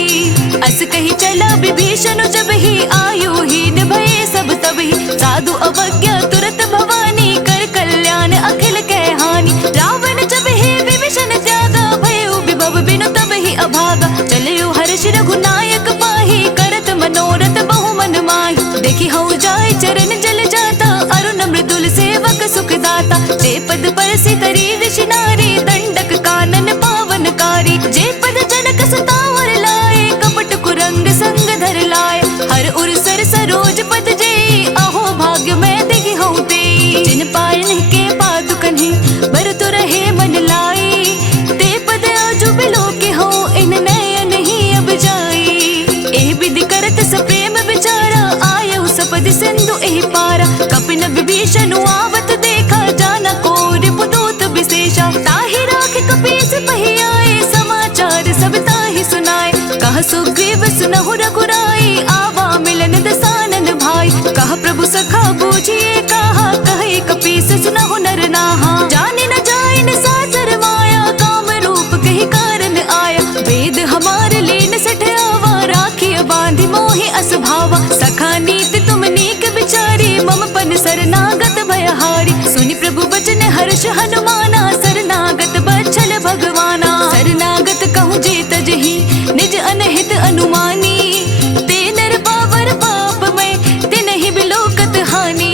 अस कही चला विभीषण जब ही, आयु हीन भये सब तब ही। साधु अवज्ञा तुरत भवानी, कर कल्याण अखिल कह हानि। रावण जब ही विभीषण त्यागा, भयो विभव बिनु तब ही अभागा। चलियो हर्ष रघुनायक पाही, करत मनोरथ बहु मन माही। देखी हऊ जाय चरण जल जाता, अरुण मृदुल सेवक सुखदाता। जे पद परसि तरी ऋषि नारी, दंडक कानन पावनकारी। जे पद जनक सतावर लाए, कपट कुरंग संग धर लाए। हर उर सर सरोज पद जेई, अहो भाग्य मैं दिखि हूँ तेई। जिन पायन के पादुकन्हि, बरतु रहे मन लाई। ते पद आजु बिलो के हो, इन नयन ही अब जाई। एह विधि करत सप्रेम विचारा, आयउ सपद सिंधु एहि पारा। कपिन विभीषण आवत देखा, जाना को रिपुदूत विशेषा। ताहि राख कपीस पहि आए, समाचार सब ताहि सुनाए। कह सुग्रीव सुनहु रघुराई, आवा मिलन दसानन भाई। कह प्रभु सखा बूझिए कहा, कहे कपीस सुनहु नर नाहा। जाने न जाए न साचर माया, काम रूप कही कारण आया। वेद हमार लीन सठ आवा, राखिय बांधि मोहि अस भावा। सखा नीति तुम नीक विचारी, मम पन शरणागत भयहारी। सुनि प्रभु बचन हर्ष हनुमाना, शरणागत बच्छल भगवाना। शरणागत कहूँ जे तजहि, निज अनहित अनुमानी। ते नर पावर पाप में, तिनहि बिलोकत हानि।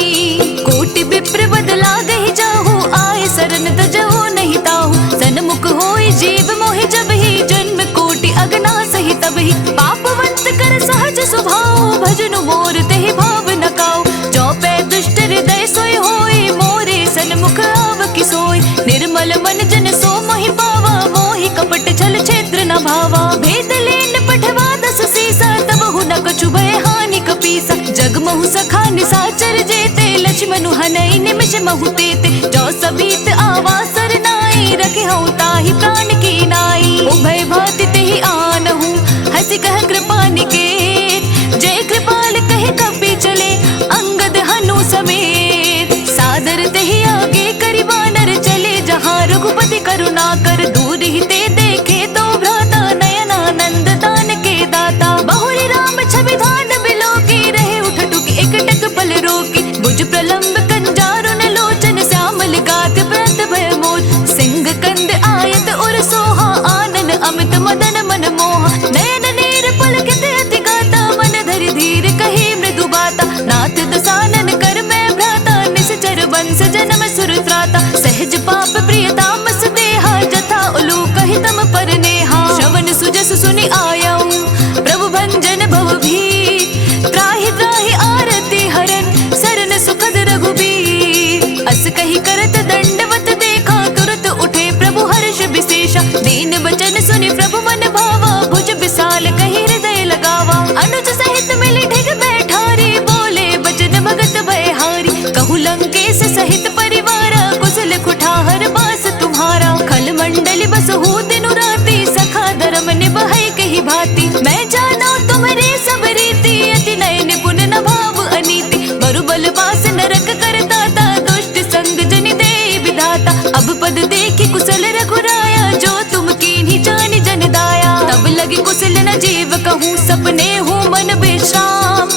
कोटि विप्र बदला गहि जाहु, आए शरण तजहु नहीं ताहु। सन्मुख होई जीव मोहि जब ही, जन्म कोटि अगना सही तब ही। पापवंत कर सहज स्वभाव, भजनु मोर तेहि भाव न काऊ। जो पै दुष्ट हृदय सोई होई, मोरे सन्मुख आव कि सोई। निर्मल मन जन सो मोहि पावा, मोहि कपट छल क्षेत्र न भावा। भेद लेन पठवा दस सीसा, तबहु न कछु भय हानि कपीसा। जगमहु सखा निसाचर जेते, लक्ष्मणु हनई निमिष महु तेते। जो सबीत आवा सरनाई, रखे हऊ ताहि प्राण की नाई। उभय भाति तेहि आनहु, हंसी कह कृपा निकेत। जय कृपाल कहे कपि चले, अंगद हनु समेत। सादर तेहि आगे करि वानर, चले जहाँ रघुपति करुणा कर। दूर ही ते देखे तो भ्राता, नयनानंद दान के दाता। बहुरी राम छवि धान बिलो की, रहे उठ टुकी एक टक पल रोकी। भुज प्रलंब कंजारुन लोचन, श्यामल गात व्रत भय मोर। सिंह कंद आयत उर सोहा, आनन अमित मदन मन मोहा। नयन नीर पलकित अति गाता, मन धरि धीर कही मृदु बाता। नाथ दसानन कर मैं भ्राता, निश्चर वंश जन्म सुर त्राता। सहज पाप प्रियतामस देहा, जथा उलूक हितम पर नेहा। श्रवण सुजस सुनि आयऊ, प्रभु भंजन भव भीर। त्राहि त्राहि आरती हरन, सरन सुखद रघुबीर। अस कही करत दंडवत देखा, तुरत उठे प्रभु हर्ष विशेषा। दीन वचन सुनि प्रभु मन भावा, भुज विशाल कही हृदय लगावा। अनुज सहित मिली ढिग बैठारी, बोले बचन भगत भयहारी। कहु लंकेश सहित परिवारा, कुशल कुठार बास तुम्हारा। खल मंडली बसहु दिनु राति, सखा धर्म निभाई कही भांति। मैं जाना तुम्हारे सब रीति, अति नय निपुण न भाव अनीति। बरु बलवास नरक करताता, दुष्ट संग जनि देई विधाता। अब पद देखि कुशल रघुराया, जो तुम कीन्ही जानि जन दाया। तब लगी कुशल न जीव कहूँ, सपने हूँ मन विश्राम।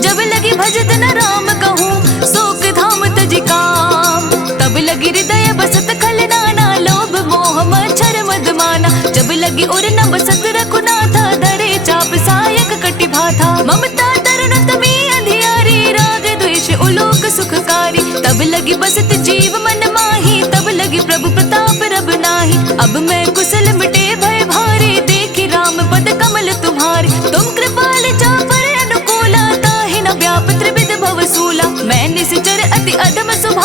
जब लगी भजत न राम कहूँ, शोक धाम तजि काम। तब लगी हृदय बसत खल नाना, लोभ मोह मच्छर मदमाना। जब लगी उर न बसत रघुनाथा, धरे चाप सायक कटि भाथा। ममता तरुण तमी अंधियारी, राग द्वेष उलोक सुखकारी। तब लगी बसत जीव मन माही, तब लगी प्रभु प्रताप रब नाही। अब मैं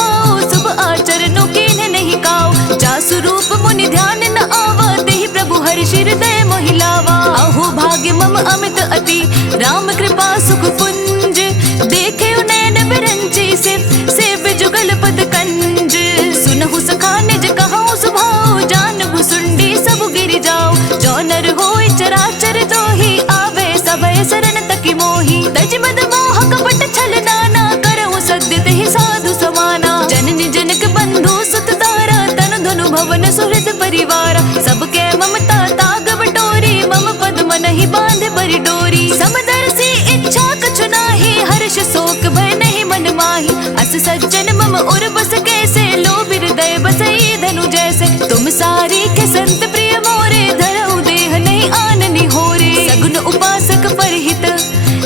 सुभाओ, शुभ आचरणों कीन्ह नहीं काओ। जासु रूप मुनि ध्यान न आवा, तेहि प्रभु हर्षि हृदय मोहि लावा। अहो भाग्य मम अमित अति, राम कृपा सुख पुंज। देखे नयन बिरंची सेव्य जुगल पद कंज। सुनहु सखा निज कहाऊं सुभाओ, जान भुसुंडी सब गिर जाओ। जो नर होय चराचर जोहि, आवे सबय शरण तकी मोहि। तज मद मोह कपट छल नाना, करहु सद्य तेहि साधु समाना। जननी जनक बंधु सुत तारा, तनु धनु भवन सुहृद परिवारा। सबके ममता ताग बटोरी, मम पद मनहि बांध बरि डोरी। समदर्शी इच्छा कछु नाहि, हर्ष शोक भय नहीं मन माहि। अस सज्जन मम उर बस कैसे, लोभ हृदय बसई धनु जैसे। तुम सारी के संत प्रिय मोरे, धरऊ देह नहीं आननि होरे। सगुन उपासक परहित,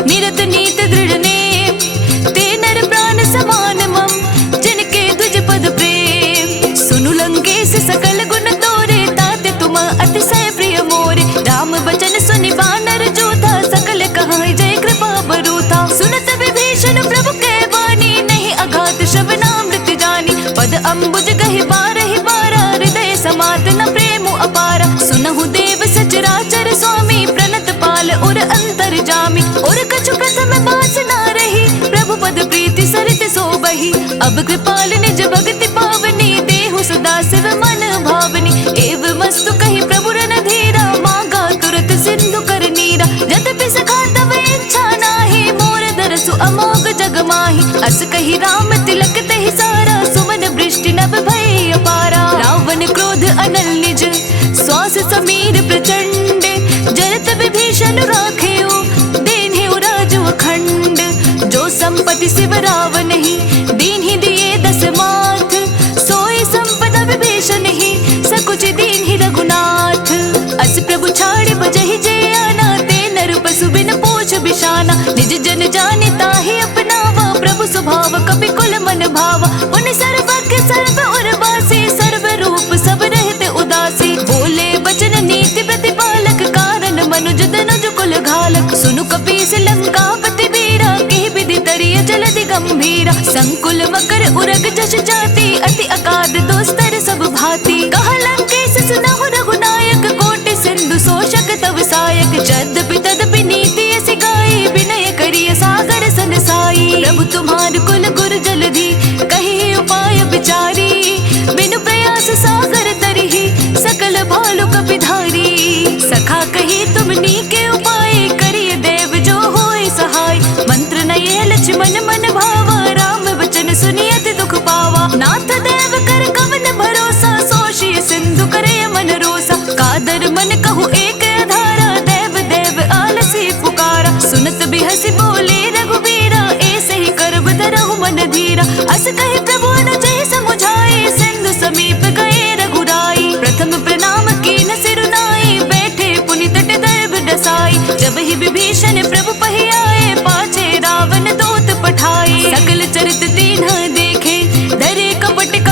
निरत नीत दृढ़ नेम। ते नर प्राण समान मम, जिनके द्विज पद प्रेम। सुनु लंकेश सकल गुण तोरे, ताते तुम अतिशय प्रिय मोरे। राम बचन सुनि वानर जोधा, सकल कहाई जय कृपा बरूथा। सुनत विभीषण प्रभु के वाणी, नहीं अघात श्रवणामृत जानी। पद अम्बुज गहि बारहि बारा, हृदय समात न प्रेम अपारा। सुनहु देव सचराचर स्वामी, प्रणत पाल उर अंतर जामी। और कछु प्रथम बास ना रही, प्रभु पद प्रीति सरित सोबहि। अब कृपाल निज भगति पावनी, देहु सदा शिव मन भावनी। एव मस्तु कहि प्रभु रणधीरा, मांगा तुरत सिंधु कर नीरा। यद्यपि सखा तव इच्छा नाही, मोर दरसु अमोघ जग माही। अस कहि राम तिलक तेहि सारा, सुमन वृष्टि नभ भय अपारा। रावण क्रोध अनल निज, श्वास समीर प्रचंड। जरत विभीषण राखेउ, दीन्हि राजु अखंड। जो संपत्ति शिव रावण ही, दीन्हि दिए दस माथ। सोई संपदा विभीषण ही, सकुच दीन्हि रघुनाथ। अस प्रभु छाड़ि बजहि जे आना, ते नर पशु बिन पूछ बिशाना। निज जन जानि ताहि अपनावा, प्रभु स्वभाव कपि कुल मन भावा। पुनि सर्वज्ञ सर्व उर्वासी, सर्व रूप सब रहते उदासी। बोले बचन नीति प्रतिपालक, कारण मनुज तनुज कुल घालक। सुनु कपीस लंकापति वीरा, केहि विधि तरिय जलधि गंभीरा। संकुल वकर उरग जश जाति, अति अकाद दोस्तर सब भांति। कहा लंकेश सुनहु रघुनायक, कोटि सिंधु शोषक तव सायक। यद्यपि तदपि नीति यसी गाई, विनय करिय सागर सन साई। प्रभु तुम्हार कुल गुर जलधि, कहि उपाय विचारी। बिनु प्रयास सागर तरिहि, सकल भालु कपिधारी। सखा कही तुम नीके उपाय, करिय देव जो होय सहाय। मंत्र नये लक्ष्मण मन भावा, राम वचन सुनि अति दुख पावा। नाथ देव कर कवन भरोसा, सोषिय सिंधु करे मन रोसा। कादर मन कहु एक आधारा, देव देव आलसी पुकारा। सुनत बिहसि बोले रघुवीरा, ऐसे ही करब धरहु मन धीरा। अस कहि प्रभु अनुजहि समुझाए, सिंधु समीप गए रघुराई। प्रथम प्रणाम कीन्ह सिरुनाई, बैठे पुनि तट दर्भ डसाई। जब ही विभीषण प्रभु पहि आए, पाछे रावण दूत पठाए। सकल चरित तीन्ह देखे, धरे कपट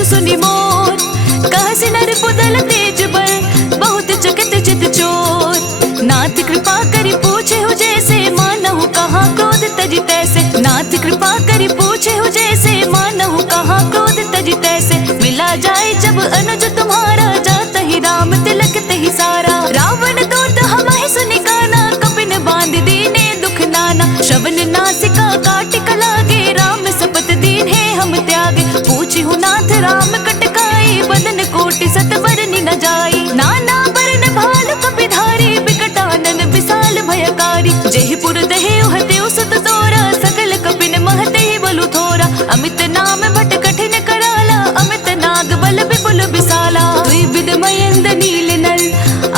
जस सुनि मोर, कहसि नर पुदल तेज बल, बहुत चकित चित चोर। नाथ कृपा करि पूछे हो जैसे, मानहु कहाँ क्रोध तजि तैसे। नाथ कृपा करि पूछे हो जैसे, मानहु कहाँ क्रोध तजि तैसे। मिला जाए जब अनुज तुम्हारा, जात ही राम तिलक तहि सारा। रावण दूत हमहि सुनि गाना, कपिन बांध दीने दुख नाना। श्रवण नासिका काटिक लागे, राम सपत दीन्हे हम त्यागे। पूछिहु नाथ राम कटकाई, बदन कोटि सत बरनि न जाई। नाना बरन भालु कपिधारी, बिकटानन विशाल भयकारी। जेहि पुर दहे उहते सुत तोरा, सकल कपिन महते बलु थोरा। अमित नाम भट कठिन कराला, अमित नाग बल विपुल विशाला। द्विविध मयंद नील नल,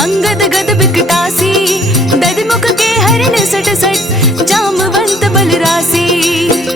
अंगद गद बिकटासी। दधमुख के हरिण सट सट, जामवंत बल रासी।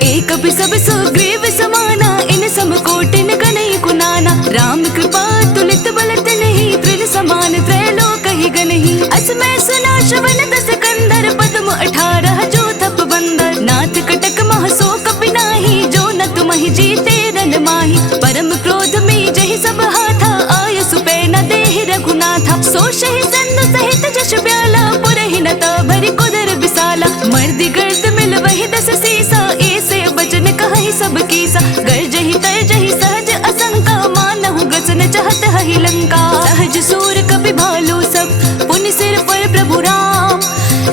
एक सब सुग्रीव समाना, इन सम कोटिन कनई कुनाना। राम कृपा तुलित बल तिनहि, त्रिन समान त्रैलोक ही गनहि। असमय सुना श्रवण दस कंदर, पद्म 18 जो थप बंदर। नाथ कटक मह सो कपि नाही, जो न तुमहि जीते रन माही। परम क्रोध में जहि सब हाथा, आय सुपै न देहि रघुनाथा। सोषहि सन्न सहित जश ब्याला, पुरहि न भरि कुदर विसाला। मर्दि गर्द मिल वहि दस सीसा, ऐसे बचन कहहि सब कीसा। गर्जहि तर्जहि सहज असंका, मानहु गसन चाहत हहि लंका। सहज सूर कपि भालु सब, पुनि सिर पर प्रभु राम।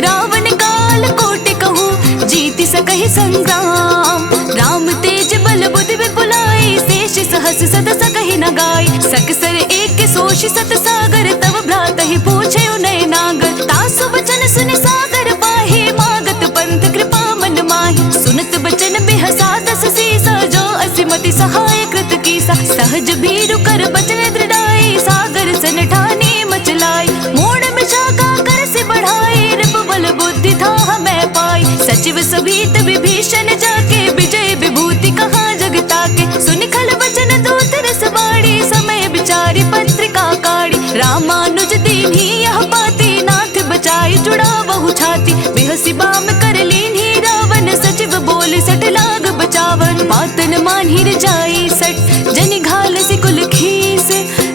रावण काल कोटि कहूँ, जीति सकहि संग्राम। राम तेज बल बुद्धि विपुलाई, शेष सहस सत सकहि न गाय। सकसर एक सोषि सत सागर, तव भ्रातहि पूछे उनय नागर। तासु बचन सुनि सागर पाहि, मागत पंथ कृपा मन माहि। सुनत बचन बिहसा दस सीसा, जो असिमति सहाय कृत कीसा। सहज भीरु कर बचन दृढ़ाई, सागर सन ठाने मचलाई। मोड़ मिशाका कर से बढ़ाई, रिप बल बुद्धि था मैं पाई। सचिव सभीत विभीषण जाके, विजय विभूति कहाँ जगता के। सुनि खल वचन दूत रस बाड़ी, समय विचारि पत्रिका काढ़ी। रामानुज दीन्ही यह पाती, नाथ बचाई जुड़ा बहु छाती। बेहसी बाम कर लीन्ही रावण, सचिव बोले सट लाग बचावन। बातन मानहि रजाई सट, जनि घाल सि कुल खीस।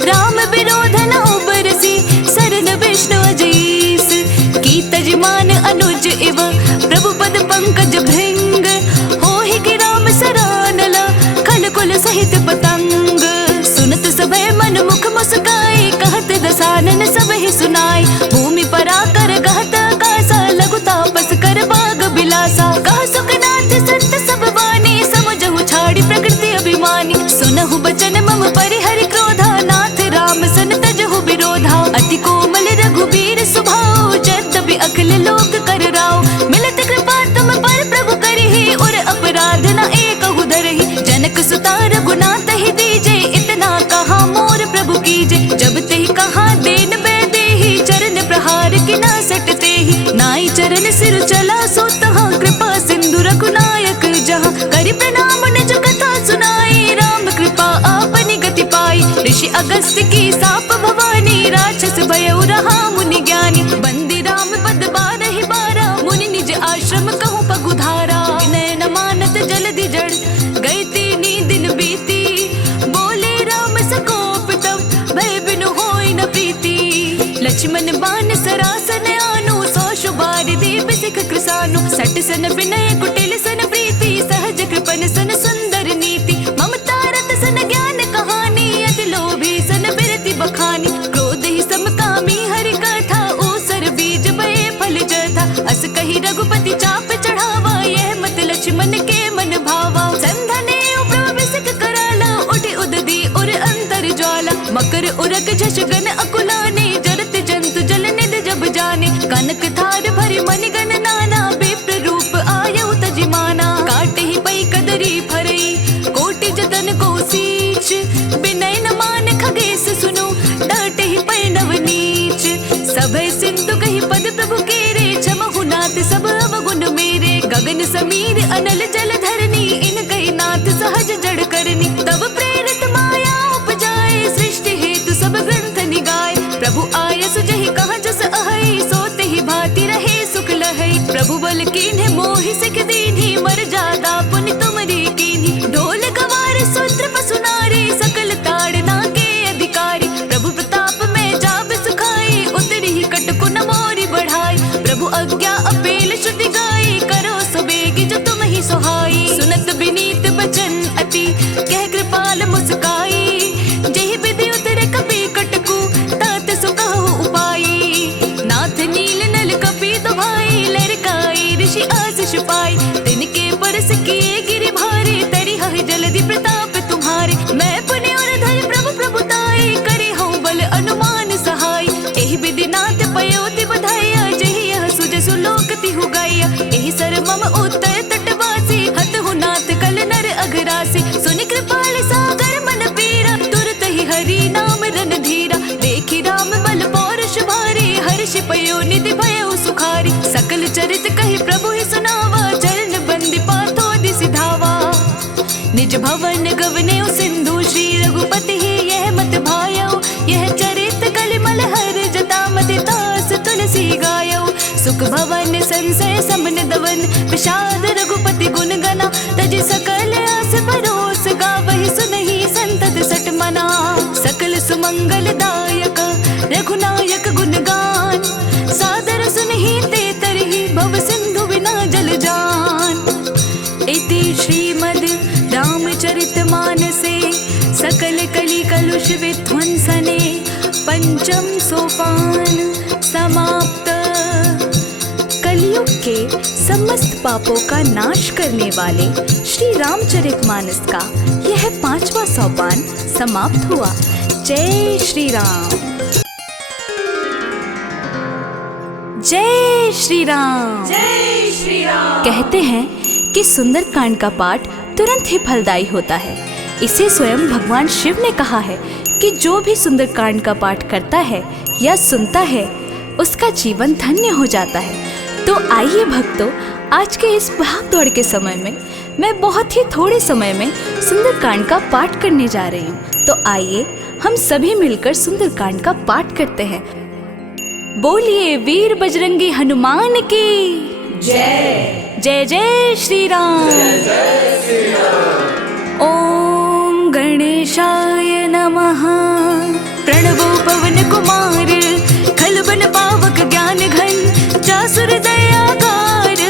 राम विरोध न उबरसी, सरन विष्णु अजीस। की तजमान अनुज इव, प्रभु पद पंकज भृंग। होहि कि राम सरानला, खल कुल सहित पतंग। सुनत सभय मन मुख मुस्काई, कहत दसानन सब ही सुनाई। भूमि पराकर कहत आकाशा, लघु तापस कर बाग बिलासा। कह सुखनाथ संत सब वाणी, समझहु छाड़ी प्रकृति अभिमानी। सुनहु बचन मम परिहरि क्रोधा, नाथ राम सन तजहु विरोधा। अति कोमल रघुबीर सुभाऊ, यद्यपि अखिल लोक कर राव। मिलत कृपा तुम पर प्रभु करिहि, और अपराध न एकहु धरहि। जनक सुता रघुनाथ ही दीजे, इतना कहा मोर प्रभु कीजे। जब तेहि कहा देन बेदेहि, चरण प्रहार कि न सटते ही। नाई चरण सिर चला सो तहाँ, कृपा सिंधु रघुनायक जहाँ। करि प्रणाम निज कथा सुनाई, राम कृपा आपनि गति पाई। ऋषि अगस्त्य की साप भवानी, राक्षस भयउ रहा मुनि ज्ञानी। बंदी राम पद बारहि बारा, मुनि निज आश्रम कहूँ पगुधारा। विनय न मानत जल्दि जड़, गई तीनी दिन बीती। बोले राम सकोप तब, भय बिनु होई न प्रीति। लक्ष्मण बान सरासन आनु, सौ शुबारि दीप सिख कृसानु। सट सन विनय कुटिल सन प्रीति, सहज कृपन सन सुंदर नीति। ममता रत सन ज्ञान कहानी, अति लोभी सन बिरति बखानी। क्रोध ही समकामी हरि कथा, ऊसर बीज बये फल जथा। अस कही रघुपति चाप चढ़ावा, यह मत लक्ष्मण के मन भावा। संधने उप्रभ सिख कराला, उठि उददी उर अंतर ज्वाला। मकर उरक झष गन अकुलाने, जरत जंतु जल निध जब जाने। कनक थार भरि मनि गण नाना, विप्र रूप आयउ तजि माना। काटे ही पई कदरी फरई, कोटि जतन को सींच। बिनय न मान खगेश सुनु, डांटे ही पै नव नीच। सभय सिंधु कहि पद प्रभु केरे, क्षमहु नाथ सब अवगुण मेरे। गगन समीर अनल जल धरनी, इन कहि नाथ सहज जड़ करनी। तब प्रेरित माया उपजाए, सृष्टि हेतु सब ग्रंथ निगाए। प्रभु आयस जहि कहाँ जस अहै, सोते ही भांति रहे सुख लहै। प्रभु बल कीन्हे मोहि सिख दीन्ही, मर जादा पुनि तुमरी कीन्ही। ढोल गवार सूत्र पसु नारी, सकल बस किए गिरि भारे, तरी है जलधि प्रताप तुम्हारे। मैं पुण्य और धन प्रभु प्रभुताई, करे हूँ बल अनुमान सहाय। एहि विधि नाथ पयोति बधाइया, जहि यह सुजसु लोक तिहु गाइया। एहि सर मम उत्तर तटवासी, हतहु नाथ कल नर अघरासी। सुनि कृपाल सागर मन पीरा, तुरत ही हरि नाम रन धीरा। देखि राम बल पौरुष भारी, हर्षि पयो निधि भयो सुखारी। सकल चरित कहि प्रभु ही सुनावा, चरण बंदी पाथो दिसि धावा। निज भवन गवने सिंधु, श्री रघुपति ही यह मत भायो। यह चरित कलिमल हर जटा, मति दास तुलसी गायो। सुख भवन संसय समन दवन, विषाद रघुपति गुण गना। तज सकल आस परोस, गावहि सुनहि संतत सठ मना। सकल सुमंगल दायक रघुनायक गुण गान, सादर सुनहि ते तरहि भव सिंधु बिना जल जान। इति श्रीमद् रामचरितमानसे सकल कलि कलुष विध्वंसने पंचम सोपान समाप्त। कलयुग के समस्त पापों का नाश करने वाले श्री रामचरितमानस का यह 5वां सोपान समाप्त हुआ। जय श्री राम। जय श्री राम। जय श्री राम। कहते हैं कि सुंदरकांड का पाठ तुरंत ही फलदायी होता है। इसे स्वयं भगवान शिव ने कहा है कि जो भी सुंदरकांड का पाठ करता है या सुनता है, उसका जीवन धन्य हो जाता है। तो आइए भक्तों, आज के इस भाग दौड़ के समय में मैं बहुत ही थोड़े समय में सुंदरकांड का पाठ करने जा रही हूँ। तो आइए हम सभी मिलकर सुंदरकांड का पाठ करते हैं। बोलिए वीर बजरंगी हनुमान की जय। जय जय श्री राम। जय जय श्री राम। ओम गणेशाय नमः। प्रणवो पवन कुमार, खलबन पावक ज्ञान घन। जासुर दयाकार,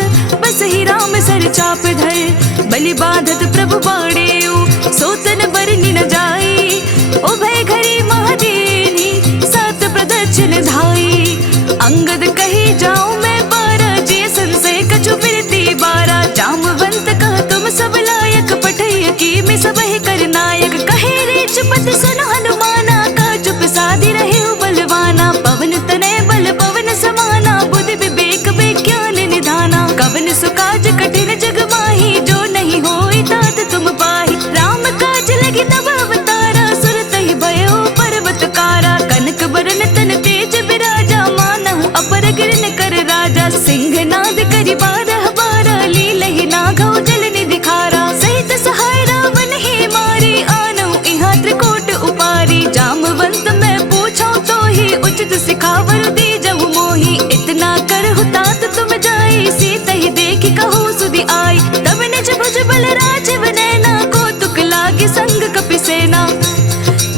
बसहि राम सर चाप धर। बलि बाधत प्रभु बाड़ेउ, सोतन बरनि न जाई। उभय घरी महादेनी, सात प्रदक्षिण धाई। अंगद कही जाऊं मैं बारा, जे संशय कछु बिरती बारा। जामवंत कह तुम सब लायक, पठैय की में सब है कर नायक। कहे रे चुपत सुनो हनुमाना, का चुप साधि रहे हो बलवाना। पवन तनय बल पवन समाना, बुद्धि विवेक विज्ञान निधाना। कवन सुकाज कठिन जग माही, जो नहीं होई तात तुम पाही। राम काज लगी तब अवतारा, सुरत ही भयो पर्वत कारा। कनक बरन तन तेज बिराजा, मानहु अपर गिरन कर राजा। सिंह नाद करि बारह बारा, लीलहि नागौ जल निधि खारा। सहित सहाय रावण ही मारी, आनऊ इहाँ त्रिकोट उपारी। जामवंत मैं पूछूं तो ही, उचित सिखावर दीजहु मोहि। इतना करहु तात तुम जाई, सीत ही देखि कहु सुधि आई। तब निज भुज बल राजीव नैना, कौतुक लागे संग कपिसेना।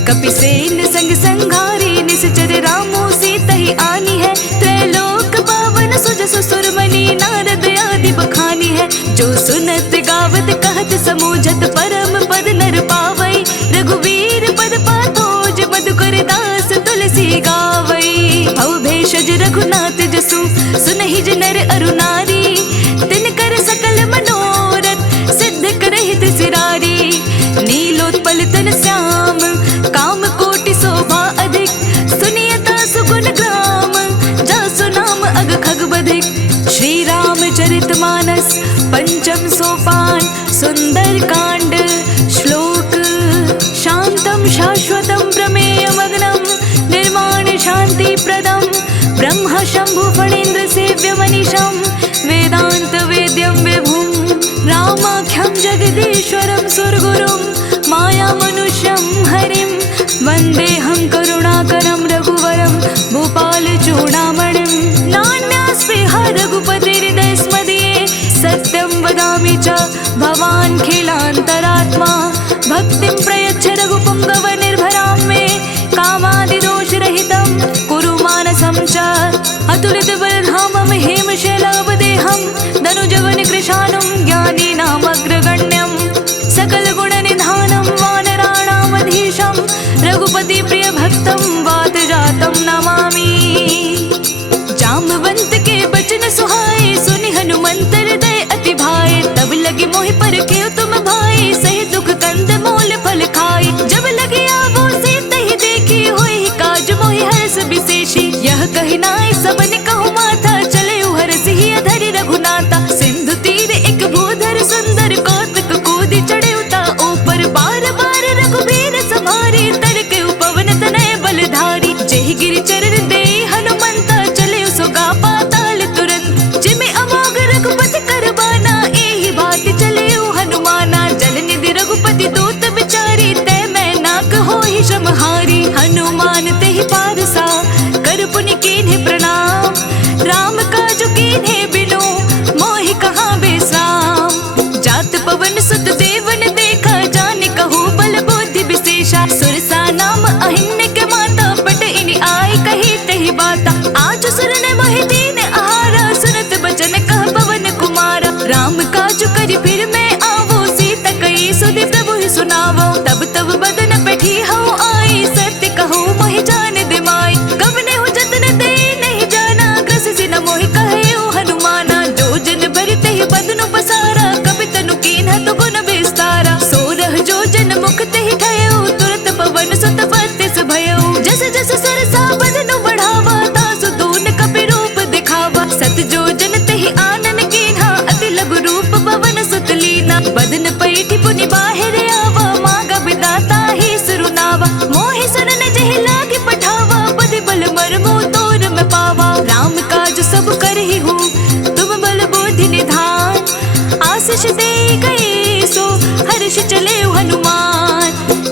कपिसेन संग संघारी, निश्चर रामो सीत ही आनी है। त्रैलोक पावन सुजसु सुरमणि, नारद आदि बखानी है। जो सुनत गावत कहत समूझत, परम पद नर पावई। रघुवीर पद पाथोज, मधुकर दास तुलसी गावई। भव भेषज रघुनाथ जसु, सुनहि नर अरु नारी। तिनकर सकल मनोरथ, सिद्ध करहि त्रिसिरारी। नीलोत्पल तन श्याम, काम कोटि शोभा अधिक। सुनियता सुगुण ग्राम, जासु नाम अग खग बधिक। श्री रामचरितमानस पंचम सोपान सुंदरकांड। श्लोक शांतम शाश्वतम प्रमेयमग्नं, निर्माण शांति प्रदम। ब्रह्म शंभु फणीन्द्र सेव्य मनीषं, वेदांत वेद्यं विभुं। रामाख्यं जगदीश्वरं सुरगुरुं, माया मनुष्यं हरिं। वन्देऽहं करुणाकरं रघुवरं, भूपाल चूडामणिं। नान्यास्पृहा रघुपतिहृदय स्मदीये, सत्यं वदामि च भवान् खिलान्तरात्मा। भक्तिं प्रयच्छ रघुपुङ्गव निर्भरां मे, कामादिदोषरहितं कुरु मानसं च। अतुलितबलधामं हेमशैलावदेहं, धनुजवन कृशानं ज्ञानीनामग्रगण्यं। सकलगुणनिधानं वानराणामधीशं, रघुपतिप्रियभक्तं वातजातं नमामि। जामवंत के बचन सुहाए, सुनि हनुमंत हृदय अति भाए। तब लगे मोहि मुक्त ही ठयो तुरत पवन सुत बत्तीस भयो। जस जस सरसा बदनु बढ़ावा तासु दून कपि रूप दिखावा। सत जो जन तेहि आनन कीन्हा अति लघु रूप पवन सुत लीना। बदन पैठी पुनि बाहिर आवा मांगा बिदाता ही सुरुनावा। मोहि सुनन जेहि लागे पठावा बदि बल मरमु तोर में पावा। राम काज सब करहि हूँ तुम बल बुद्धि निधान। आशीष दे गए सो हर्ष चले हनुमान।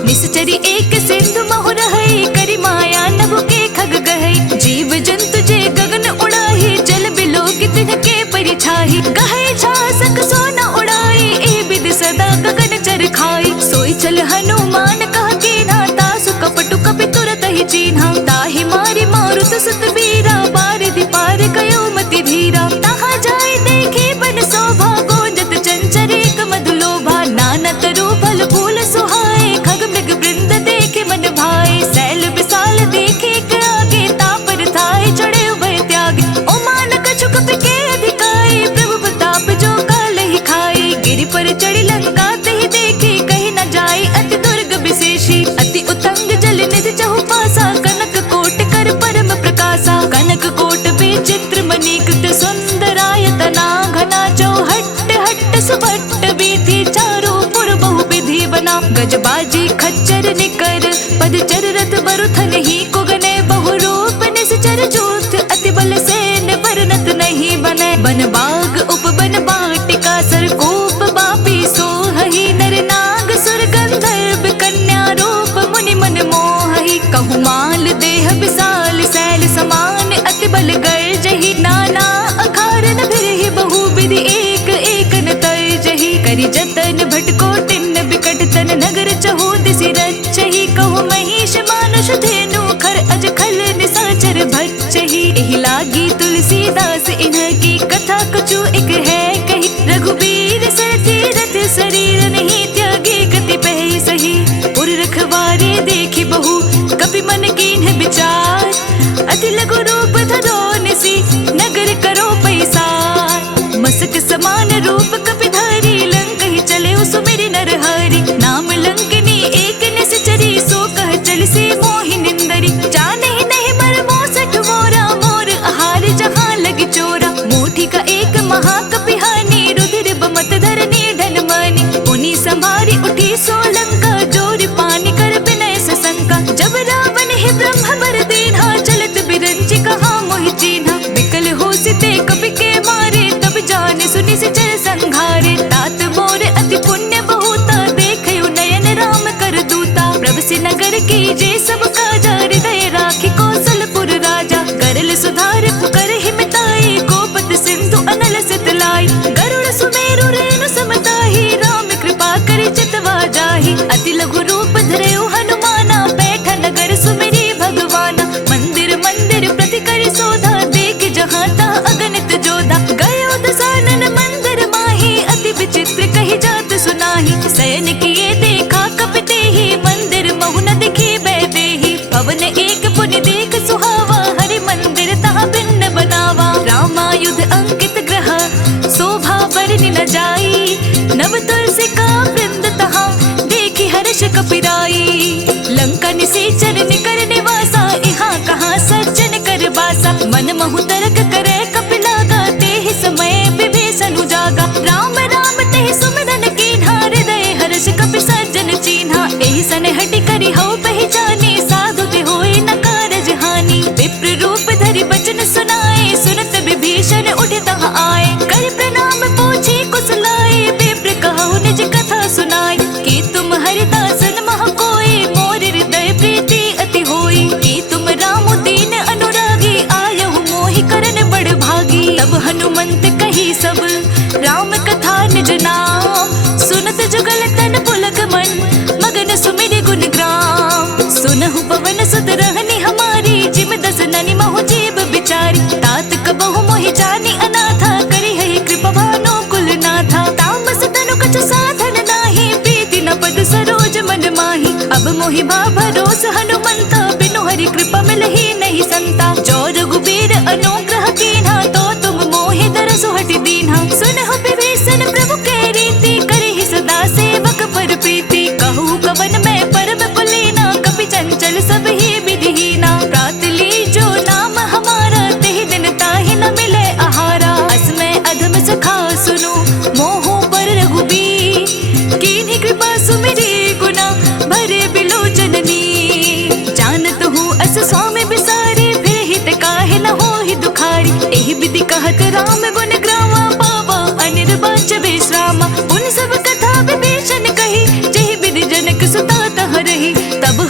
निश्चरी एक सिंधु महु रहई करि माया नभ के खग गहई। जीव जंतु जे गगन उड़ाही जल बिलो तिनके परिछाही। गहई छासक सोना उड़ाई ए विधि सदा गगन चर खाई। सोई चल हनुमान कह कीन्हा तासु कपटु कपि तुरत ही चीन्हा। ताहि मारी मारुत सुत वीरा बारिधि पार गयो मति धीरा। तहाँ जाय देखे बन शोभा गोंजत चंचरीक मधुलोभा। नाना तरु फल फूल सुहाए खग मृग वृंद देखे मन भाए। सैल विशाल देखे के आगे तापर थाए चढ़े उभय त्यागे। ओ मान कछु कपि के अधिकाई प्रभु प्रताप जो काल ही खाए। गिरि पर चढ़ी लंका तेहि देखे कहीं न जाए अति दुर्ग विशेषी। अति उतंग जल निधि चहु पासा कनक कोट कर परम प्रकाशा। कनक कोट विचित्र मणिकृत सुंदरायतना घना चौहट्ट हट्ट सुभट्ट वीथि चारों पुर बहु विधि बना। गजबाजी खच्चर निकर पदचर रथ बरुथन ही कुगने बहु रूप निश्चर जूथ। अति बल सेन वर्णत नहीं बने। बन बाग उपवन बाटिका सरकूप बापी सोहहि। नर नाग सुर गंधर्व कन्या रूप मुनि मन मोहहि। कहु माल देह विशाल सैल समान अति बल गर्जहि। नाना अखारन भिरहि बहु विधि एक एक न तर्जहि। करि जतन भटको तिन्न बिकट तन नगर चहु दिसि रचहि। कहु महिष मानुष धेनु खर अज खल निशाचर भक्षहि। एहि लागी तुलसीदास इन्हकी कथा कछु एक है कही। रघुबीर सर तीरथ शरीर नहीं त्यागे गति पहि सही। उर रखवारे देखी बहु कपि मन कीन्ह विचार। अति लघु रूप धरो निसि नगर करो पैसार। मसक समान रूप कपि धारी लंक ही चले सुमिरि नर हरि। नाम लंकिनी एक निश्चरी सो कह चल से मोहि निंदरी। जाने नहीं मर मोसठ मोरा मोर आहार जहाँ लगी चोरा। मोठी का एक महाकपि हानि रुधिर बमत धरनी ढन मनि। उन्हीं संभारी उठी सो लंका जोर पानी कर विनय सशंका। जब रावण ही ब्रह्म वर दीन्हा चलत बिरंची कहा मोहि चीन्हा। विकल हो सिते कपि के मारे तब जाने सुनि सिचर संघारे। तात मोर अति पुण्य बहुता देखयो नयन राम कर दूता। प्रभ से नगर की जे सब काजा हृदय राखी कौशलपुर राजा। करल सुधार पुकर हिमताई गोपत सिंधु अनल सितलाई। गरुड़ सुमेरु रेणु समताही राम कृपा करि चितवा जाहि। अति लघु रूप धरयो हनुमाना बैठा नगर सुमिरि भगवाना। मंदिर मंदिर प्रति करि शोधा देख जहाँ ता अगणित जोधा। गयो दसानन मंदिर माही अति विचित्र कही जात सुनाही। शयन किए देखा कपि तेहि मंदिर महु न दिखी बैदेहि। पवन एक पुनि देख सुहावा हरि मंदिर तहाँ भिन्न बनावा। रामायुध अंकित ग्रह शोभा बरनि न जाई। नव तुलसी का वृंद तहाँ देखी हर्ष कपिराई। लंका निशाचर निकर निवासा यहाँ कहाँ सज्जन कर बासा। मन महु तर्क करे कपि लागा तेहि समय विभीषण जागा। राम राम तेहि सुमिरन कीन्हा हृदय हर्ष कपि सज्जन चीन्हा। एहि सन हटि करि हौ पहचानी साधु ते होय न कारज हानि। विप्र रूप धरि बचन सुनाए सुनत विभीषण उठि तहाँ आए। कर प्रणाम पूछी कुशलाए विप्र कहु निज कथा सुनाई। कि तुम हरिदासन मह कोई मोर हृदय प्रीति अति होई। कि तुम राम दीन अनुरागी आयहु मोहि करन बड़ भागी। तब हनुमंत कही सब राम कथा निज नाम। सुनत जुगल तन पुलक मन मगन सुमिरि गुण ग्राम। सुनहु पवन सुत रहनी हमारी जिम दस ननि महु जीव बिचारी। तात कबहु मोहि जानी अनाथा करि है कृपा भानु कुल नाथा। तामस तनु कछु साधन नाही प्रीति न पद सरोज मन माही। अब मोहि भा भरोस हनुमंता बिनु हरि कृपा मिलहि नहीं संता। जो रघुबीर अनुग्रह कीन्हा तो तुम मोहि दरसु हटि दीन्हा। सुनहु विभीषण प्रभु के रीति करहि सदा सेवक पर प्रीति। कहु कवन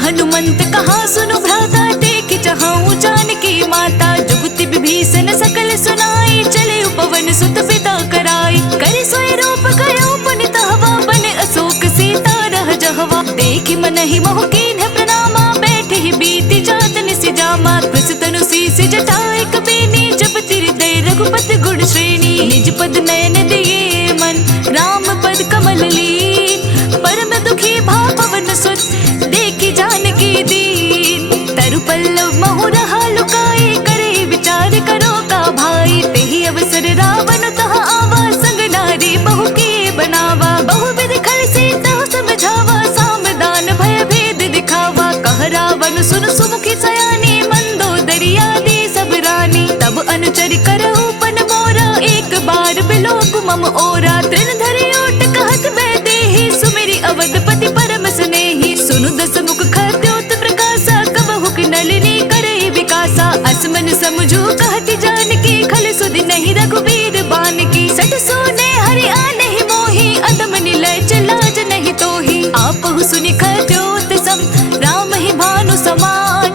हनुमंत कहा सुनो भ्राता, देख चाहूं जानकी माता। जुगति विभीषण सकल सुनाई, चले उपवन सुत पिता कराई। करि सोई रूप कयो पुनित हवा, बन अशोक सीता रह जहवा। देखि मनहि मोह कीन्ह प्रणामा, बैठे ही बीती जात निस जामा। कृष तनु शीस जटाए कबीनी, जपति हृदय रघुपति गुण श्रेणी। निज पद नयन दिए मन, राम पद कमल लीन। परम दुखी भा पवन सुत, देखि जानकी दीन। तरु पल्लव महु रहा लुकाए, करे विचार करो का भाई। तेहि अवसर रावण तहाँ आवा, संग नारी बहु के बनावा। बहुविध खल सीता समझावा, सामदान भय भेद दिखावा। कह रावण सुन सुमुखी सयानी, मंदोदरी आदि सब रानी। तब अनुचर करहु पन मोरा, एक बार बिलोक मम ओरा। तृण धरि ओट कहत मैं देहि, सुमिरि अवधपति परम स्नेही। सुनु दस मुख खद्योत प्रकाशा, कबहु की नलिनी करे विकासा। असमन समझू कहति जानकी, खल सुधि नहीं रघुवीर बानकी। सठ सोने हरि आनेहि मोहि, अदम निलय लाज नहीं तोहि। आपहु सुनि खद्योत सम, राम ही भानु समान।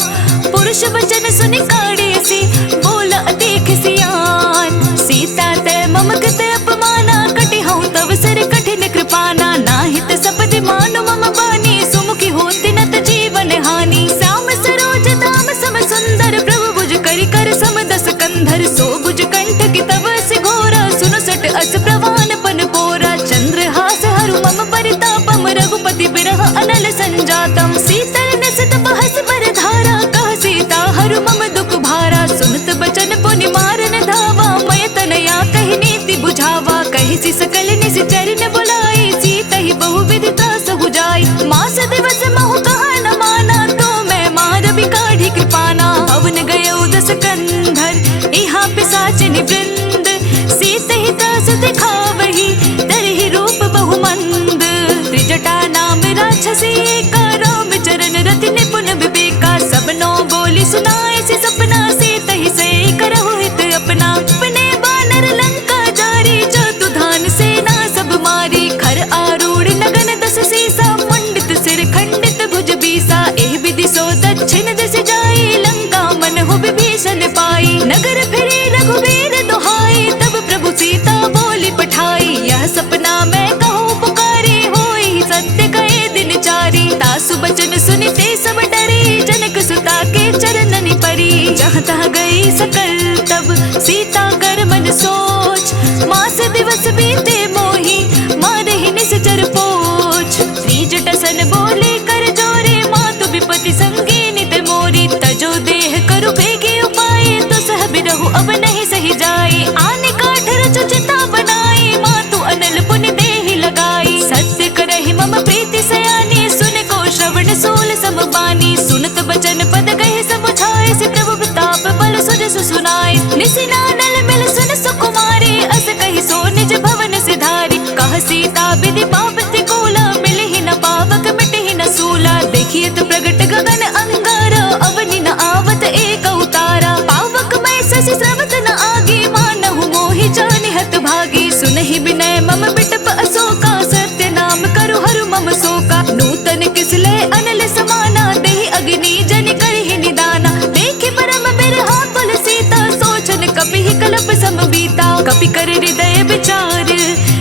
पुरुष वचन सुनि काढ़ियसि, बोला अतिख सियान। सीता तै मम कृत अपमाना, कटिहउँ तव सिर कठिन कृपाना। नाहित सपदि मानु मम बानी, सुमुखी होति नत जीवन हानि। श्याम सरोज दाम सम सुंदर, प्रभु भुज करि कर सम दस कंधर। सो भुज कंठ की तव सि घोरा, सुन सट अस प्रवान पन पोरा। चंद्रहास हरु मम परितापम, रघुपति बिरह अनल संजातम। शीतल नसत बहस बर धारा, कह सीता हरु मम दुख भारा। सुनत बचन पुनि मारन धावा, मय तनया कहि नीति बुझावा। कहि सि सकल निस चरण बुलाई, सीता ही बहु विधि त्रासहु जाई। मास दिवस महु कहा न माना, तो मैं मार बिकाढ़ी कृपाना। भवन गयो दस कंधर, इहाँ पिशाचिनि वृंद। सीता ही त्रास दिखावही, तरहि रूप बहु मंद। त्रिजटा नाम राक्षसी एका, राम चरण रति निपुण विवेका। सबनो बोली सुनाए से सपना, सीता ही से करहु हित अपना। अपने बानर लंका जारी, चतु धान सेना सब मारी। खर आरूढ़ नगन दस सीसा, मुंडित सिर खंडित भुज बीसा। एहि विधि सो दक्षिण दिस जाई, लंका मन हो विभीषण पाई। नगर फिरे रघुवीर दुहाई, तब प्रभु सीता बोली पठाई। यह सपना मैं कहूँ पुकारी, होई सत्य कहे दिन चारी। तासु बचन सुनिते सब डरे, जनक सुता के चरणनि परी। जहाँ तहाँ गई सकल तब, सीता कर मन सोच। मास दिवस बीते मोहि, मारहि निश्चर पोछ। त्रिजटसन बोले कर जोरे, मातु विपति संगीनि ते मोरी। तजो देह करु बेगी उपाय, तो सह बिरहु अब नहीं सही जाए। आने काठ रचु चिता बनाई, मातु अनल पुनि देहि लगाई। सत्य करहि मम प्रीति सयानी, सुन को श्रवण सोल समबानी। सुनत बचन पद गए समुझाए, से प्रभु प्रताप बल सुजसु सुनाए। निसिनानल मिल सुन सुकुमारी, अस कहि सो निज भवन सिधारी। कह सीता विधि पाप तिकोला, मिलहि न पावक मिटहि न सूला। देखियत प्रगट गगन अंगारा, अवनि न आवत एक उतारा। पावक मैं शशि स्रवत न आगे, मानहु मोहि जानि हत भागी। सुनहि विनय मम बिटप अशोका, सत्य नाम करु हरु मम शोका। नूतन किसले अनल समाना, देहि अग्नि जनि करहि निदाना। देखि परम बिरहा कुल सीता, सोचन कपिहि कलप सम बीता। कपि कर हृदय विचार,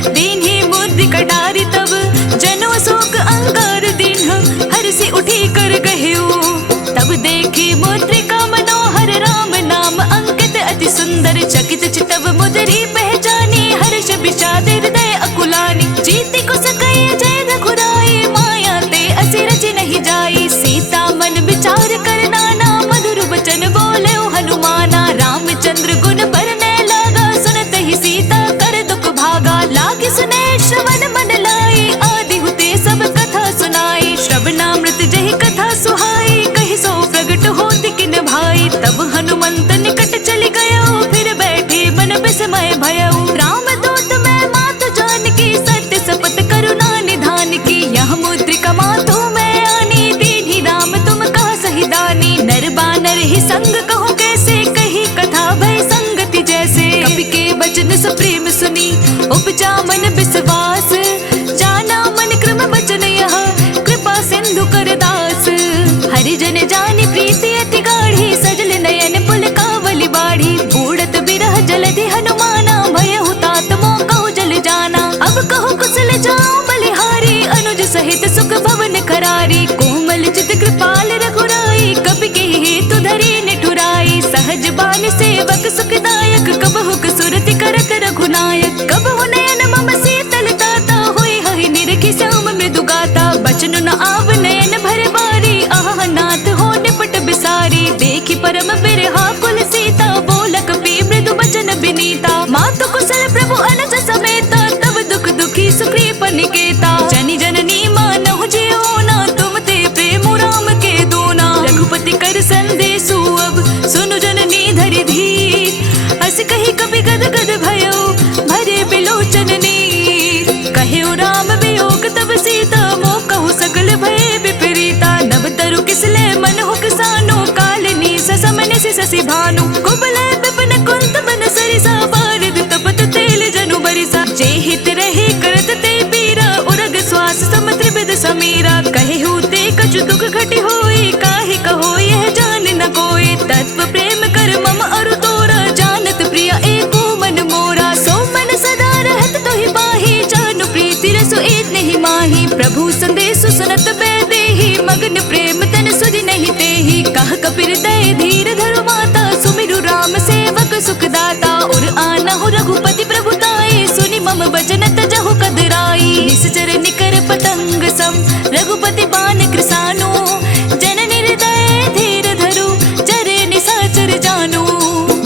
दीन्हि मुद्रिका डारि तब। जनो शोक अंगार दीन्ह, हर्षि उठी कर गहेउ। तब देखी मुद्रिका मनोहर, राम नाम अंकित अति सुंदर। चकित चितव मुदरी पहचानी, हर्ष विषाद हृदय अकुलानी। जीति कुस कहे जय रघुराई, माया ते असि रचि नहीं जाई। सीता मन विचार कर नाना, मधुर वचन बोले हनुमाना। रामचंद्र गुण बरनै लागा, सुनत ही सीता कर दुख भागा। लागे सुने श्रवण मन लाई, आदि हुते सब कथा सुनाई। श्रवणामृत जहि कथा सुहाई, कहि सो प्रगट होति किन भाई। तब हनुमंत निकट चली गयो, फिर बैठे मन विस्मय भयउ। राम दूत मैं मातु जानकी, सत्य शपथ करुणा निधान की। यह मुद्रिका मातु मैं आनी, दीन्हि राम तुम कहा सही दानी। नर बानर ही संग कहूँ कैसे, कही कथा भय संगति जैसे। कपि के वचन सुप्रेम सुनी, उपजा मन विश्वास। जाना मन क्रम वचन यह, कृपा सिंधु कर दास। सुधारी। देखी परम बिरहा कुल सीता, बोल कपि मृदु बचन बिनीता। मातु कुशल प्रभु अनुज समेता, तब दुख दुखी सुग्रीव निकेता। जनि जननी मानहु जियो ना, तुम ते प्रेम राम के दोना। रघुपति कर संदेशु अब, सुनु जननी धरि धीर। अस कही कपि गद गद भयो, भरे बिलोचन नीर। कहेउ राम वियोग तब सीता, मोह कहु सकल भय विपरीता। नभ तरु किसले मन हो किसानो, कालिनी ससमनि शशि भानु। कुबलै विपिन कुंत बन सरिसा, बारिद तपत तेल जनु बरिसा। जे हित रहे करत ते पीरा, उरग श्वास सम त्रिविध समीरा। कहेहु ते कछु दुख घटि होई, काहे कहो यह जान न कोई। तत्व प्रेम कर मम अरु तोरा, जानत प्रिय एको मन मोरा। सो मन सदा रहत तोहि बाहि, जानु प्रीति रसु एक नहीं माही। प्रभु संदेशु सुनत बैदेहि, मगन प्रेम तन सुधि नहीं तेहि। कह कपिर दय धीर धरु माता, सुमिरु राम सेवक सुख दाता। और आनहु रघुपति प्रभुताई, सुनि मम वचन तजहु कदराई। निश्चर निकर पतंग सम, रघुपति बान कृसानु। जननि हृदय धीर धरु, चरे निशाचर जानु।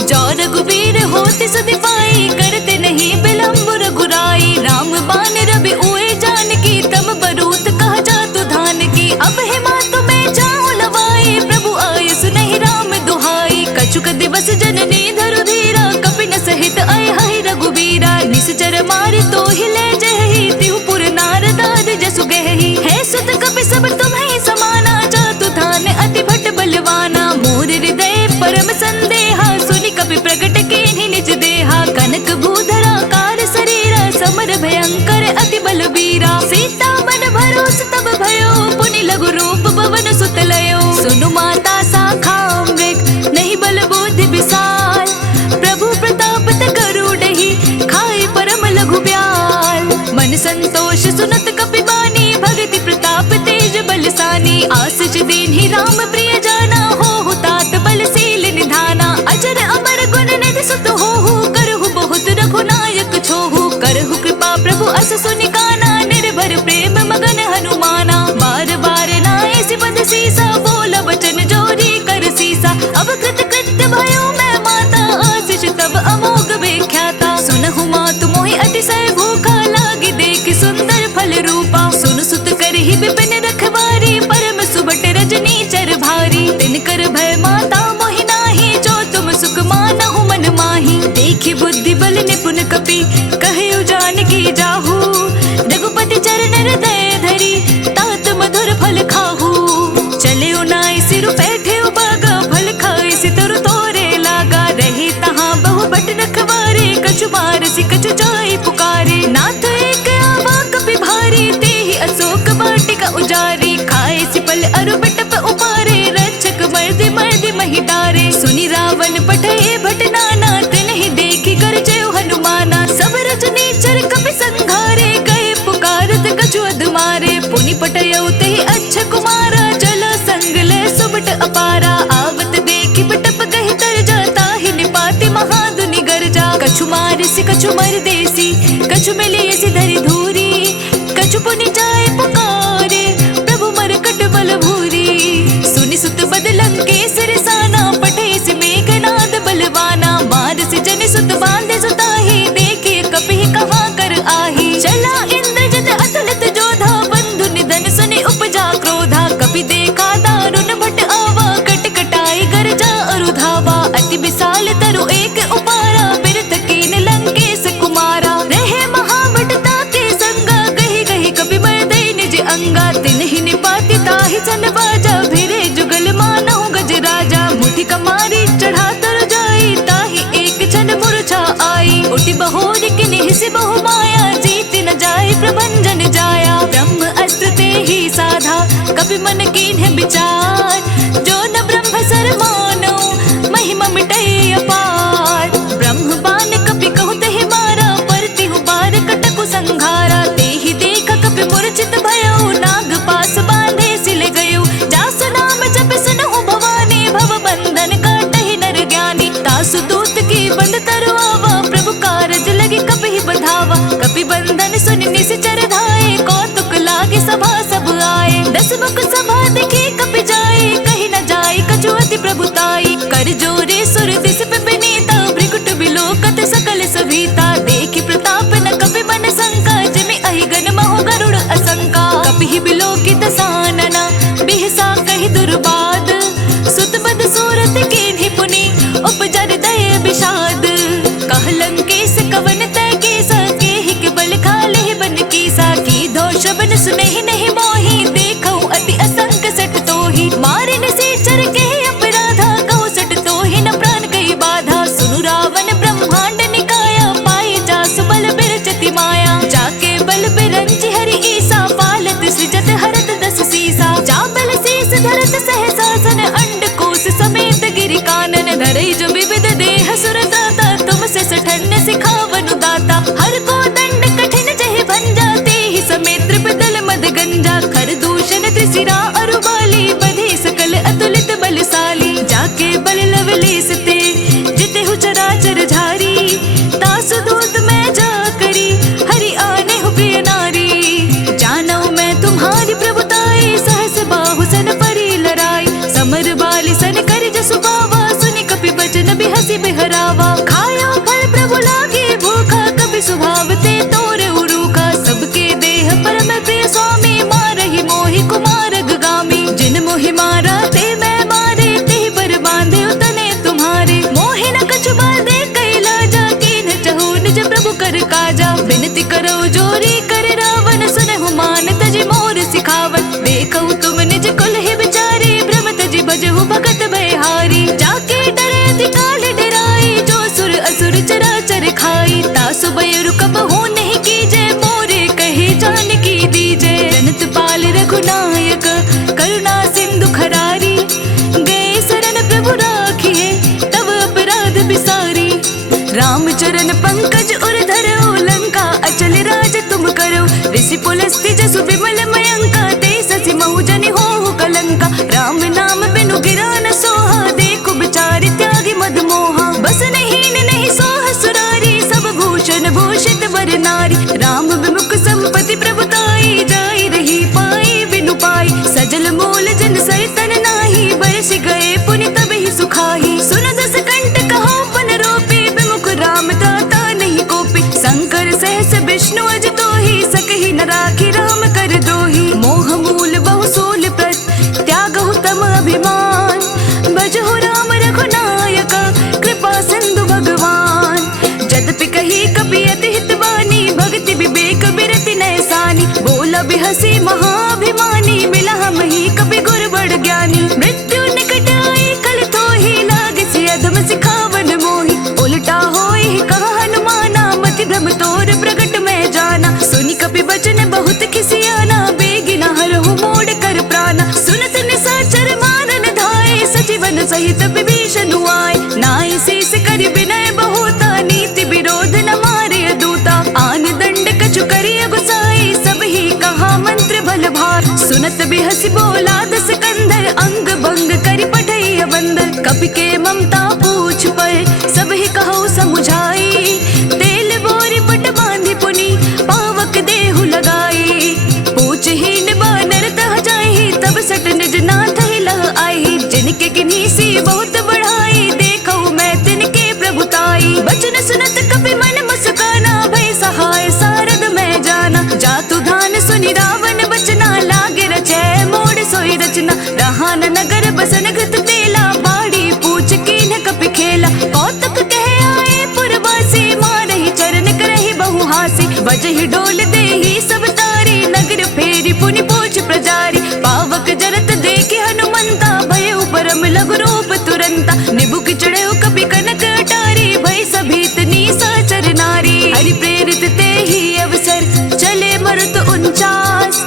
जो रघुबीर होति सुधि पाई, करते नहीं विलम्ब रघुराई। राम बान रवि उए जानकी, तम बरूत कह जातु धान की। अब हे मातु मैं जाऊं लवाई, प्रभु आयस नहीं राम दुहाई। कछुक दिवस जननी धरु धीरा, कपिन सहित आए हहि रघुबीरा। निश्चर मारि तो हिले जहि, तिहुपुर नारद आदि जसु गहि। है सुत कपि सब तुम्हें समाना, जातु धान अति भट बलवाना। मोर हृदय परम संदेहा, सुनि कपि प्रगट कीन्हि निज देहा। कनक भूधरा कार शरीरा, समर भयंकर अति बलबीरा। सीता मन भरोस तब भयो, पुनि लघु रूप पवन सुत लयो। सुनु माता शाखा मृग, नहीं बल बुद्धि विशाल। प्रभु प्रताप गरुड़हि, खाए परम लघु ब्याल। मन संतोष सुनत कपि बानी, भगति प्रताप तेज बलसानी। आशीष दीन्हि राम प्रिय जाना, होहु तात बलशील निधाना। अजर अमर गुण निधि सुत होहु, करहु बहुत रघुनायक छोहु। करहु कृपा प्रभु अस सुनि काना, निर्भर प्रेम मगन हनुमाना। बार बार नाए सिबंध सीसा, बोल बचन जोरी कर सीसा। अब कृत कृत्य भयो मैं माता, आशीष तब अमोघ व्याख्याता। सुनहु मातु मोहि अतिशय भूखा, लागी देख सुंदर फल रूपा। सुन सुत करहि विपिन रखवारी, परम सुबट रजनी चर भारी। तिनकर भय माता मोहि नाही, जो तुम सुख मानहु मन माही। देखि बुद्धि बल निपुण कपि, कहेउ जानकी जाहू। रघुपति चरण हृदय धरि, तात मधुर फल खाहू। चले नाई सिरु बैठे बागा, फल खाए सितरु तोरे लागा। रहे तहाँ बहु बट रखवारे, कछु बारसी कछु जाई पुकारे। नाथ एक आवा कपि भारी, तेहि अशोक वाटिका उजारी। खाए सिपल अरु बिटप उपारे, रक्षक मर्दि मर्दि महि डारे। सुनि रावण पठए भट नाना, तिन्हि देखि गरजेउ हनुमाना। सब रजनी चर कपि संघारे, गए पुकारत कछु अधमारे। पुनि पटयउ तेहि अच्छ कुमारा, चला संग ले सुबट अपारा। आवत देखि बिटप कहि तर जाता, ही निपाति महादुनि गरजा। कछु मारिसि कछु मर देसी, कछु मिलियसि धरि धूरी। कछु पुनि जाय पुकारे, प्रभु मरकट बल भूरी। सुनि सुत बदलं केसर साना, पठेसि मेघनाद बलवाना। मारसि जनि सुत बांधे सुताही, देखे कपि कहाँ कर आही। चला इंद्रजित अतुलित जोधा, बंधु निधन सुनि उपजा क्रोधा। कपि देखा दारुण भट आवा, कट कटाई गरजा अरु धावा। अति विशाल तरु एक उपारा, बिरथ कीन लंकेश कुमारा। रहे महाभटता के संगा, कही कही कपि मर्दे निज अंगा। तिन्हि निपाति ताहि सन बाजा, भिरे जुगल मानहु गज राजा। मुठि कमारी चढ़ा तर जाई, ताहि एक क्षण मूर्छा आई। उठि बहोर किन्हि बहु माया, जीत न जाय प्रभंजन जाया। ब्रह्म अस्त्र तेहि साधा, कपि मन कीन्हि विचार। जो न ब्रह्म सर मानो, महिमा मिटै अपार। ब्रह्म बान कपि कहु तेहि मारा, परतिहु बार कटकु संघारा। तेहि देख कपि मूर्छित भयो, नाग पास बांधे सिल गयो। जासु नाम जप सुनहु भवानी, भव बंधन काटहि नर ज्ञानी। तासु दूत की बंद तरु आवा, प्रभु कारज लगे कपि बधावा। कपि बंधन सुनि निश्चर धाये, कौतुक लागे सभा सब आए। दस मुख सभा देखी कपि जाए, कहि न जाए कछु अति कर जोरे सुर दिस पे विनीता भृकुट बिलोकत सकल सभीता देखी प्रताप न कपि मन शंका जिमि अहि गण महो गरुड़ असंका कपि बिलोकित सानना बिहसा कहि दुर्बाद सुत बद सूरत कीन्हि पुनि उपजर दय विषाद कहलंकेश कवन तय केसा केहि के बल खाले बन कीसा की दो शबन सुनहि नहीं मोहि देखौ अति असंक सट तोहि मारिन से चर के अपराधा कहु सट तोहि न प्राण कई बाधा सुनु रावण ब्रह्मांड निकाया पाए जा सुबल बिरचति माया जाके बल बिरंचि हरि ईसा पालत सृजत हरत दस सीसा जा बल शीस धरत सहसासन अंड कोश समेत गिरि कानन धरई जो विविध देह सुर दाता तुमसे सठन सिखावनु दाता हर को दंड कठिन जहि भंजा तेहि समेत त्रिपदल मद गंजा खर दूषण त्रिशिरा अरुबाली बधे सकल अतुलित बलशाली जाके बल लवलेस ते जिते हु चराचर झारी तासु दूत मैं जा करी हरि आने हु प्रिय नारी जानौ मैं तुम्हारी प्रभुताई सहस बाहु सन परी लराई समर बाली सन कर जसु बावा सुनि कपि बचन बिहसी बिहरावा खाया फल प्रभु लागे भूखा कपि स्वभाव ते तोर उरूखा सबके देह परम प्रिय स्वामी मारहि मोहि कुमार गामी जिन मोहि मारा ते मैं मारे ते पर बांधे उतने तुम्हारे मोहि न कछु बांधे कैला जाके न चहु निज प्रभु कर काजा विनती करो जोरी कर रावण सुनहु मान तजि मोर सिखावत देखौ तुम निज कुल ही बिचारे भ्रम तजि भजहु भगत भयहारी जाके डरे अधिकाल डराई जो सुर असुर चराचर खाई तासु बयरु कबहु नहीं कीजे मोरे कहे जान की दीजे जनत पाल रघुनायक करुणा सिंधु खरारी गए शरण प्रभु राखिए तब अपराध बिसारी रामचरण पंकज उर धरो लंका अचल राज तुम करो ऋषि पुलस्त्य जसु विमल मयंका ते ससि महु जनि होहु कलंका राम नाम बिनु गिरा न सोहा देखो बिचारी त्यागी मद मोहा बस नहीं सोह सुरारी सब भूषण भूषित वर नारी राम विमुख संपत्ति प्रभुताई जाई रही पाई बिनु पाई सजल मूल जन सैतन नाही बरस गए पुनि तब ही सुखाही सुन दस कंठ कहो पन रोपी विमुख राम दाता नहीं कोपी शंकर सहस विष्णु अज तोहि सकहि न राखी राम कर दोहि मोह मूल बहु सूल प्रत त्यागहु तम अभिमान भजहु राम रघुनायक कृपा सिंधु भगवान जदपि कही कपि अति हितवानी भक्ति विवेक बिरति नैसानी बोला बिहसी महाभिमानी मिला हम ही कपि गुर बड़ ज्ञानी मृत्यु निकट आई कल थोहि लाग से अधम सिखावन मोहि उल्टा होई कहा हनुमाना मति भ्रम तोर प्रगट में जाना सुनि कपि बचन बहुत खिसियाना बेगिना हरहु मोड़ कर प्राणा सुनत निशाचर मारन धाये सजीवन सहित विभीषण आए नाई शीस कर विनय बहुता नीति विरोध न मारे दूता आन दंड कछु करिय गुसाई सब ही कहा मंत्र बल भार सुनत बिहसी बोला दस कंधर अंग भंग करि पठैय बंदर कपि के ममता पूछ पर सब ही कहो समुझाई तेल बोरी पट बांधि पुनि पावक देहु लगाई पूछ हीन बानर तह जाई तब सट निज नाथ ही लह आई जिनके किन्हीं सी बहुत बढ़ाई देखो मैं तिनके प्रभुताई बचन सुनत कपि मन मुस्काना भय सहाय सारद मैं जाना जातु धान सुनि रावण बचना लागे रचै मोड़ सोई रचना रहान नगर बसन घृत तेला बाड़ी पूछ कीन्ह कपि खेला कौतक कह आए पुरवासी मारहि चरण करहि बहु हासी बजहि डोल देहि सब तारी नगर फेरी पुनि पूछ प्रजारी पावक जरत देखि हनुमंता भय परम लघु रूप तुरंता निबुक चढ़ो कपि कनक अटारी भय सभीत निशाचर नारी हरि प्रेरित ते ही अवसर चले मरुत 49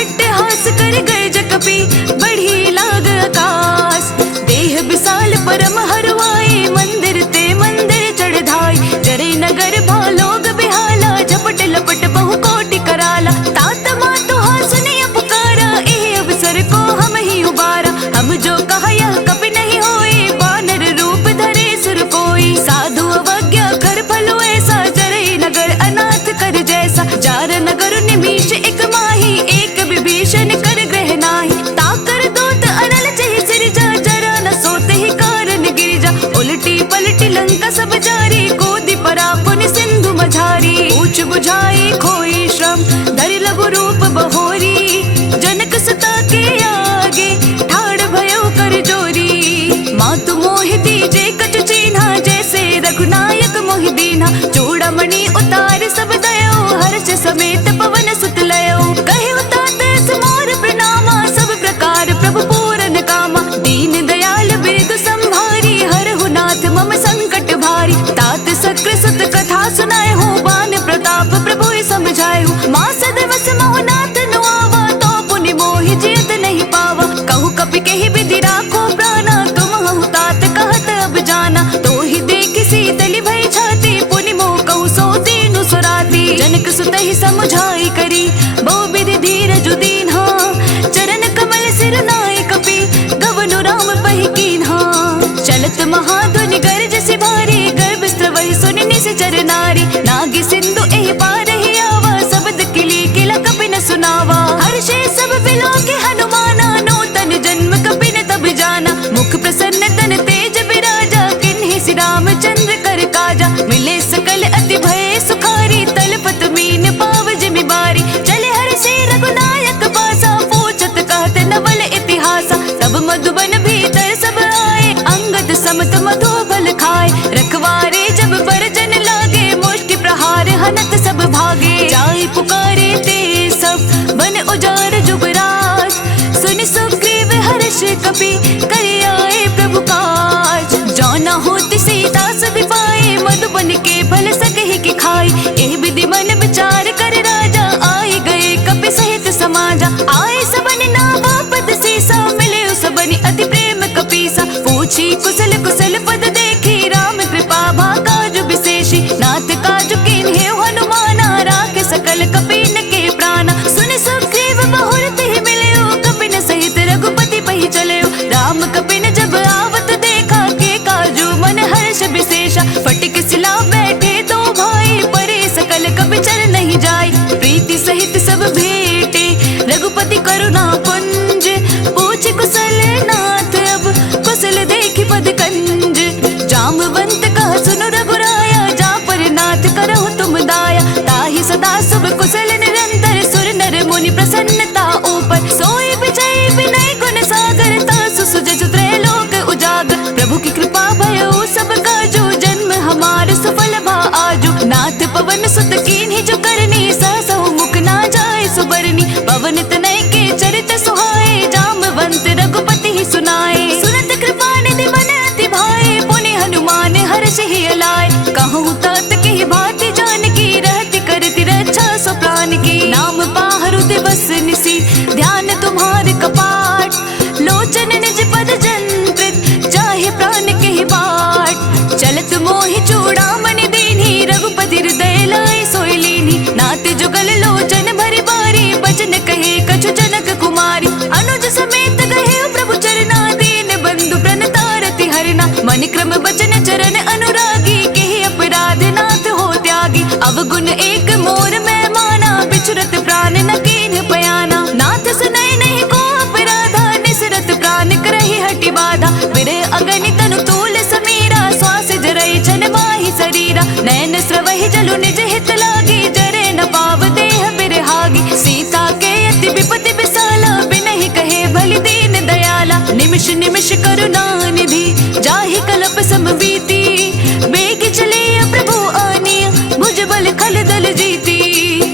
अट्टहास कर गए जकपि बढ़ी लाग आकाश देह विशाल परम हरवाए मंदिर ते मंदिर चढ़ धाई जरे नगर भालोग बिहाला झपट लपट बहु कोटि कराला तात मातु हासुनिय पुकारा ए अवसर को हम ही उबारा हम जो कहा यह कपि नहीं होए वानर रूप धरे सुर कोई साधु अवज्ञा कर फलो ऐसा जरे नगर अनाथ कर जैसा जार नगर निमीश एक माही एक विभीषण कर ग्रह नाही ताकर के ही विधि राखो प्राणा, तुम हूँ तात कहत अब जाना। तो ही देखी शीतली भई छाती, पुनि मोह कहूँ सो दीनु सुराती। जनक सुत ही समझाई करी, बहु विधि धीरज दीन्हा। चरण कमल सिर नाय कपि, गवनु राम पहि कीन्हा। चलत महाध्वनि गर्ज सि भारी, गर्भ स्त्रवहि सुनि निश्चर नारी। नागी सिंधु एहि पार ही आवा, शब्द किली किला कपि न सुनावा। हर्षे सब बिलोके हनुमाना, नूतन जन्म कपि न तब जाना। मुख प्रसन्न तन तेज विराजा, किन्हि सि रामचंद्र कर काजा। मिले सकल अति भय सुखारी, तलपत मीन पाव जिमि बारी। चले हर्षे रघुनायक पासा, पूछत कहत नवल इतिहासा। तब मधुबन भीतर सब आए, अंगद समत मधुबल खाए। रखवारे जब बरजन लागे, मुष्टि प्रहार हनत सब भागे। जाई पुकारे ते सब, बन उजार जुगराज। सुनि सुग्रीव हर्ष कपि, करि आए प्रभु काज। जाना होती सीता सभी पाए, मधुबन के फल सकहि के खाई। एहि विधि मन विचार कर राजा, आई गए कपि सहित समाजा। आए सबनि नावा पद सीसा, मिले सबनि अति प्रेम कपीसा। पूछी कुशल कुशल पद देखी, राम कृपा भा काजु विशेषी। नाथ काजु कीन्हे हनुमाना, राखे सकल कपीन के प्राणा। सुनि सुग्रीव बहुरत ही मिलयो, कपिन सहित रघुपति पहि चलयो। राम कपिन जब आवत देखा, के काजु मन हर्ष विशेषा। फटिक सिला बैठे दो भाई, परे सकल कपि चल नहीं जाय। प्रीति सहित सब भेटे, रघुपति करुणा पुंज। पूछ कुशल नाथ अब, कुशल देखी पद कंज। जामवंत कह सुनो रघुराया, जा पर नाथ करहु तुम दाया। ताहि सदा शुभ कुशल निरंतर, सुर नर मुनि प्रसन्नता ऊपर। सोई विजय विनय गुण सागर, तासु सुजसु त्रैलोक उजागर। प्रभु की कृपा भयो सब काजू, जन्म हमार सफल भा आजू। नाथ पवन सुत कीन्हि जो करनी, सहसहु मुख ना जाय सुबरनी। पवन तनय के चरित सुहाए, जामवंत रघुपति ही सुनाए। सुनत कृपा निधि मन अति भाए, पुनि हनुमान हर्ष ही अलाय। कहूँ तात की भांति जानकी, रहति करति रक्षा सो प्राण की। नाम पाहरु दिवस निसी, ध्यान तुम्हार कपाट। लोचन निज पद जंत्रित, चाहे प्राण के ही बाट। चलत मोहि चूड़ामणि दीन्ही, रघुपति हृदय लाय सोई लीन्ही। नाथ जुगल लोचन भरि बारी, बचन कहे कछु जनक कुमारी। अनुज समेत गए प्रभु चरना, दीन बंधु प्रणतारति हरना। मन क्रम बचन चरण अनुरागी, केहि अपराध नाथ हो त्यागी। अवगुण एक मोर मैं माना, बिछुरत प्राण न कीन्ह पयाना। नाथ सुनय नहीं को अपराधा, निसरत प्राण करहि हटि बाधा। विरह अगनि तनु तूल समीरा, श्वास जरई छन माहि शरीरा। नैन स्रवहि जलु निज हित लागी, जरे न पाव देह बिरहागी। सीता के अति विपति विसाला, बिनहि कहे भलि दीन दयाला। निमिष निमिष करुणा निधि, जाहि कल्प समबीति। बेग चले प्रभु आनिय, भुजबल खल दल जीती।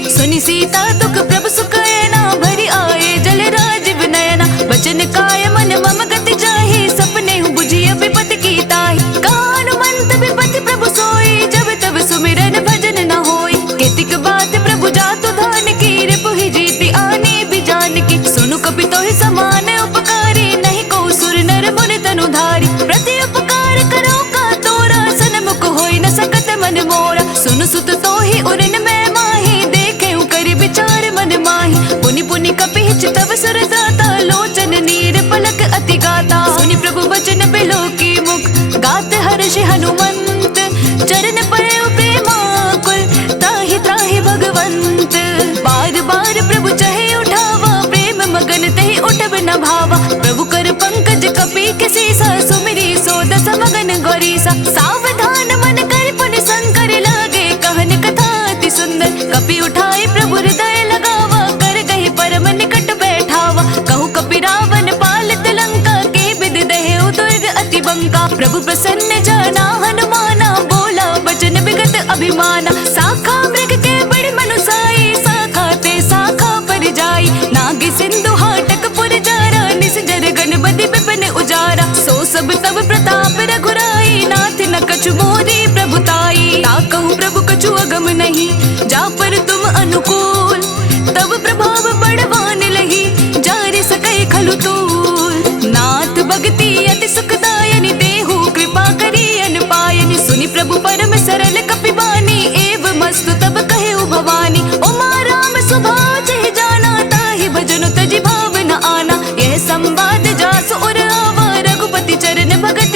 सुनि सीता दुख प्रभु सुखयना, भरि आए जल राजीव नयना। बचन काय मन मम गति जाहि, सपने बुझिय विपति की ताहि। हनुमंत विपति प्रभु सोई, जब तब सुमिरन भजन न होई। केतिक बात प्रभु जातु धान की, रिपु ही जीति आनी भी जान की। सुनु कपि तोहि समान उपकारी, नहीं को सुर नर मुनि तनुधारी। प्रति उपकार करो का तोरा, सनमुख होई न सकत मन मोरा। सुनु सुत तोहि उरन मैं माही, देखे करि विचार मन माही। पुनि पुनि कपि चितव सुर दाता, लोचन नीर पलक अति गाता। सुनि प्रभु बचन बिलो की मुख, गात हर्ष हनुमंत। चरण पड़े प्रेमाकुल, त्राहि त्राहि भगवंत। बार बार प्रभु चहे उठावा, प्रेम मगन तहि उठब न भावा। प्रभु कर पंकज कपि के सीसा, सुमिरी सो दस मगन गौरीसा। सावधान मन कर पुनि संकर लागे, कहन कथा अति सुंदर। कपि उठाई प्रभु हृदय लगावा, कर कहि परम निकट बैठावा। कहु कपि रावण पालित लंका, के विधि दहेउ दुर्ग अति बंका। प्रभु प्रसन्न जाना हनुमाना, बोला बचन विगत अभिमाना। साखा मृग के बड़े मनुसाई, साखा ते साखा पर जाई। नाग सिंधु हाटक पुर जारा, निसजर गणपति विपिन उजारा। सो सब तब प्रताप रघुराई, नाथ न कछु मोरी प्रभुताई। ताकहु प्रभु कछु अगम नहीं, जा पर तुम अनुकूल। तब प्रभाव बड़वान लही, जारि सकै खलु तूल।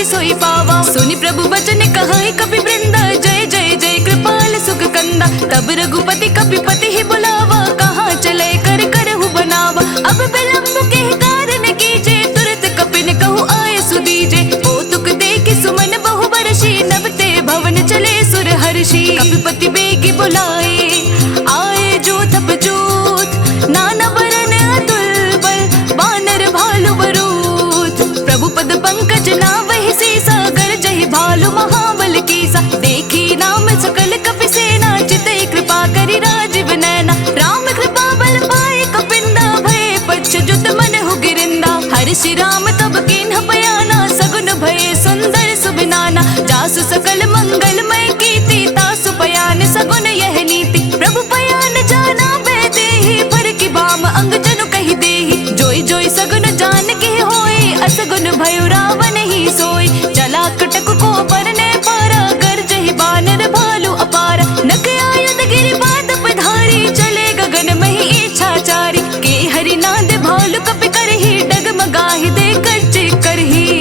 कोटि सोई पावा। सुनि प्रभु बचन कहाई कपि वृंदा, जय जय जय कृपाल सुख कंदा। तब रघुपति कपिपति ही बुलावा, कहाँ चले कर करहु बनावा। अब विलंब के कारण कीजे, तुरत कपिन कहु आय सुदीजे। ओ तुक देखि सुमन बहु बरसी, नबते भवन चले सुर हर्षि। कपिपति बेगी बुलाए, आए जोत अपजूत, नाना बरन अतुल बल, वानर भालु बरूथ। प्रभु पद पंकज नावहि सीसा, गरजहि भालु महाबल कीसा। देखी नाम सकल कपि सेना, चितई कृपा करि राजीव नैना। राम कृपा बल पाए कपिंदा, भय पश्चात मन हो गिरिंदा। हर्षि राम तब कीन्ह बयाना, सगुन भय सुंदर सुबिनाना। जासु सकल मंगलमय कीर्ति, तासु पयान सगुन यह नीति। प्रभु पयान जाना बेदेहि, पर की बाम अंग जनु कहि देहि। जोई जोई सगुन जान के होए, असगुन भयो रावण ही सोई। चला कटक को परने पारा, गरजहि बानर भालु अपारा। नक आयुध गिरि बात पधारी, चले गगन मही इच्छाचारी। के हरि नाद भालु कपि करहि, डगमगाहि देखत चिक्करहि।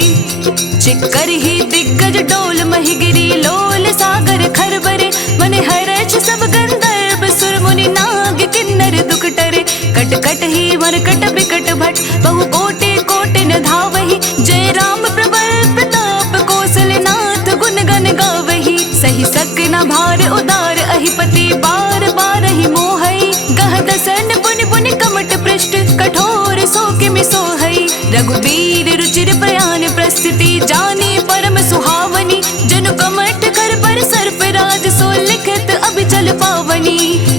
दिग्गज डोल मही गिरी, लोल सागर खरबरे। मन हर्ष सब गंधर्व, सुर मुनि नाग किन्नर दुख टरे। कट कट ही मरकट बिकट भट, बहु कोटि कोटि न धावहि। जय राम प्रबल प्रताप, कौशलनाथ गुण गण गावहि। सही सक न भार उदार, अहिपति बार बार ही मोहई। गह दसन पुनि पुनि कमट पृष्ठ, कठोर सो किमि सोहई। रघुबीर रुचिर प्रयाण प्रस्तुति, जानी परम सुहावनी। जनु कमट कर पर सर्प राज, सो लिखत अभिचल पावनी।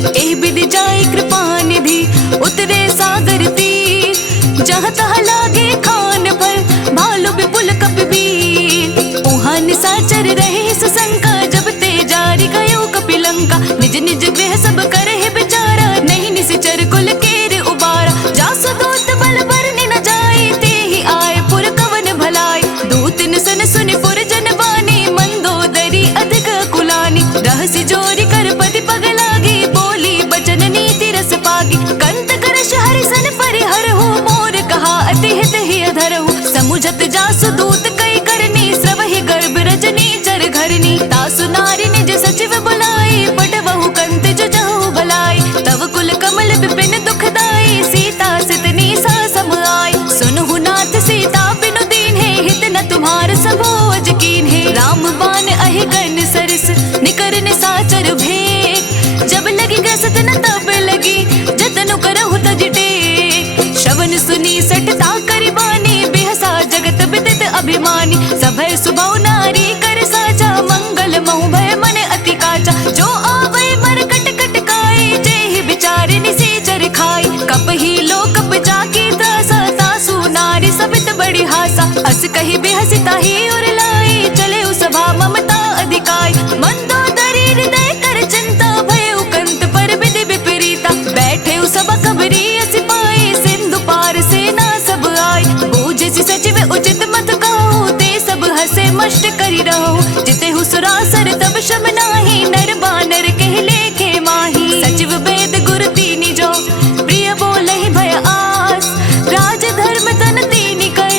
एहि विधि जाई कृपा निधि, उतरे सागर तीर। जहाँ तहाँ लागे खान फल, भालु विपुल कपिवीर। उहाँ निशाचर रहे सुशंका, जब ते जारी गयो कपिलंका। निज निज गृह सब करहि बिचारा, नहीं निशिचर कुल केर उबारा। जासु दूत बल बरनि न जाए, तेहि आए पुर कवन भलाई। दूत निसन सुनि पुर जन बानी, मंदोदरी अधिक कुलानी। रहसि जोरी कर पति पग लागी, बोली बचन नीति रस पागी। कंत करश हरिसन परिहरहु, मोर कहा अति हित ही अधरहु। समुझत जासु दूत कई करनी, स्रवहि गर्भ रजनी चर घरनी। तासु नारी निज सचिव बुलाई, पटवहु कंत जो जहु भलाई। तव कुल कमल विपिन दुखदाई, सीता सितनी सा सम आई। सुनहु नाथ सीता बिनु दीन्हे, हित न तुम्हार सबोज कीन्हे। राम बाण अहि गन सरस, निकर निशाचर भेद। जब लगी ग्रसत न तब लगी, जतनु करहु तज टेक। श्रवण सुनी सटता करि बानी, बिहसा जगत विदित अभिमानी। सभय सुबहु नारी कर साचा, मंगल महु भय मन अति काचा। जो आवै मर कट कट काई, जेहि बिचारे निशाचर खाई। कपहि लो कप जाकी त्रासा, तासु नारी सबित बड़ी हासा। अस कहि बेहसि ताहि उर लाई, चले सभा ममता अधिकाई। मंदोदरी हृदय कर चिंता, भय कंत पर विधि विपरीता। बैठे सभा कबरी अस पाई, सिंधु पार सेना सब आई। बूझसि सचिव उचित मत कहूँ, ते सब हसे मष्ट करि रहूँ। जितेहु सुरासर तब शम नाही, नर बानर कहि लेखे माही। सचिव वेद गुरु तीनि जो, प्रिय बोलहि भय आस। राज धर्म तन तीनि कर,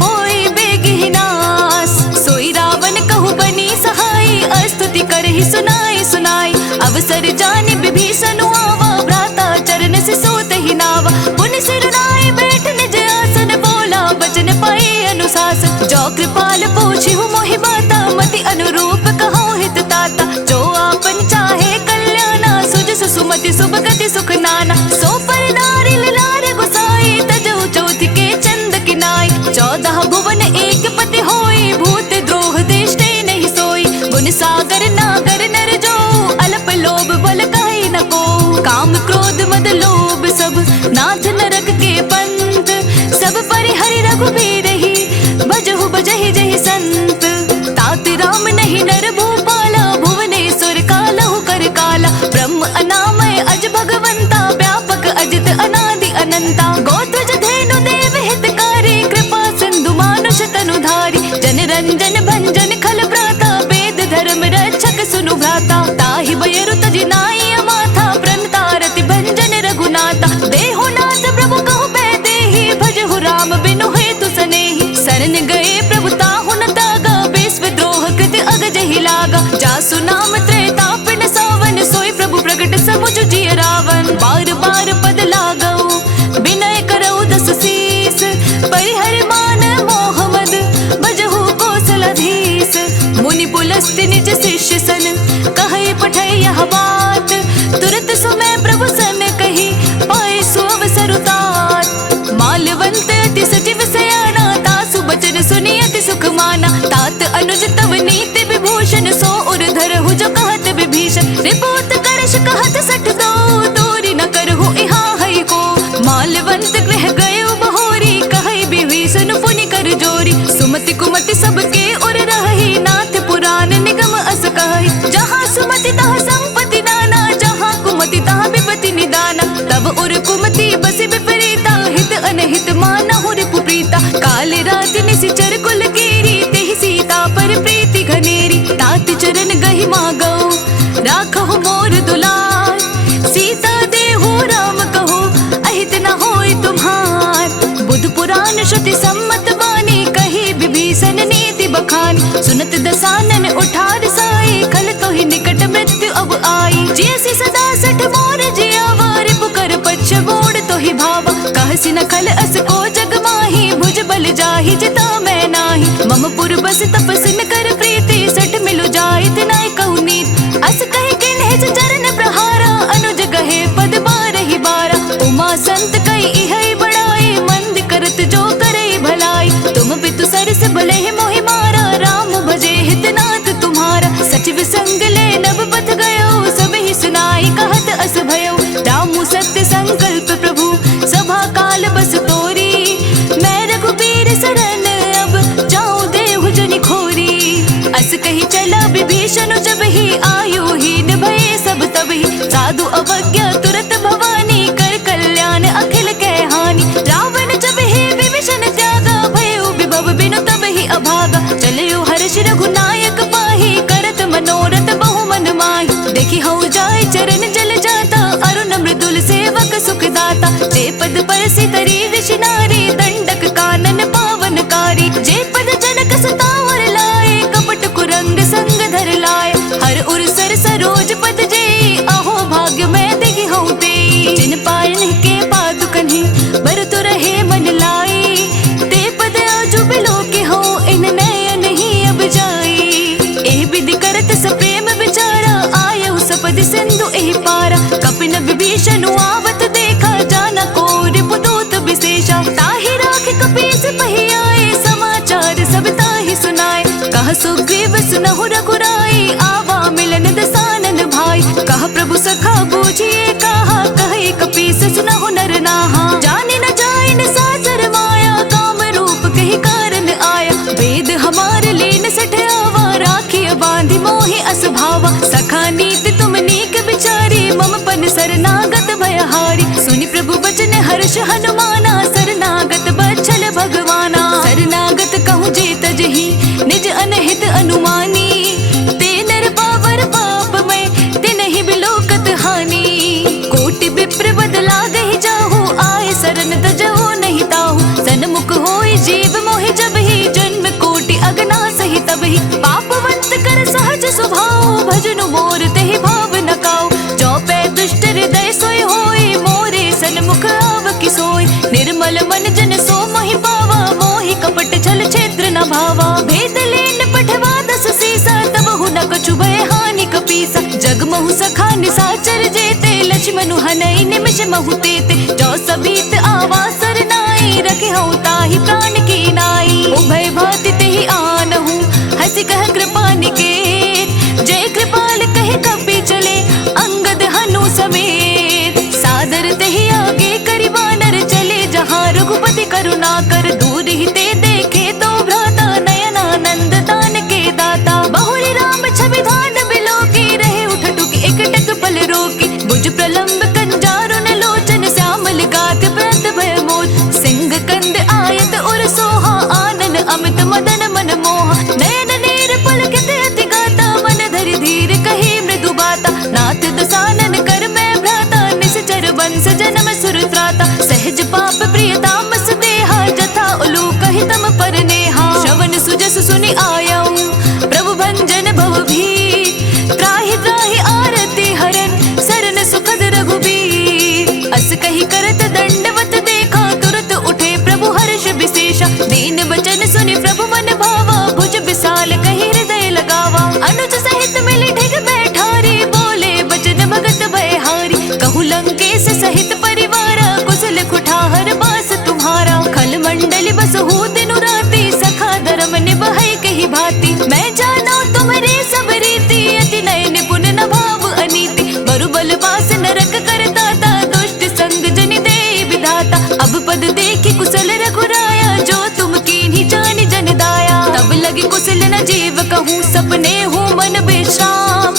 होई बेगी नास। सोई रावण कहु बनी सहाई, स्तुति करहि सुनाई सुनाई। अवसर जानि विभीषण आवा, भ्राता चरण से सोतहि नावा। पुनि सिर नाई बैठ निज आसन, बोला बचन पाए अनुशासन। जो कृपाल पूछिहु मोहि बाता, मति अनुरूप कहूँ हित ताता। जो आपन चाहे कल्याणा, सुजसु सुमति सुभगति सुख नाना। सो पर नारी लार गुसाई, तजौ चौथ के चंद किनाई। 14 भुवन एक पति होई, भूत द्रोह देष्टे नहीं सोई। गुण सागर नागर नर जो, अल्प लोभ बल काई न को। काम क्रोध मद लोभ सब, नाथ नरक के पंथ। सब परिहरि रघुबीर ही, भजहु बजहि जहि संत। तात राम नहीं नर भूपाला, भुवनेश्वर कालहु कर काला। ब्रह्म अनामय अज भगवंता, व्यापक अजित अनादि अनंता। गोत्रज धेनु देव हितकारी, कृपा सिंधु मानुष तनुधारी। जन रंजन भंजन खल भ्राता, वेद धर्म रक्षक सुनु भ्राता। ताहि बयरु तजि नाई अमाथा, प्रणता रति भंजन रघुनाथा। देहु नाथ प्रभु कहु बैदेहि, भजहु राम बिनु हेतु सनेहि। शरण गए प्रभु ताहु न तागा, मुनि पुलस्त्य निज शिष्य सन, कहे पठै यह बात। तुरत सुमै प्रभु सन कही, पाए सो अवसर उतात। मालवंत अति सचिव सयाना, तासु बचन सुनि अति सुख माना। तात अनुज तव नीति विभूषण, सो उर्धर हु जो कहत विभीषण। रिपोत करश कहत सठ दो, दूरी न करहु इहा है को। मालवंत गृह गयो बहोरी, कहे विभीषण पुनि कर जोरी। सुमति कुमति सबके उर रही, नाथ पुराण निगम अस कहि। जहाँ सुमति तहाँ संपत्ति नाना, जहाँ कुमति तहाँ विपत्ति निदाना। तब उर कुमति बस विपरीता, हित अनहित मानहु रिपु प्रीता। काल रात निशिचर कुल कीरी, तेहि सीता पर प्रीति घनेरी। तात चरण गहि मागौ, राखहु मोर दुलार। सीता देहु राम कहो, अहित न होय तुम्हार। बुध पुराण श्रुति सम्मत बानी, कही विभीषण नीति बखानी। सुनत दसानन उठार साई, खल तोहि निकट मृत्यु अब आई। जैसी सदा सठ मोर जियावा, रिपु कर पच्छ बोड़ तोहि भावा। कहसी न खल अस को जग माही, भुज बल जाहि जिता मैं नाही। मम पुर बस तपस्न कर प्रीति, सठ मिलु जाय तिनाय कहु नीत। अस कहि किन्हिज चरण प्रहारा, अनुज गहे पद बारहि बारा। उमा संत कई इहै बड़ाई, मंद करत जो करई भलाई। तुम पितु सरस भले मोहि मारा, राम भजे हितनाथ तुम्हारा। सचिव संग ले नभ पथ गयो, सब ही सुनाई कहत अस भयो। रामु सत्य संकल्प प्रभु, सभा काल बस तोरी। मैं रघुबीर शरण अब, जाऊं देहु जनि खोरी। अस कही चला विभीषण जब ही, आयु हीन भये सब तब ही। साधु अवज्ञा तुरत भवानी, कर कल्याण अखिल कै हानि। रावण जब ही विभीषण त्यागा, भयो विभव बिनु तब ही अभागा। चलियो हर्ष रघुनायक पाही, करत मनोरथ बहु मन माही। देखी हऊ जाय चरण जल जाता, अरुण मृदुल सेवक सुख दाता। जे पद परसि तरी ऋषि नारी, दंडक कानन पावनकारी। जे पद जनक सुतावर लाए, कपट कुरंग संग धर लाए। हर उर सर सरोज पद जेई, अहो भाग्य मैं देहि हऊ तेई। जिन पायन के पादुकन्हि, बरतु रहे मन लाई। ते पद आजु बिलोके हो, इन नयन ही अब जाई। एह विधि करत सप्रेम विचारा, आयउ सपदि सिंधु एहि पारा। कपिन विभीषण आवत देखा, जाना को रिपुदूत विशेषा। ताहि राखि कपीस पहि आए, समाचार सब ताहि सुनाए। कह सुग्रीव सुनहु रघुराई, आवा मिलन दसानन भाई। कह प्रभु सखा बूझिए कहा, कहे कपीस सुनहु नर नाहा। जाने न जाए न सासर माया, काम रूप कही कारण आया। वेद हमार लीन सठ आवा, राखिय बांधि मोहि अस भावा। सखा नीति तुम नीक विचारी, मम पन शरणागत भयहारी। सुनि प्रभु वचन हर्ष हनुमाना, शरणागत बच्छल भगवाना। शरणागत कहूँ जे तजहि, निज अनहित अनुमानी। ते नर पावर पाप में, तिनहि बिलोकत हानि। कोटि विप्र बदला गहि जाहु, आए शरण तजहु नहीं ताहु। सन्मुख होय जीव मोहि जब ही, जन्म कोटि अगना सहि तब ही। पापवंत कर सहज स्वभाव, भजनु मोर तेहि भाव न काऊ। जो पै दुष्ट हृदय सोय होय, मोरे सन्मुख आव कि सोय। निर्मल मन जन सो मोहि पावा, मोहि कपट छल छेत्र न भावा। भेद लेन पठवा दस सीसा, तब हु न कछु भय हानि कपीसा। जग महु सखा निसाचर जेते, लक्ष्मणु हनई निमिष महु तेते। जो सबीत आवा सरनाई, रखे हऊ ताहि प्राण की नाई। उभय भाति तेहि आनहु, हंसी कह कृपा निकेत। जय कृपाल कहे कपि चले, अंगद हनु समेत। सादर तेहि आगे करि वानर, चले जहाँ रघुपति करुणा कर। दूर ही ते देखे तो भ्राता, नयनानंद दान के दाता। बहुरी राम छवि धान बिलोकी, रहे उठटुक एकटक पल रोकी। भुज प्रलंब कंजारुन लोचन, श्यामल गात प्रत भय मोद। सिंह कंद आयत उर सोहा, आनन अमित मदन मन मोहा। नयन नीर पलकित अति गाता, मन धरि धीर कही मृदु बाता। नाथ दसानन कर मैं भ्राता, निश्चर वंश जन्म सुर त्राता। सहज पाप प्रिय तामस देहा, जथा उलूक हितम पर नेहा। श्रवण सुजस सुनि आयऊ, प्रभु भंजन भव भीर। त्राहि त्राहि आरती हरन, सरन सुखद रघुबीर। अस कही करत दंडवत देखा, तुरत उठे प्रभु हर्ष विशेषा। दीन वचन सुनि प्रभु मन भावा, भुज विशाल कही हृदय लगा। रहूं, सपने हूँ मन विश्राम।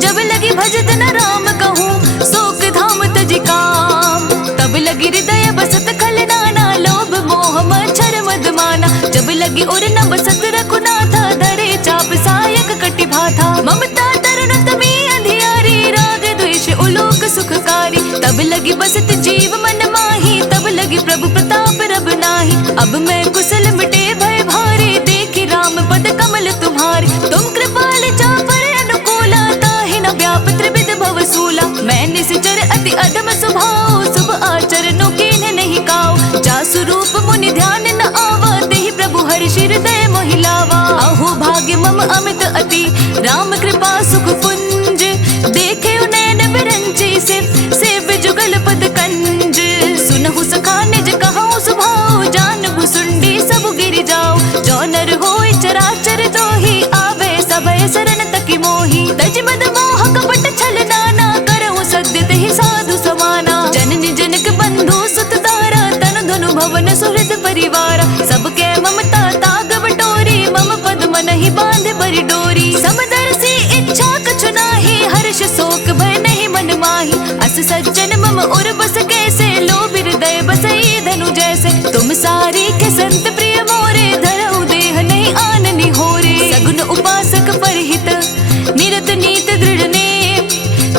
जब लगी भजत न राम कहूँ, शोक धाम तज काम। तब लगी हृदय बसत खल नाना, लोभ मोह मच्छर मद माना। जब लगी उर न बसत रघुनाथा, धरे चाप सायक कटि भाथा। ममता तरुण तमी अंधियारी, राग द्वेष उलोक सुखकारी। तब लगी बसत जीव मन माही, तब लगी प्रभु प्रताप रब नाही। अब मैं कुशल मिटे भय भारी, देखी राम पद कमल तुम्हारे। तुम कृपाल चापर अनुकूला, ताहि न व्याप त्रिविध भव सूला। मैं निश्चर अति अधम स्वभाव, शुभ आचरणों कीन्ह नहीं काऊ। जासु रूप मुनि ध्यान न आवा, तेहि प्रभु हर्षि हृदय मोहि लावा। अहो भाग्य मम अमित अति, राम कृपा सुख पुंज। देखे नैन बिरंची सेव्य जुगल पद कंज। सुनहु सखा निज कहूँ सुभाव, जानहु सुंडी सब गिर जाओ। जो नर होय चराचर दोही, आवे सभय शरण तकी मोही। तज मद मोह कपट छल नाना, करहु सद्य तेहि साधु समाना। जननी जनक बंधु सुत तारा, तनु धनु भवन सुहृद परिवारा। सबके ममता ताग बटोरी, मम पद मनहि बांध बरि डोरी। समदर्शी इच्छा कछु नाही, हर्ष शोक भय नहीं मन माही। अस सज्जन मम उर बस कैसे, लोभ हृदय बसई धनु जैसे। तुम सारी के संत प्रिय मोरे, धरऊ देह नहीं आननि होरे। सगुन उपासक परहित, निरत नीत दृढ़ नेम।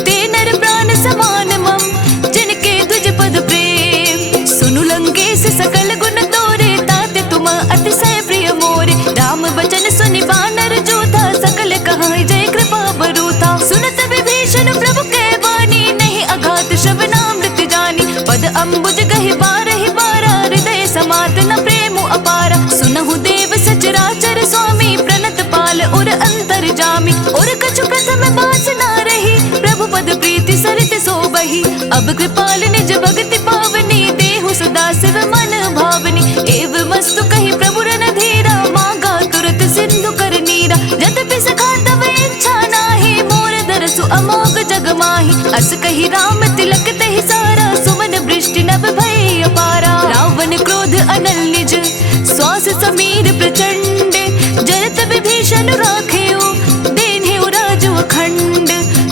ते नर प्राण समान मम, जिनके द्विज पद प्रेम। सुनु लंकेश सकल गुण तोरे, ताते तुम अतिशय प्रिय मोरे। राम वचन सुनि वानर जोधा, सकल कहाई जय कृपा बरूथा। सुनत विभीषण प्रभु कै वाणी, नहीं अघात श्रवणामृत जानी। पद अम्बुज गहि बारहि बारा, हृदय समात न प्रेम अपारा। सुनहु देव सचराचर स्वामी, प्रणत पाल उर अंतर जामी। उर कछु प्रथम बास न रही, प्रभु पद प्रीति सरित सोबही। अब कृपाल निज भगति पावनी, देहु सदा शिव मन भावनी। एव मस्तु कही प्रभु रणधीरा, मांगा तुरत सिंधु कर नीरा। यद्यपि सखा तव इच्छा नाही, मोर दरसु अमोघ जग माही। अस कही राम तिलक तेहि सारा, सुमन वृष्टि नभ भय अपारा। रावण क्रोध अनल निज, श्वास समीर प्रचंड। जरत विभीषण राखेउ, दीन्हिउ राजु अखंड।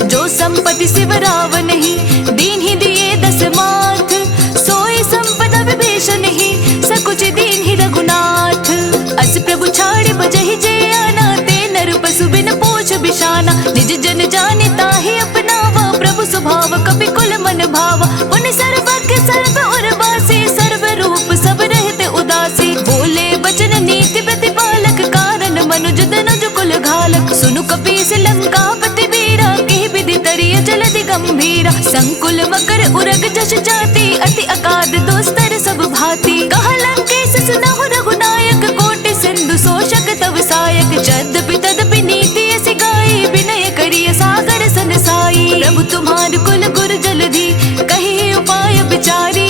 जो संपत्ति शिव रावण ही, दीन्हि दिए दस माथ। सोई संपदा विभीषण ही, सकुच दीन्हि रघुनाथ। अस प्रभु छाड़ि बजहि जे आना, ते नर पशु बिन पोछ बिशाना। निज जन जानि ताहि अपनावा, प्रभु स्वभाव कपि कुल मन भावा। पुनि सर्वज्ञ सर्व उर्वासी, सर्व रूप सब रहते उदासी। बोले बचन नीति प्रतिपालक, कारण मनुज तनुज कुल घालक। सुनु कपीस लंकापति वीरा, केहि विधि तरिय जलधि गंभीरा। संकुल मकर उरग जश जाति, अति अगाध दोस्तर सब भांति। कहा लंकेश सुनहु रघुनायक, कोटि सिंधु शोषक तव सायक। यद्यपि तदपि नीति ऐसी गाई, विनय करिय सागर सन साई। प्रभु तुम्हार कुल गुर जलधि, कही उपाय विचारी।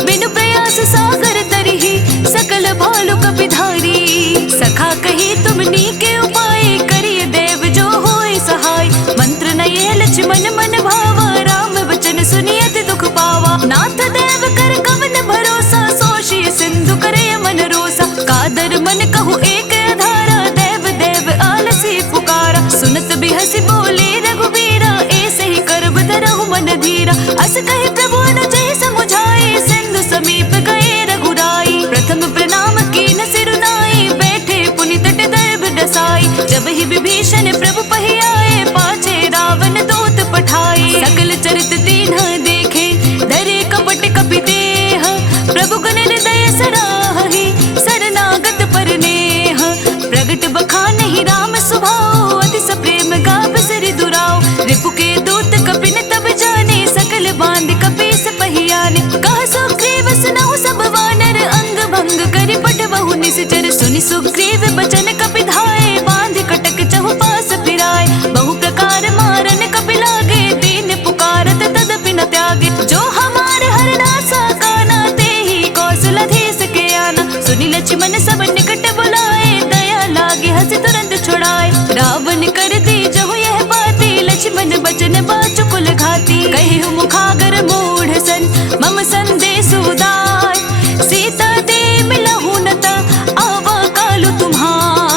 बिनु प्रयास सागर तरिहि, सकल भालु कपिधारी। सखा कही तुम नीके उपाय, करिय देव जो होय सहाय। मंत्र न ये लक्ष्मण मन भावा, राम वचन सुनियत दुख पावा। नाथ देव कर कवन भरोसा, सोषिय सिंधु करे मन रोसा। कादर मन कहु एक आधारा, देव देव आलसी पुकारा। सुनत बिहसि बोले रघुबीरा, ऐसे ही करब धरहु मन धीरा। अस कहि प्रभु अनुजहि समुझाए, सिंधु समीप गए रघुराई। प्रथम प्रणाम कीन सिरु नाई, बैठे पुनि तट दर्भ डसाई। जब ही विभीषण प्रभु पहि आए, पाछे रावण दूत पठाए। सकल चरित दीन्ह देखे, धरे कपट कपि देह। प्रभु गुण हृदय सराहि, शरणागत पर नेह। प्रगट बखानहि राम स्वभाव, अति सप्रेम गाव सिरि दुराव। रिपु के दूत कपिन तब जाने, सकल बांध कपीस पहियाने। कह सुग्रीव सुनहु सब वानर, अंग भंग करि पठबहु निश्चर। सुनि सुग्रीव बचन कपि धाये, बांध कटक चहु पास फिराए। बहु प्रकार मारन कपि लागे, दीन पुकारत तदपि न त्यागे। जो हमार हरणासा काना, तेहि कौशलधीश के आना। सुनि लक्ष्मण सब निकट बुलाए, दया लागे हंस तुरंत छुड़ाए। रावण कर दी जहु यह बाती, लक्ष्मण बचन बाचु कुल घाती। कहिहु मुखागर मूढ़ सन, मम संदेश उदार। सीता दे मिलहु न ता, आवा कालु तुम्हार।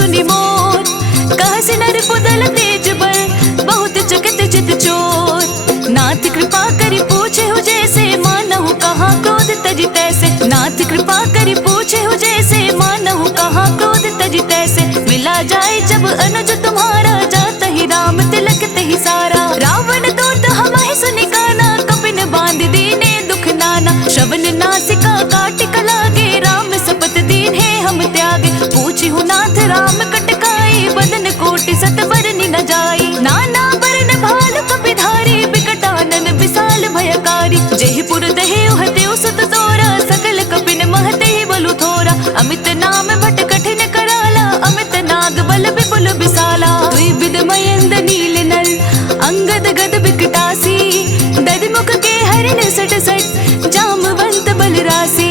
सुनि मोर, कहसि नर पुदल तेज बल, बहुत चकित चित चोर। नाथ कृपा करि पूछे हो जैसे, मानहु कहाँ क्रोध तजि तैसे। नाथ कृपा करि पूछे हो जैसे, मानहु कहाँ क्रोध तजि तैसे। मिला जाए जब अनुज तुम्हारा, जात ही राम तिलक तहि सारा। रावण दूत हमहि सुनि काना, कपिन बांध दीने दुख नाना। श्रवण नासिका काटिक लागे, राम सपत दीन्हे हम त्यागे। पूछिहु नाथ राम कटकाई, बदन कोटि सत बरनि न जाई। नाना बरन भालु कपिधारी, बिकटानन विशाल भयकारी। जेहि पुर दहेउ हतेउ सुत तोरा, सकल कपिन महतेहि बलु थोरा। अमित नाम भट कठिन कराला, अमित नाग बल विपुल विशाला। दुई विध मयंद नील नल, अंगद गद बिकटासी। दधमुख के हरिण सट सट, जामवंत बल रासी।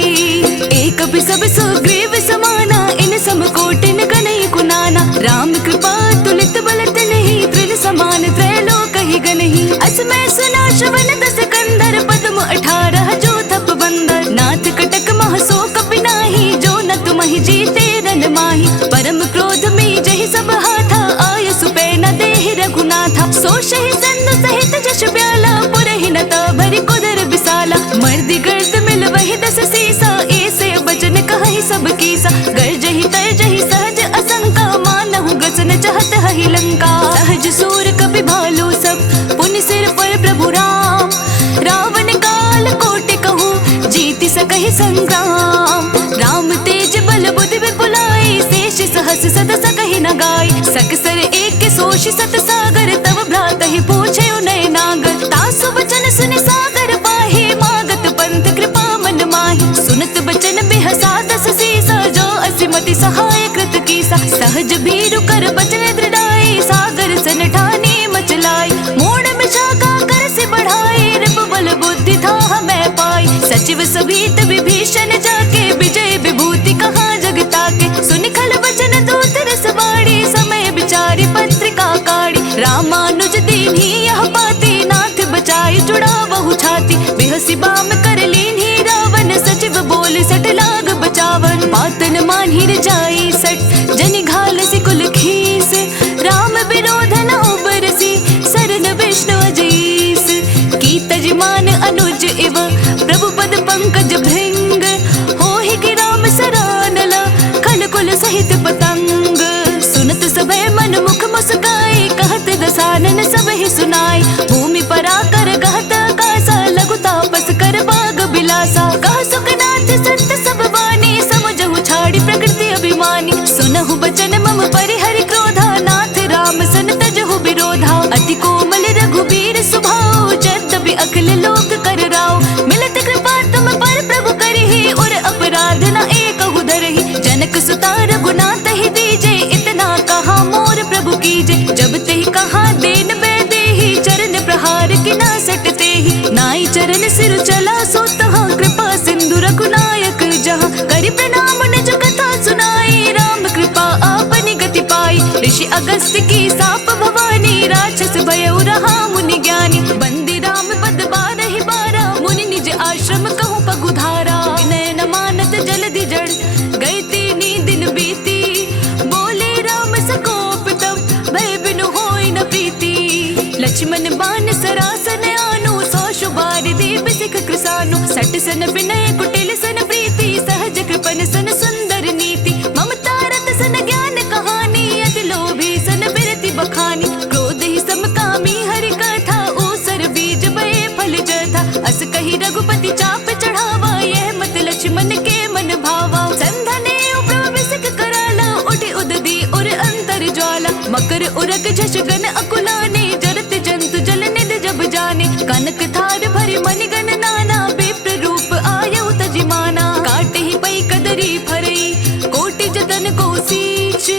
एक बिसब सुग्रीव समाना, इन सम कोटिन गनई कुनाना। राम कृपा तुलित बल तिन्हि, त्रिल समान त्रैलोक ही गनहि। असमय सुना श्रवण दस कंदर, पद्म 18 जो थप बंदर। नाथ कटक मह सो कपि नाही, जो न तुमहि जीते रन माही। परम क्रोध में जहि सब हाथा, आय सुपै न देहि रघुनाथा। सोषहि सन्नु सहित जश ब्याला, पुरहि न भरि कुदर विसाला। मर्दि गर्द मिल वहि दस सीसा, ऐसे बचन कहहि सब कीसा। गर्जहि तरजहि सहज असंका, मानहु ग्रसन चाहत हहि लंका। सहज सूर कपि भालु सब, पुनि सिर पर प्रभु राम। रावण काल कोटि कहूँ, जीति सकहि संग्राम। राम तेज बल बुद्धि विपुलाई, शेष सहस सद सकहि न गाय। सकसर एक सोषि सत सागर, तव भ्रातहि पूछे उनय नागर। तासु वचन सुनि सागर पाहि, मागत पंथ कृपा मन माहि। सुनत बचन बिहसा दस सीसा, जो असिमति सहाय कृत कीसा। सहज भीरु कर बचन दृढ़ाई, सागर सन ठानी मचलाई। मूढ़ मिशाखा कर से बढ़ाई, रिपु बल बुद्धि था मैं पाई। सचिव सभीत विभीषण जाके, विजय विभूति कहाँ जगता के। सुनि खल बचन दूत रस बाड़ी, समय विचारी पत्रिका काढ़ी। रामानुज दीन्ही यह पाती, नाथ बचाई जुड़ा बहु छाती। बिहसी बाम कर लीन्ही रावण, सचिव बोल सट लाग बचावन। पातन मानहि जाई सट, जनि घाल सि कुल खीस। राम विरोध न उबरसी, सरन विष्णु अजीस। की तजमान अनुज इव, प्रभु पद पंकज भृंग। होहि कि राम सरानला, खल कुल सहित पतंग। सुनत सभय मन मुख मुस्काई, कहत दसानन सबहि सुनाई। भूमि पराकर कहत आकासा, लघु तापस कर बाग बिलासा। कह सुखनाथ संत सब वाणी, समझहु छाड़ी प्रकृति अभिमानी। सुनहु बचन मम परिहरि क्रोधा, नाथ राम सन तजहु विरोधा। अति कोमल रघुबीर सुभाऊ, यद्यपि अखिल लोक कर राव। मिलत कृपा तुम पर प्रभु करिहि, और अपराध न एकहु धरहि। जनक सुता रघुनाथ ही दीजे, इतना कहा मोर प्रभु कीजे। जब तेहि कहा देन बै देहि, चरण प्रहार कि ना सटते ही। नाई चरण सिर चला सो तहाँ, कृपा सिंधु रघुनायक जहाँ। करि प्रणाम निज कथा सुनाई, राम कृपा आपनि गति पाई। ऋषि अगस्त की साप भवानी, राक्षस भयउ रहा मुनि ज्ञानी। बंदी राम पद बारहि बारा, मुनि निज आश्रम कहूँ पगुधारा। विनय न मानत जलधि जड़, गई तीनी दिन बीती। बोले राम सकोप तब, भय बिनु होई न प्रीति। लक्ष्मण बान सरासन आनु, सौ शुबारि दीप सिख कृसानु। सट सन विनय कुटिल सन प्रीति, सहज कृपन सन सुंदर नीति। ममता रत सन ज्ञान कहानी, अति लोभी सन बिरति बखानी। क्रोध ही समकामी हरि कथा, ऊसर बीज बये फल जथा। अस कही रघुपति चाप चढ़ावा, यह मत लक्ष्मण के मन भावा। संधने प्रविशक कराला, उठि उदधि उर अंतर ज्वाला। मकर उरग झष गन अकुलाने, जरत जंतु जल निध जब जाने। कनक थार भरि मणिगण नाना, विप्र रूप आयउ तजि माना। काटे ही पई कदरी फरई, कोटि जतन को सींच।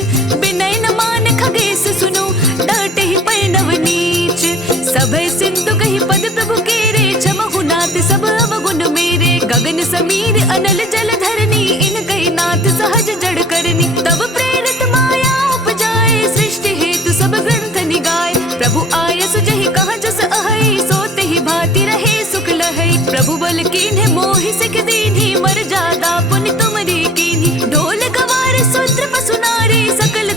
बिनय न मान खगेश सुनु, डांटे ही पै नव नीच। सभय सिंधु कहि पद प्रभु केरे, क्षमहु नाथ सब अवगुण मेरे। गगन समीर अनल जल धरनी, इन कहि नाथ सहज जड़ करनी। तब प्रेरित माया उपजाए, सृष्टि हेतु सब ग्रंथ निगाए। प्रभु आय सुजहि कहाँ जस अहै, सोते ही भांति रहे सुख लहै। प्रभु बल कीन्हे मोहि सिख दीन्हि, मर जादा पुनि तुमरी कीन्हि। ढोल गवार सूत्र पसु नारी, सकल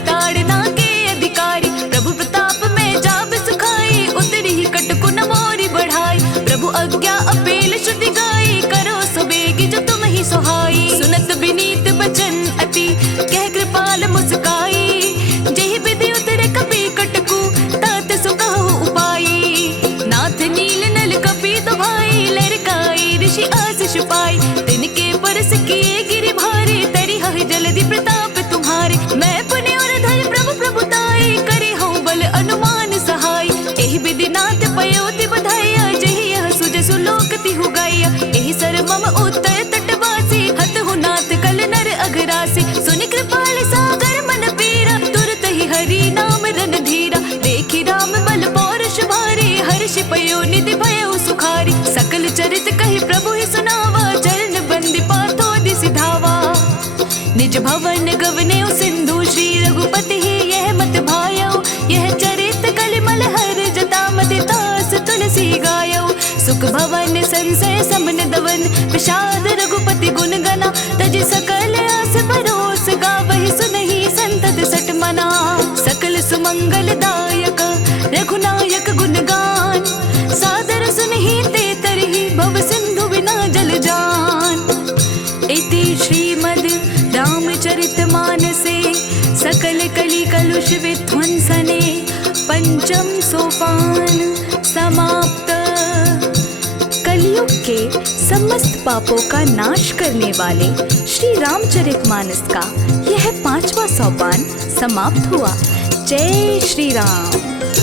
निधि भयो सुखारी, सकल चरित कही प्रभु ही सुनावा, चरण बंदी पाथो दिसि धावा। निज भवन गवने सिंधु श्री रघुपति ही यह मत भायो, यह चरित कलिमल हर जता मति तास तुलसी गायो। सुख भवन संसय समन दवन, विषाद रघुपति गुण गना, तज सकल आस परोस गावहि सुनहि संतत सठ मना। सकल सुमंगल दायक रघुनायक गुण गान, सादर सुनहि ते तरहि भव सिंधु बिना जल जान। इति श्रीमद् रामचरित मानसे सकल कलि कलुष विध्वंसने पंचम सोपान समाप्त। कलयुग के समस्त पापों का नाश करने वाले श्री रामचरितमानस का यह 5वां सोपान समाप्त हुआ। जय श्री राम।